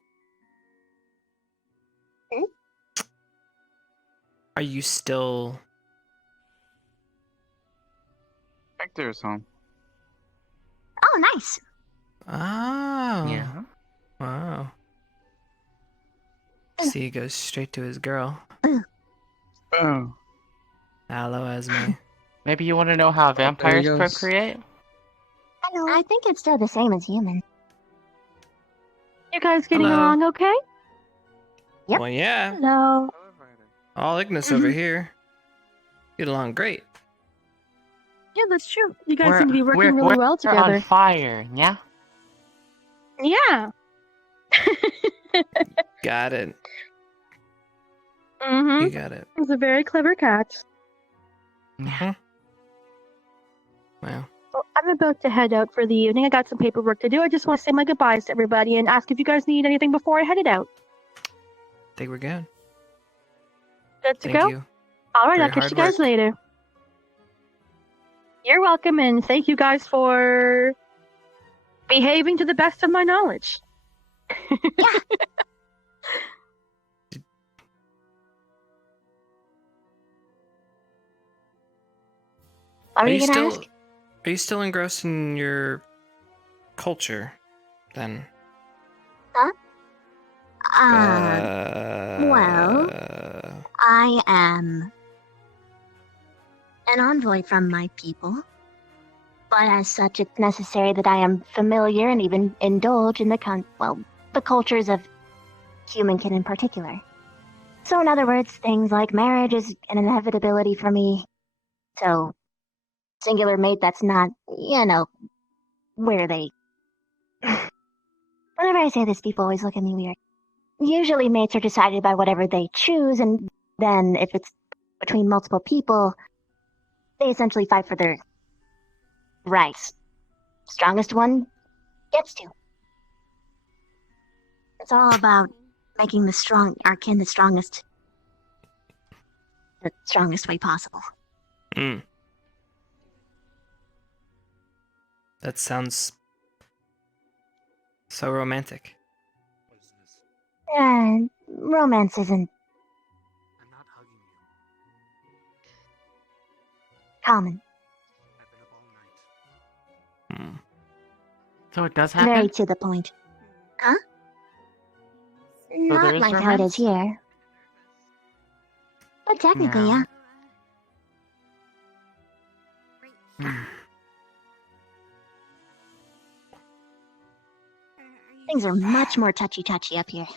Are you still... Victor's home. Oh, nice. Oh. Yeah. Wow. See, he goes straight to his girl. Oh. Lalo as me. Maybe you want to know how vampires procreate? I think it's still the same as human. You guys getting Hello. along okay? Yep. Well, yeah. No. All Ignis over here. Get along great. Yeah, that's true. You guys seem to be working really well We're together. on fire, yeah? Yeah. Got it. Mm-hmm. You got it. He's a very clever cat. Mm-hmm. Wow. Well, I'm about to head out for the evening. I got some paperwork to do. I just want to say my goodbyes to everybody and ask if you guys need anything before I headed out. Think we're good. Good to Thank go? you. All right, for I'll your catch hard you guys work. later. You're welcome, and thank you guys for behaving to the best of my knowledge. Are you gonna still ask? Are you still engrossed in your culture then? Huh? Well, I am an envoy from my people, but as such, it's necessary that I am familiar and even indulge in the cultures of humankin in particular. So, in other words, things like marriage is an inevitability for me. So, singular mate, that's not, where they. Whenever I say this, people always look at me weird. Usually, mates are decided by whatever they choose, and then if it's between multiple people, they essentially fight for their rights. Strongest one gets to. It's all about making our kin the strongest way possible. That sounds so romantic. Romance isn't common. So it does happen? Very to the point. Huh? there Not is like how it is romance? here. But technically, yeah. Things are much more touchy-touchy up here.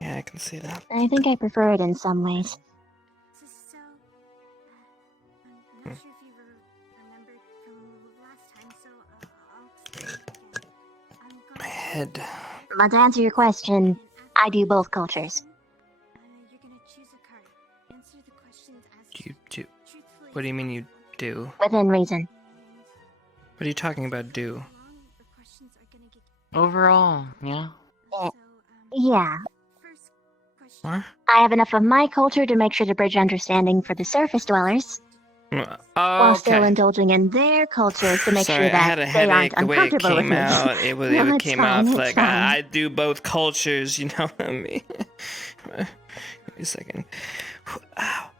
Yeah, I can see that. I think I prefer it in some ways. My head. But to answer your question, I do both cultures. You do. What do you mean you do? Within reason. What are you talking about, do? Overall, yeah. Yeah. What? I have enough of my culture to make sure to bridge understanding for the surface dwellers, while still indulging in their culture to make Sorry, sure that I had a they aren't headache the way it uncomfortable with came me. out. No, It it's came fine, off it's like fine. I do both cultures, you know what I mean? Wait a second. Ow.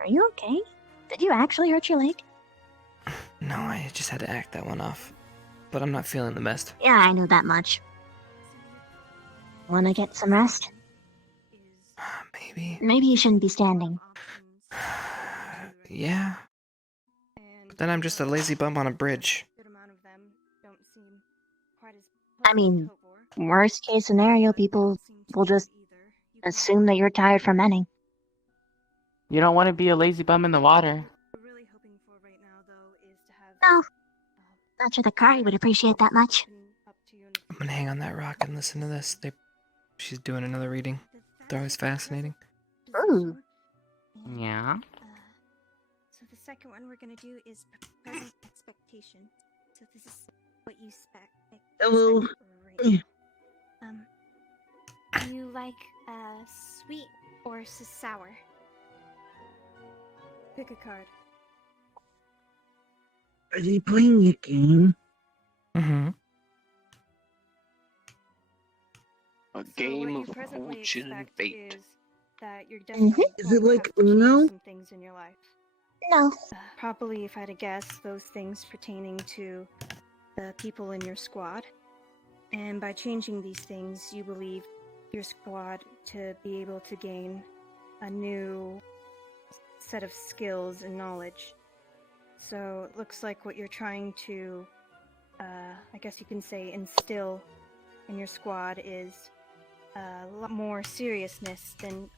Are you okay? Did you actually hurt your leg? No, I just had to act that one off. But I'm not feeling the best. Yeah, I knew that much. Wanna get some rest? Maybe. Maybe you shouldn't be standing. Yeah. But then I'm just a lazy bum on a bridge. I mean, worst case scenario, people will just assume that you're tired from menning. You don't want to be a lazy bum in the water. No. Not sure the Kari would appreciate that much. I'm gonna hang on that rock and listen to this. She's doing another reading. They're always fascinating. Ooh. Yeah. So the second one we're gonna do is present expectation. So this is what you expect. Hello. Right now. Do you like sweet or sour? Pick a card. Are they playing a game? Mm-hmm. A game of fortune and fate. That you're definitely Is it going to like have to change Uno? some things in your life. No. Probably, if I had to guess, those things pertaining to the people in your squad. And by changing these things, you believe your squad to be able to gain a new set of skills and knowledge. So it looks like what you're trying to, I guess you can say, instill in your squad is a lot more seriousness than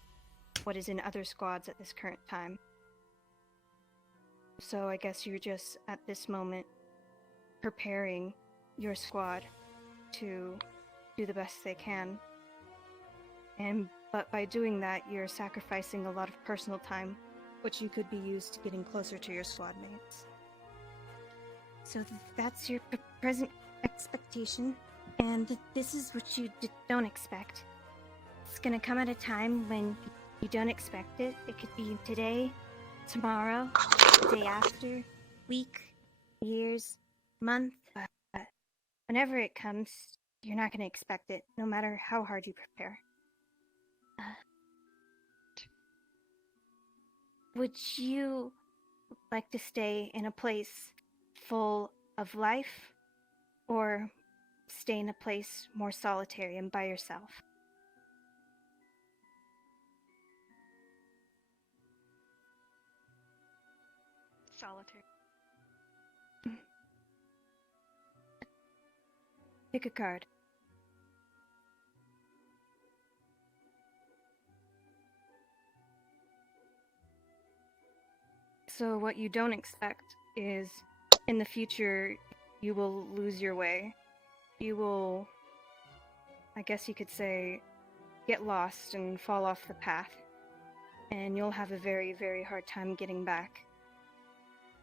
what is in other squads at this current time. So I guess you're just, at this moment, preparing your squad to do the best they can. But by doing that, you're sacrificing a lot of personal time, which you could be used to getting closer to your squad mates. So that's your present expectation, and this is what you don't expect. It's gonna come at a time when you don't expect it. It could be today, tomorrow, the day after, week, years, month. But whenever it comes, you're not gonna expect it, no matter how hard you prepare. Would you like to stay in a place full of life, or stay in a place more solitary and by yourself? Solitary. Pick a card. So what you don't expect is, in the future, you will lose your way. You will, I guess you could say, get lost and fall off the path. And you'll have a very, very hard time getting back.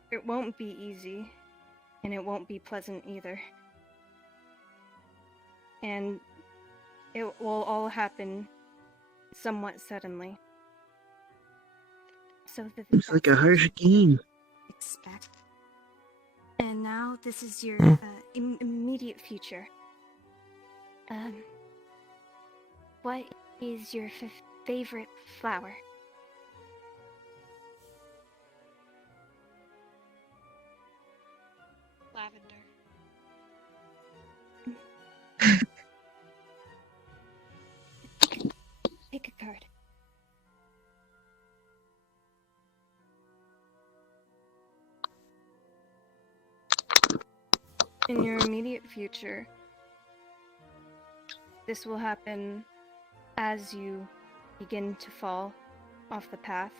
It won't be easy, and it won't be pleasant either. And it will all happen somewhat suddenly. So It's like a harsh game. Expect. And now this is your immediate future. what is your favorite flower? Lavender. Pick a card. In your immediate future, this will happen as you begin to fall off the path.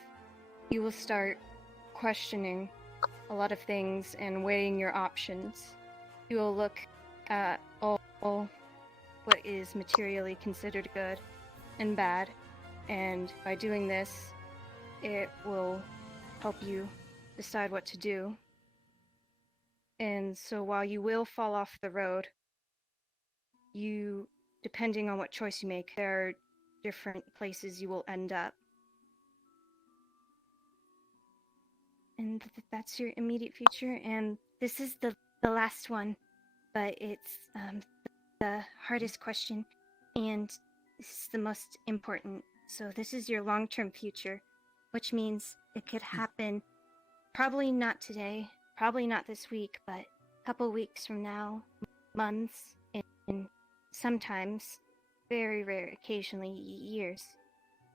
You will start questioning a lot of things and weighing your options. You will look at all what is materially considered good and bad, and by doing this, it will help you decide what to do. And so while you will fall off the road, depending on what choice you make, there are different places you will end up. And that's your immediate future, and this is the last one, but it's the hardest question, and this is the most important. So this is your long-term future, which means it could happen probably not today, probably not this week, but a couple weeks from now, months, and sometimes, very rare, occasionally, years.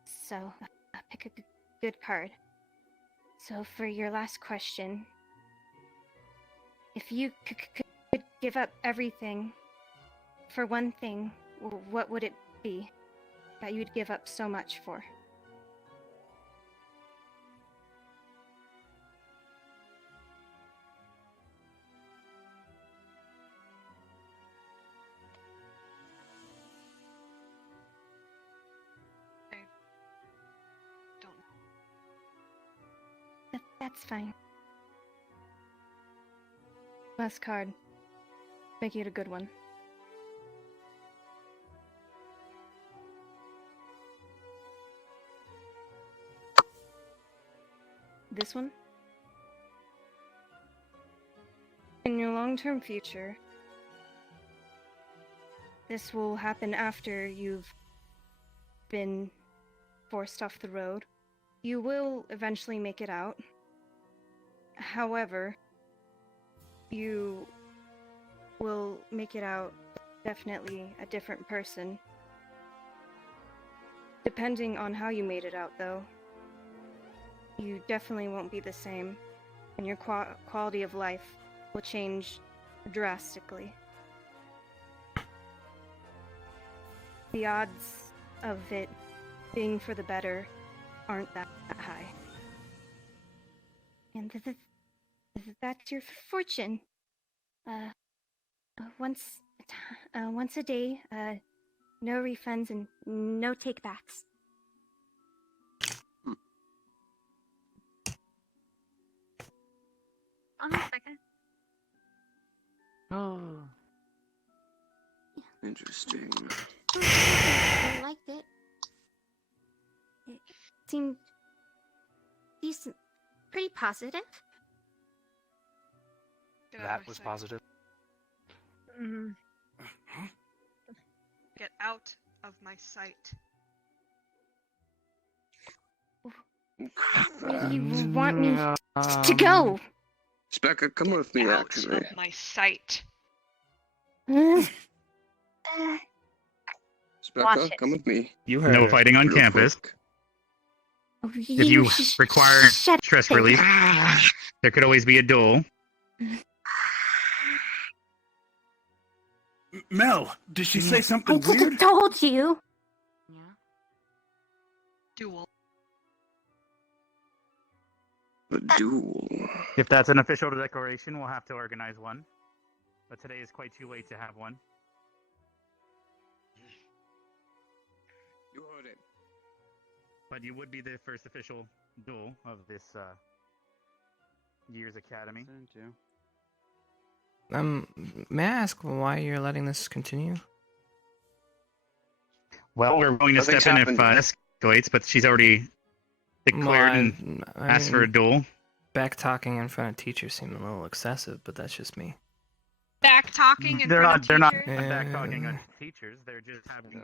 So pick a good card. So for your last question, if you could give up everything for one thing, what would it be that you'd give up so much for? That's fine. Last card. Make it a good one. This one? In your long-term future, this will happen after you've been forced off the road. You will eventually make it out. However, you will make it out definitely a different person. Depending on how you made it out, though, you definitely won't be the same, and your quality of life will change drastically. The odds of it being for the better aren't that high. And that's your fortune. Once a day, no refunds and no takebacks. On a second. Oh. Interesting. I liked it. It seemed decent, pretty positive. That was positive. Mm-hmm. Get out of my sight. Where do you want me to go? Specca, come with me, Out actually. of my sight. Specca, Watch it. come with me. You heard no fighting on Real campus. quick. If you require stress relief, there could always be a duel. Mel, did she say something I weird? told you. Duel. A duel. If that's an official declaration, we'll have to organize one. But today is quite too late to have one. You heard it. But you would be the first official duel of this year's academy. May I ask why you're letting this continue? Well, we're willing to step in if it escalates, but she's already declared and asked for a duel. Back talking in front of teachers seemed a little excessive, but that's just me. back talking in They're front not. of They're not teachers? back talking on teachers. They're just having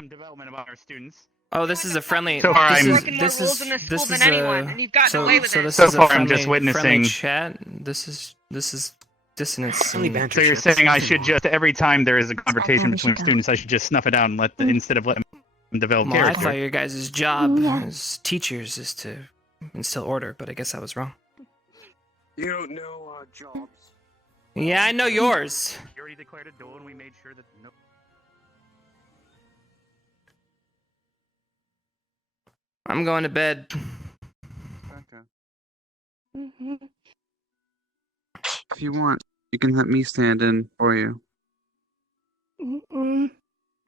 some development about our students. Oh, this is a friendly. So far, this I'm- is Broken more this rules is in this school this than is anyone, a and you've gotten so away with so it. this So is a far, I'm friendly, just friendly witnessing- chat. This is dissonance. Friendly and- banter. So you're Chipz. saying I should just every time there is a conversation we should between go. students, I should just snuff it out and let the instead of letting them develop Well, I character. thought your guys' job Yeah. as teachers is to instill order, but I guess I was wrong. You don't know our jobs. Yeah, I know yours. You already declared a duel, and we made sure that no. I'm going to bed. Okay. Mhm. If you want, you can let me stand in for you.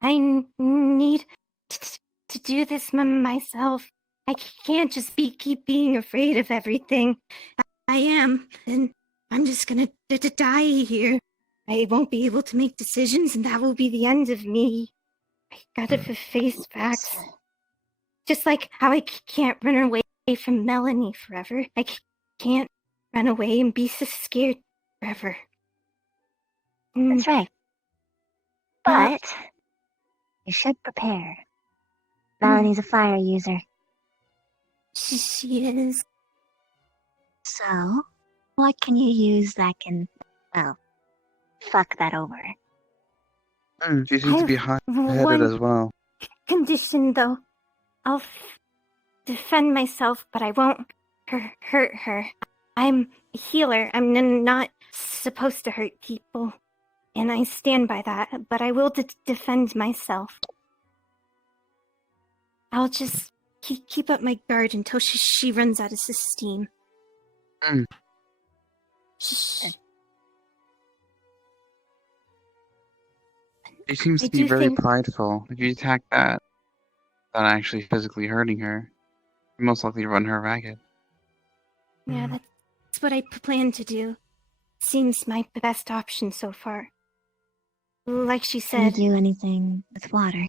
I need to do this myself. I can't just keep being afraid of everything. I am, and I'm just gonna die here. I won't be able to make decisions, and that will be the end of me. I gotta face facts. Just like how I can't run away from Melanie forever. I can't run away and be so scared forever. That's right. But you should prepare. Melanie's a fire user. She is. So, what can you use that can, well, fuck that over? She seems to be hot-headed one as well. condition, though. I'll defend myself, but I won't hurt her. I'm a healer. I'm not supposed to hurt people. And I stand by that, but I will defend myself. I'll just keep up my guard until she runs out of steam. She seems I to be do very think- prideful. If you attack that, without actually physically hurting her, you most likely run her ragged. Yeah, that's what I plan to do. Seems my best option so far. Like she Can you said, do anything with water?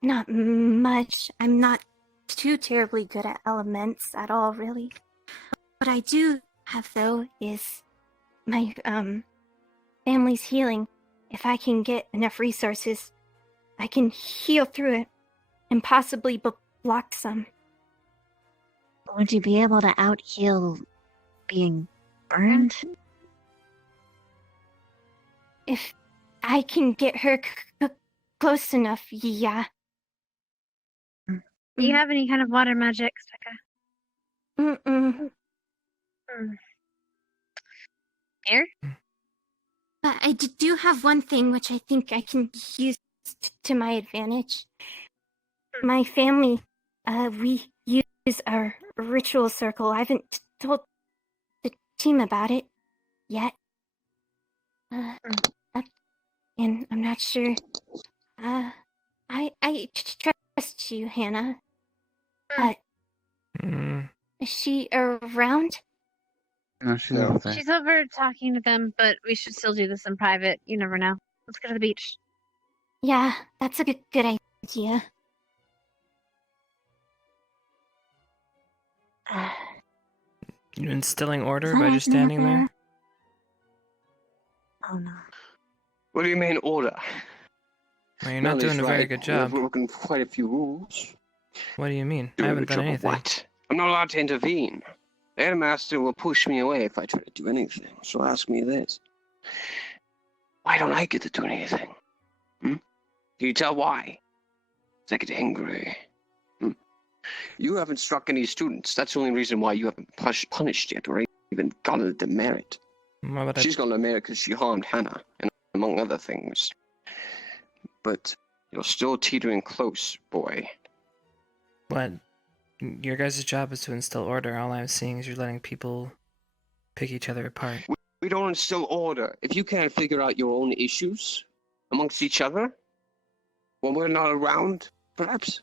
not much. I'm not too terribly good at elements at all, really. What I do have, though, is my family's healing. If I can get enough resources, I can heal through it and possibly block some. Would you be able to out-heal being burned? If I can get her close enough, yeah. Do you have any kind of water magic, Becca? Mm-mm. Here? But I do have one thing which I think I can use to my advantage. My family, we use our ritual circle. I haven't told the team about it yet. And I'm not sure. I trust you, Hannah. But is she around? No, she's over there. She's over talking to them, but we should still do this in private. You never know. Let's go to the beach. Yeah, that's a good idea. You instilling order by just standing there? Oh no. What do you mean order? Well, you're not Melanie's doing a very right. good job. We've broken quite a few rules. What do you mean? I Doing haven't a done job of anything. What? I'm not allowed to intervene. The headmaster will push me away if I try to do anything. So ask me this. Why don't I get to do anything? Can you tell why? I get angry. You haven't struck any students. That's the only reason why you haven't punished yet or even gotten a demerit. She's gotten a demerit because she harmed Hannah, and among other things. But you're still teetering close, boy. What? Your guys' job is to instill order. All I'm seeing is you're letting people pick each other apart. We don't instill order. If you can't figure out your own issues amongst each other, when we're not around, perhaps,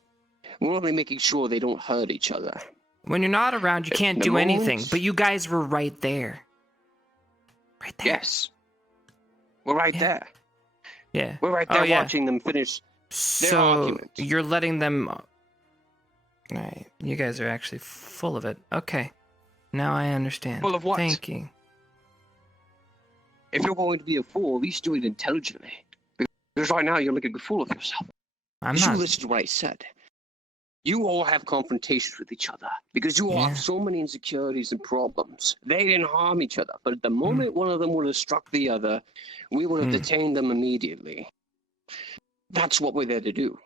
we're only making sure they don't hurt each other. When you're not around, you can't the do anything. moments- But you guys were right there. Right there. Yes. We're right there. Yeah. We're right there Oh, yeah. watching them finish their So argument. you're letting them. Right. You guys are actually full of it. Okay. Now I understand. Full of what? Thank you. If you're going to be a fool, at least do it intelligently. Because right now you're making a fool of yourself. I'm You not. listen to what I said. You all have confrontations with each other because you all have so many insecurities and problems. They didn't harm each other, but at the moment one of them would have struck the other, we would have detained them immediately. That's what we're there to do.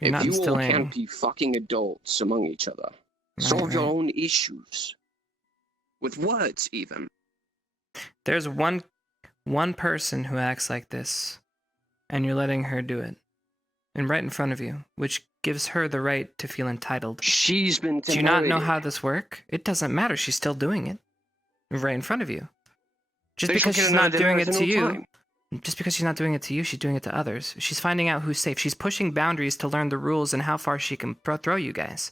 You're if not you all instilling- can't be fucking adults among each other, solve your own issues. With words, even. There's one person who acts like this, and you're letting her do it. And right in front of you, which gives her the right to feel entitled. She's been Do you not know demoted. how this works? It doesn't matter. She's still doing it. Right in front of you. Just They because should get she's not another doing it demerit to in no you. time. Just because she's not doing it to you, she's doing it to others. She's finding out who's safe. She's pushing boundaries to learn the rules and how far she can throw you guys.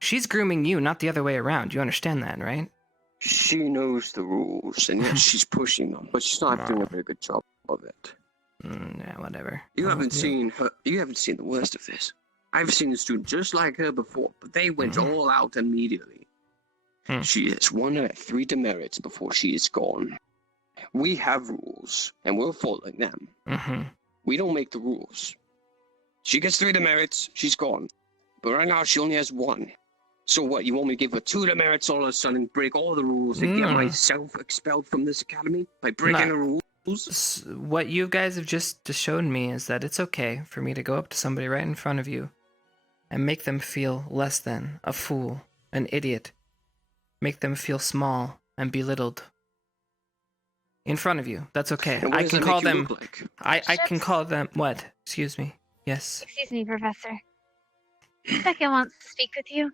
She's grooming you, not the other way around. You understand that, right? She knows the rules, and yes, she's pushing them, but she's not doing a very good job of it. Yeah, whatever. You haven't seen her. You haven't seen the worst of this. I've seen a student just like her before, but they went all out immediately. She has 1 out of 3 demerits before she is gone. We have rules, and we're following them. We don't make the rules. She gets 3 demerits, she's gone. But right now, she only has 1. So what, you want me to give her 2 demerits all of a sudden, break all the rules, and get myself expelled from this academy by breaking the rules? What you guys have just shown me is that it's okay for me to go up to somebody right in front of you and make them feel less than, a fool, an idiot. Make them feel small and belittled. In front of you. That's okay. And what I does can that call make you them... look like? I can call them... What? Excuse me. Yes. Excuse me, Professor. Second wants to speak with you.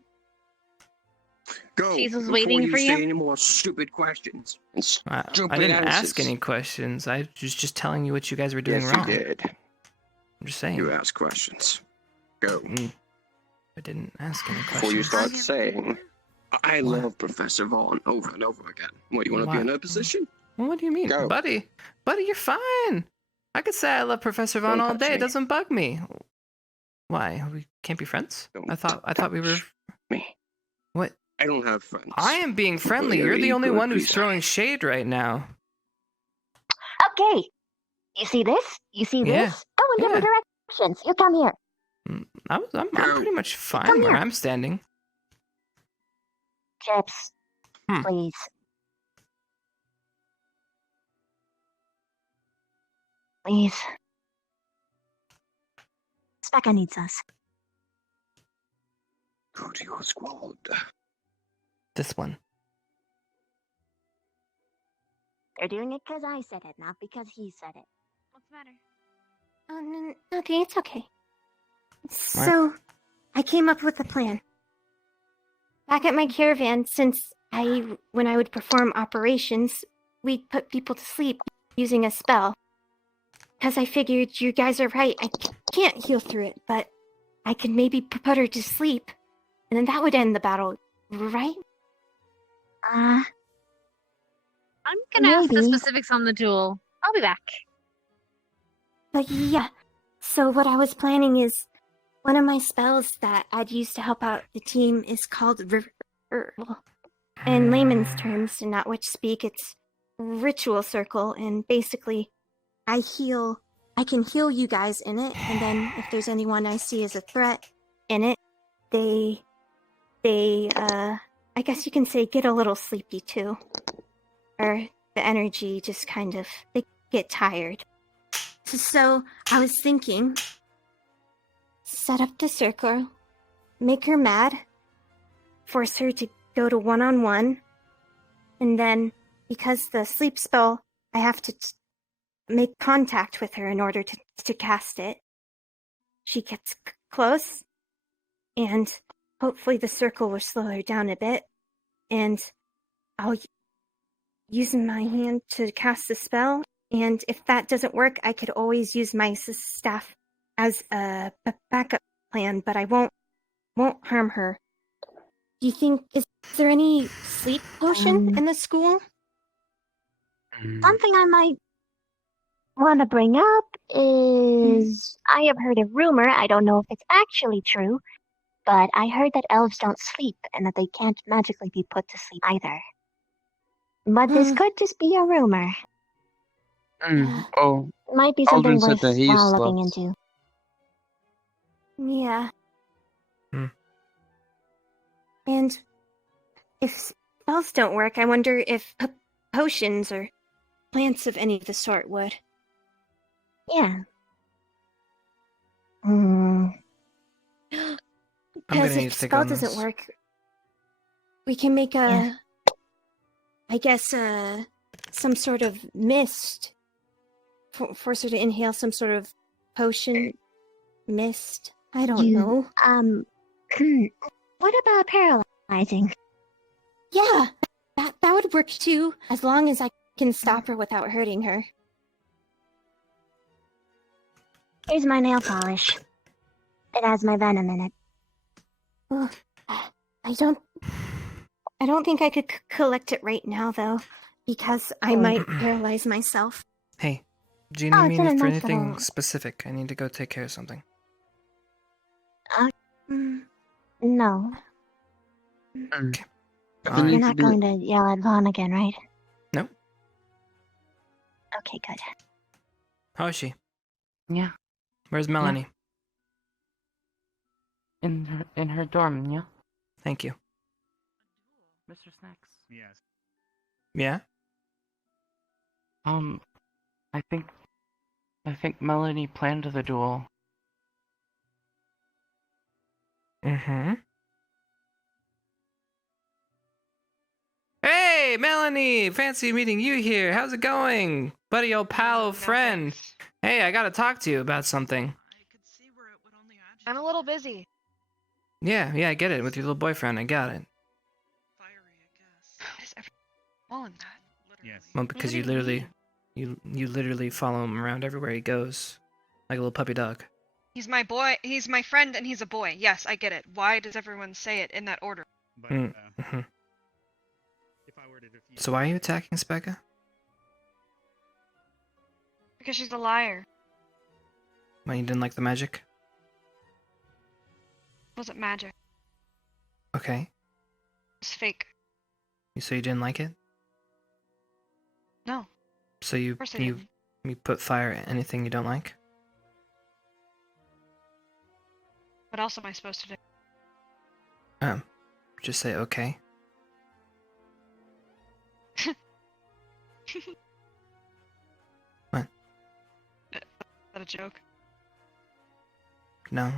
Go. Jesus before waiting for say you. any more stupid questions. And I stupid didn't answers. ask any questions. I was just telling you what you guys were doing Yes, wrong. you did. I'm just saying. You asked questions. Go. I didn't ask any questions. Before you start saying, I love Professor Vaughn over and over again. What, you want to be in her position? Well, what do you mean? Go. Buddy, you're fine. I could say I love Professor Vaughn Don't all touch day. It me. doesn't bug me. Why? We can't be friends? I thought we were... Me. What? I don't have friends. I am being friendly. You're You're the only equally one who's pleased. throwing shade right now. Okay. You see this? You see Yeah. this? Go in different directions. You come here. I'm pretty much fine where I'm standing. Chipz, please. Please. Specca needs us. Go to your squad. This one. They're doing it because I said it, not because he said it. What's the matter? Nothing, it's okay. So, I came up with a plan. Back at my caravan, when I would perform operations, we'd put people to sleep using a spell. Because I figured you guys are right, I can't heal through it, but I could maybe put her to sleep, and then that would end the battle, right? I'm gonna ask the Maybe. specifics on the duel. I'll be back. But yeah, so what I was planning is, one of my spells that I'd use to help out the team is called in layman's terms, and not witch speak, it's ritual circle, and basically, I can heal you guys in it, and then if there's anyone I see as a threat in it, they I guess you can say get a little sleepy too. Or the energy just kind of, they get tired. So I was thinking, set up the circle, make her mad, force her to go to one-on-one, and then, because the sleep spell, I have to make contact with her in order to cast it. She gets close, and hopefully the circle will slow her down a bit, and I'll use my hand to cast the spell, and if that doesn't work, I could always use my staff as a backup plan, but I won't harm her. Do you think, is there any sleep potion in the school? Something I might want to bring up is I have heard a rumor, I don't know if it's actually true, but I heard that elves don't sleep and that they can't magically be put to sleep either. But this could just be a rumor. Oh, Might be something Aldrin said that he worthwhile looking slept. into. Yeah. Hmm. And if spells don't work, I wonder if potions or plants of any of the sort would. Yeah. Hmm. I'm Because gonna need if to think spell on doesn't this. work, we can make Yeah. I guess, some sort of mist. Force her to inhale some sort of potion mist. I don't know. What about paralyzing? Yeah, that would work too, as long as I can stop her without hurting her. Here's my nail polish. It has my venom in it. Ugh, I don't think I could collect it right now, though, because I might paralyze myself. Hey, do you need it's in me a for nice anything little- specific? I need to go take care of something. No. Okay. You're not going to yell at Vaughn again, right? No. Okay, good. How is she? Yeah. Where's Melanie? In her dorm, yeah. Thank you. Mr. Snacks. Yes. Yeah? I think Melanie planned the duel. Mm-hmm. Hey, Melanie! Fancy meeting you here. How's it going? Buddy, old pal, friend. Hey, I gotta talk to you about something. I'm a little busy. Yeah, I get it. With your little boyfriend, I got it. What is everyone calling that? Yes. Well, because What you do you literally, you literally follow him around everywhere he goes, like a little puppy dog. He's my boy. He's my friend, and he's a boy. Yes, I get it. Why does everyone say it in that order? Mm-hmm. So why are you attacking Specca? Because she's a liar. Why you didn't like the magic? It wasn't magic. Okay. It's fake. You say you didn't like it? No. So you Of course I didn't. you put fire at anything you don't like? What else am I supposed to do? Just say okay. What? Is that a joke? No.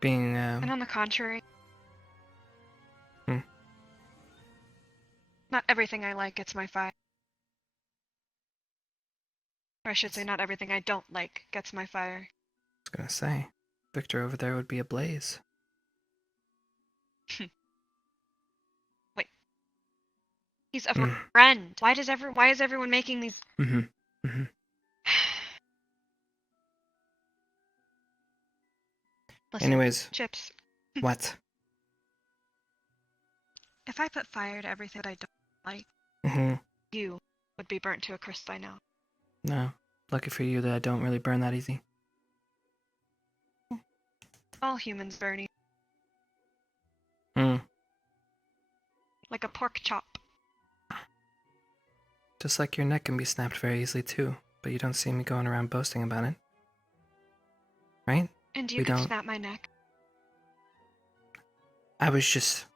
Being And on the contrary, Hmm. not everything I like gets my fire. Or I should say, not everything I don't like gets my fire. I was gonna say, Victor over there would be ablaze. Wait. He's a Mm. friend. Why is everyone making these? Mm-hmm. Mm-hmm. Listen, Anyways. Chipz. What? If I put fire to everything that I don't like, Mm-hmm. you would be burnt to a crisp by now. No. Lucky for you that I don't really burn that easy. All humans burn easy, Hmm. like a pork chop. Just like your neck can be snapped very easily too, but you don't see me going around boasting about it. Right? And you We could don't. snap my neck. I was just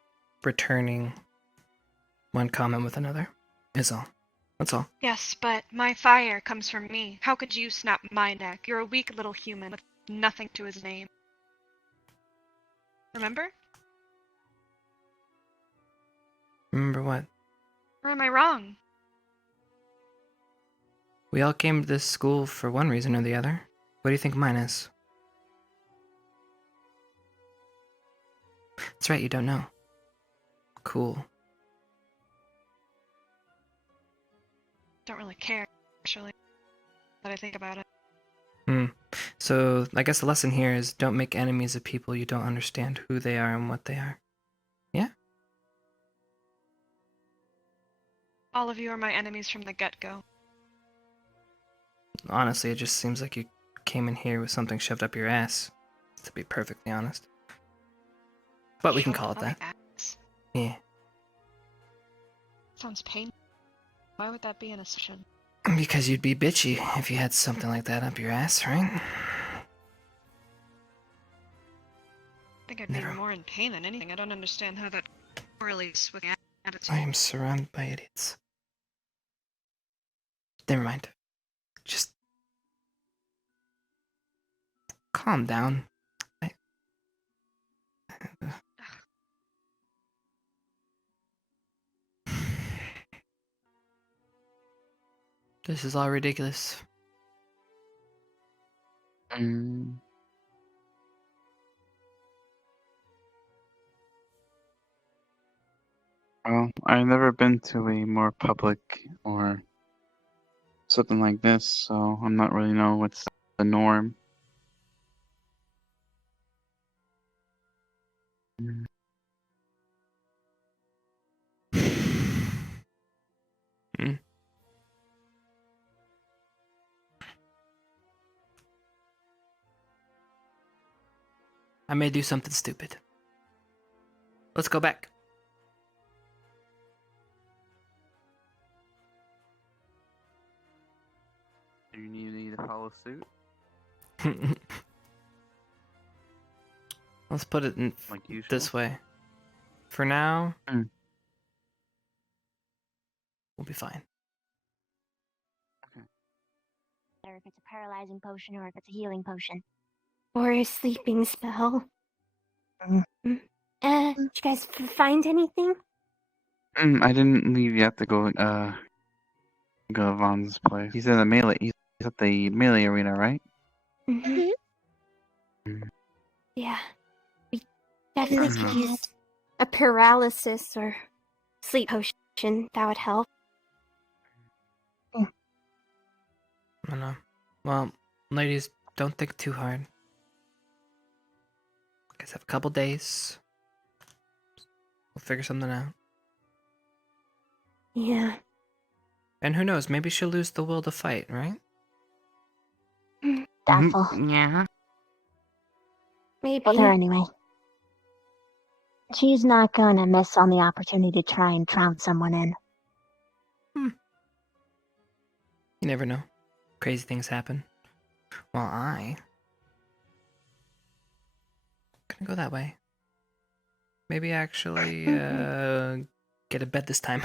returning one comment with another, is all. That's all. Yes, but my fire comes from me. How could you snap my neck? You're a weak little human with nothing to his name. Remember? Remember what? Or am I wrong? We all came to this school for one reason or the other. What do you think mine is? That's right, you don't know. Cool. Don't really care, actually. That I think about it. So, I guess the lesson here is don't make enemies of people you don't understand who they are and what they are. Yeah? All of you are my enemies from the get-go. Honestly, it just seems like you came in here with something shoved up your ass, to be perfectly honest. But we can call it that. Ass. Yeah. Sounds painful. Why would that be an ascension? Because you'd be bitchy if you had something like that up your ass, right? I think I'd be more in pain than anything. I don't understand how that correlates with the attitude. I am surrounded by idiots. Never mind. Just calm down. This is all ridiculous. Well, I've never been to a more public or something like this, so I'm not really know what's the norm. I may do something stupid. Let's go back. Do you need to follow suit? Let's put it in Like usual? this way. For now, we'll be fine. Or if it's a paralyzing potion or if it's a healing potion. Or a sleeping spell. Did you guys find anything? I didn't leave yet to go Vaughn's place. He's in the melee. He's at the melee arena, right? Yeah. We definitely could use a paralysis or sleep potion. That would help. I don't know. Well, ladies, don't think too hard. You guys have a couple days. We'll figure something out. Yeah. And who knows, maybe she'll lose the will to fight, right? Doubtful. Yeah. Maybe. With her anyway. She's not gonna miss on the opportunity to try and drown someone in. You never know. Crazy things happen. Well, I gonna go that way. Maybe actually get a bed this time.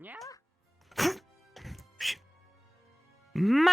Yeah. My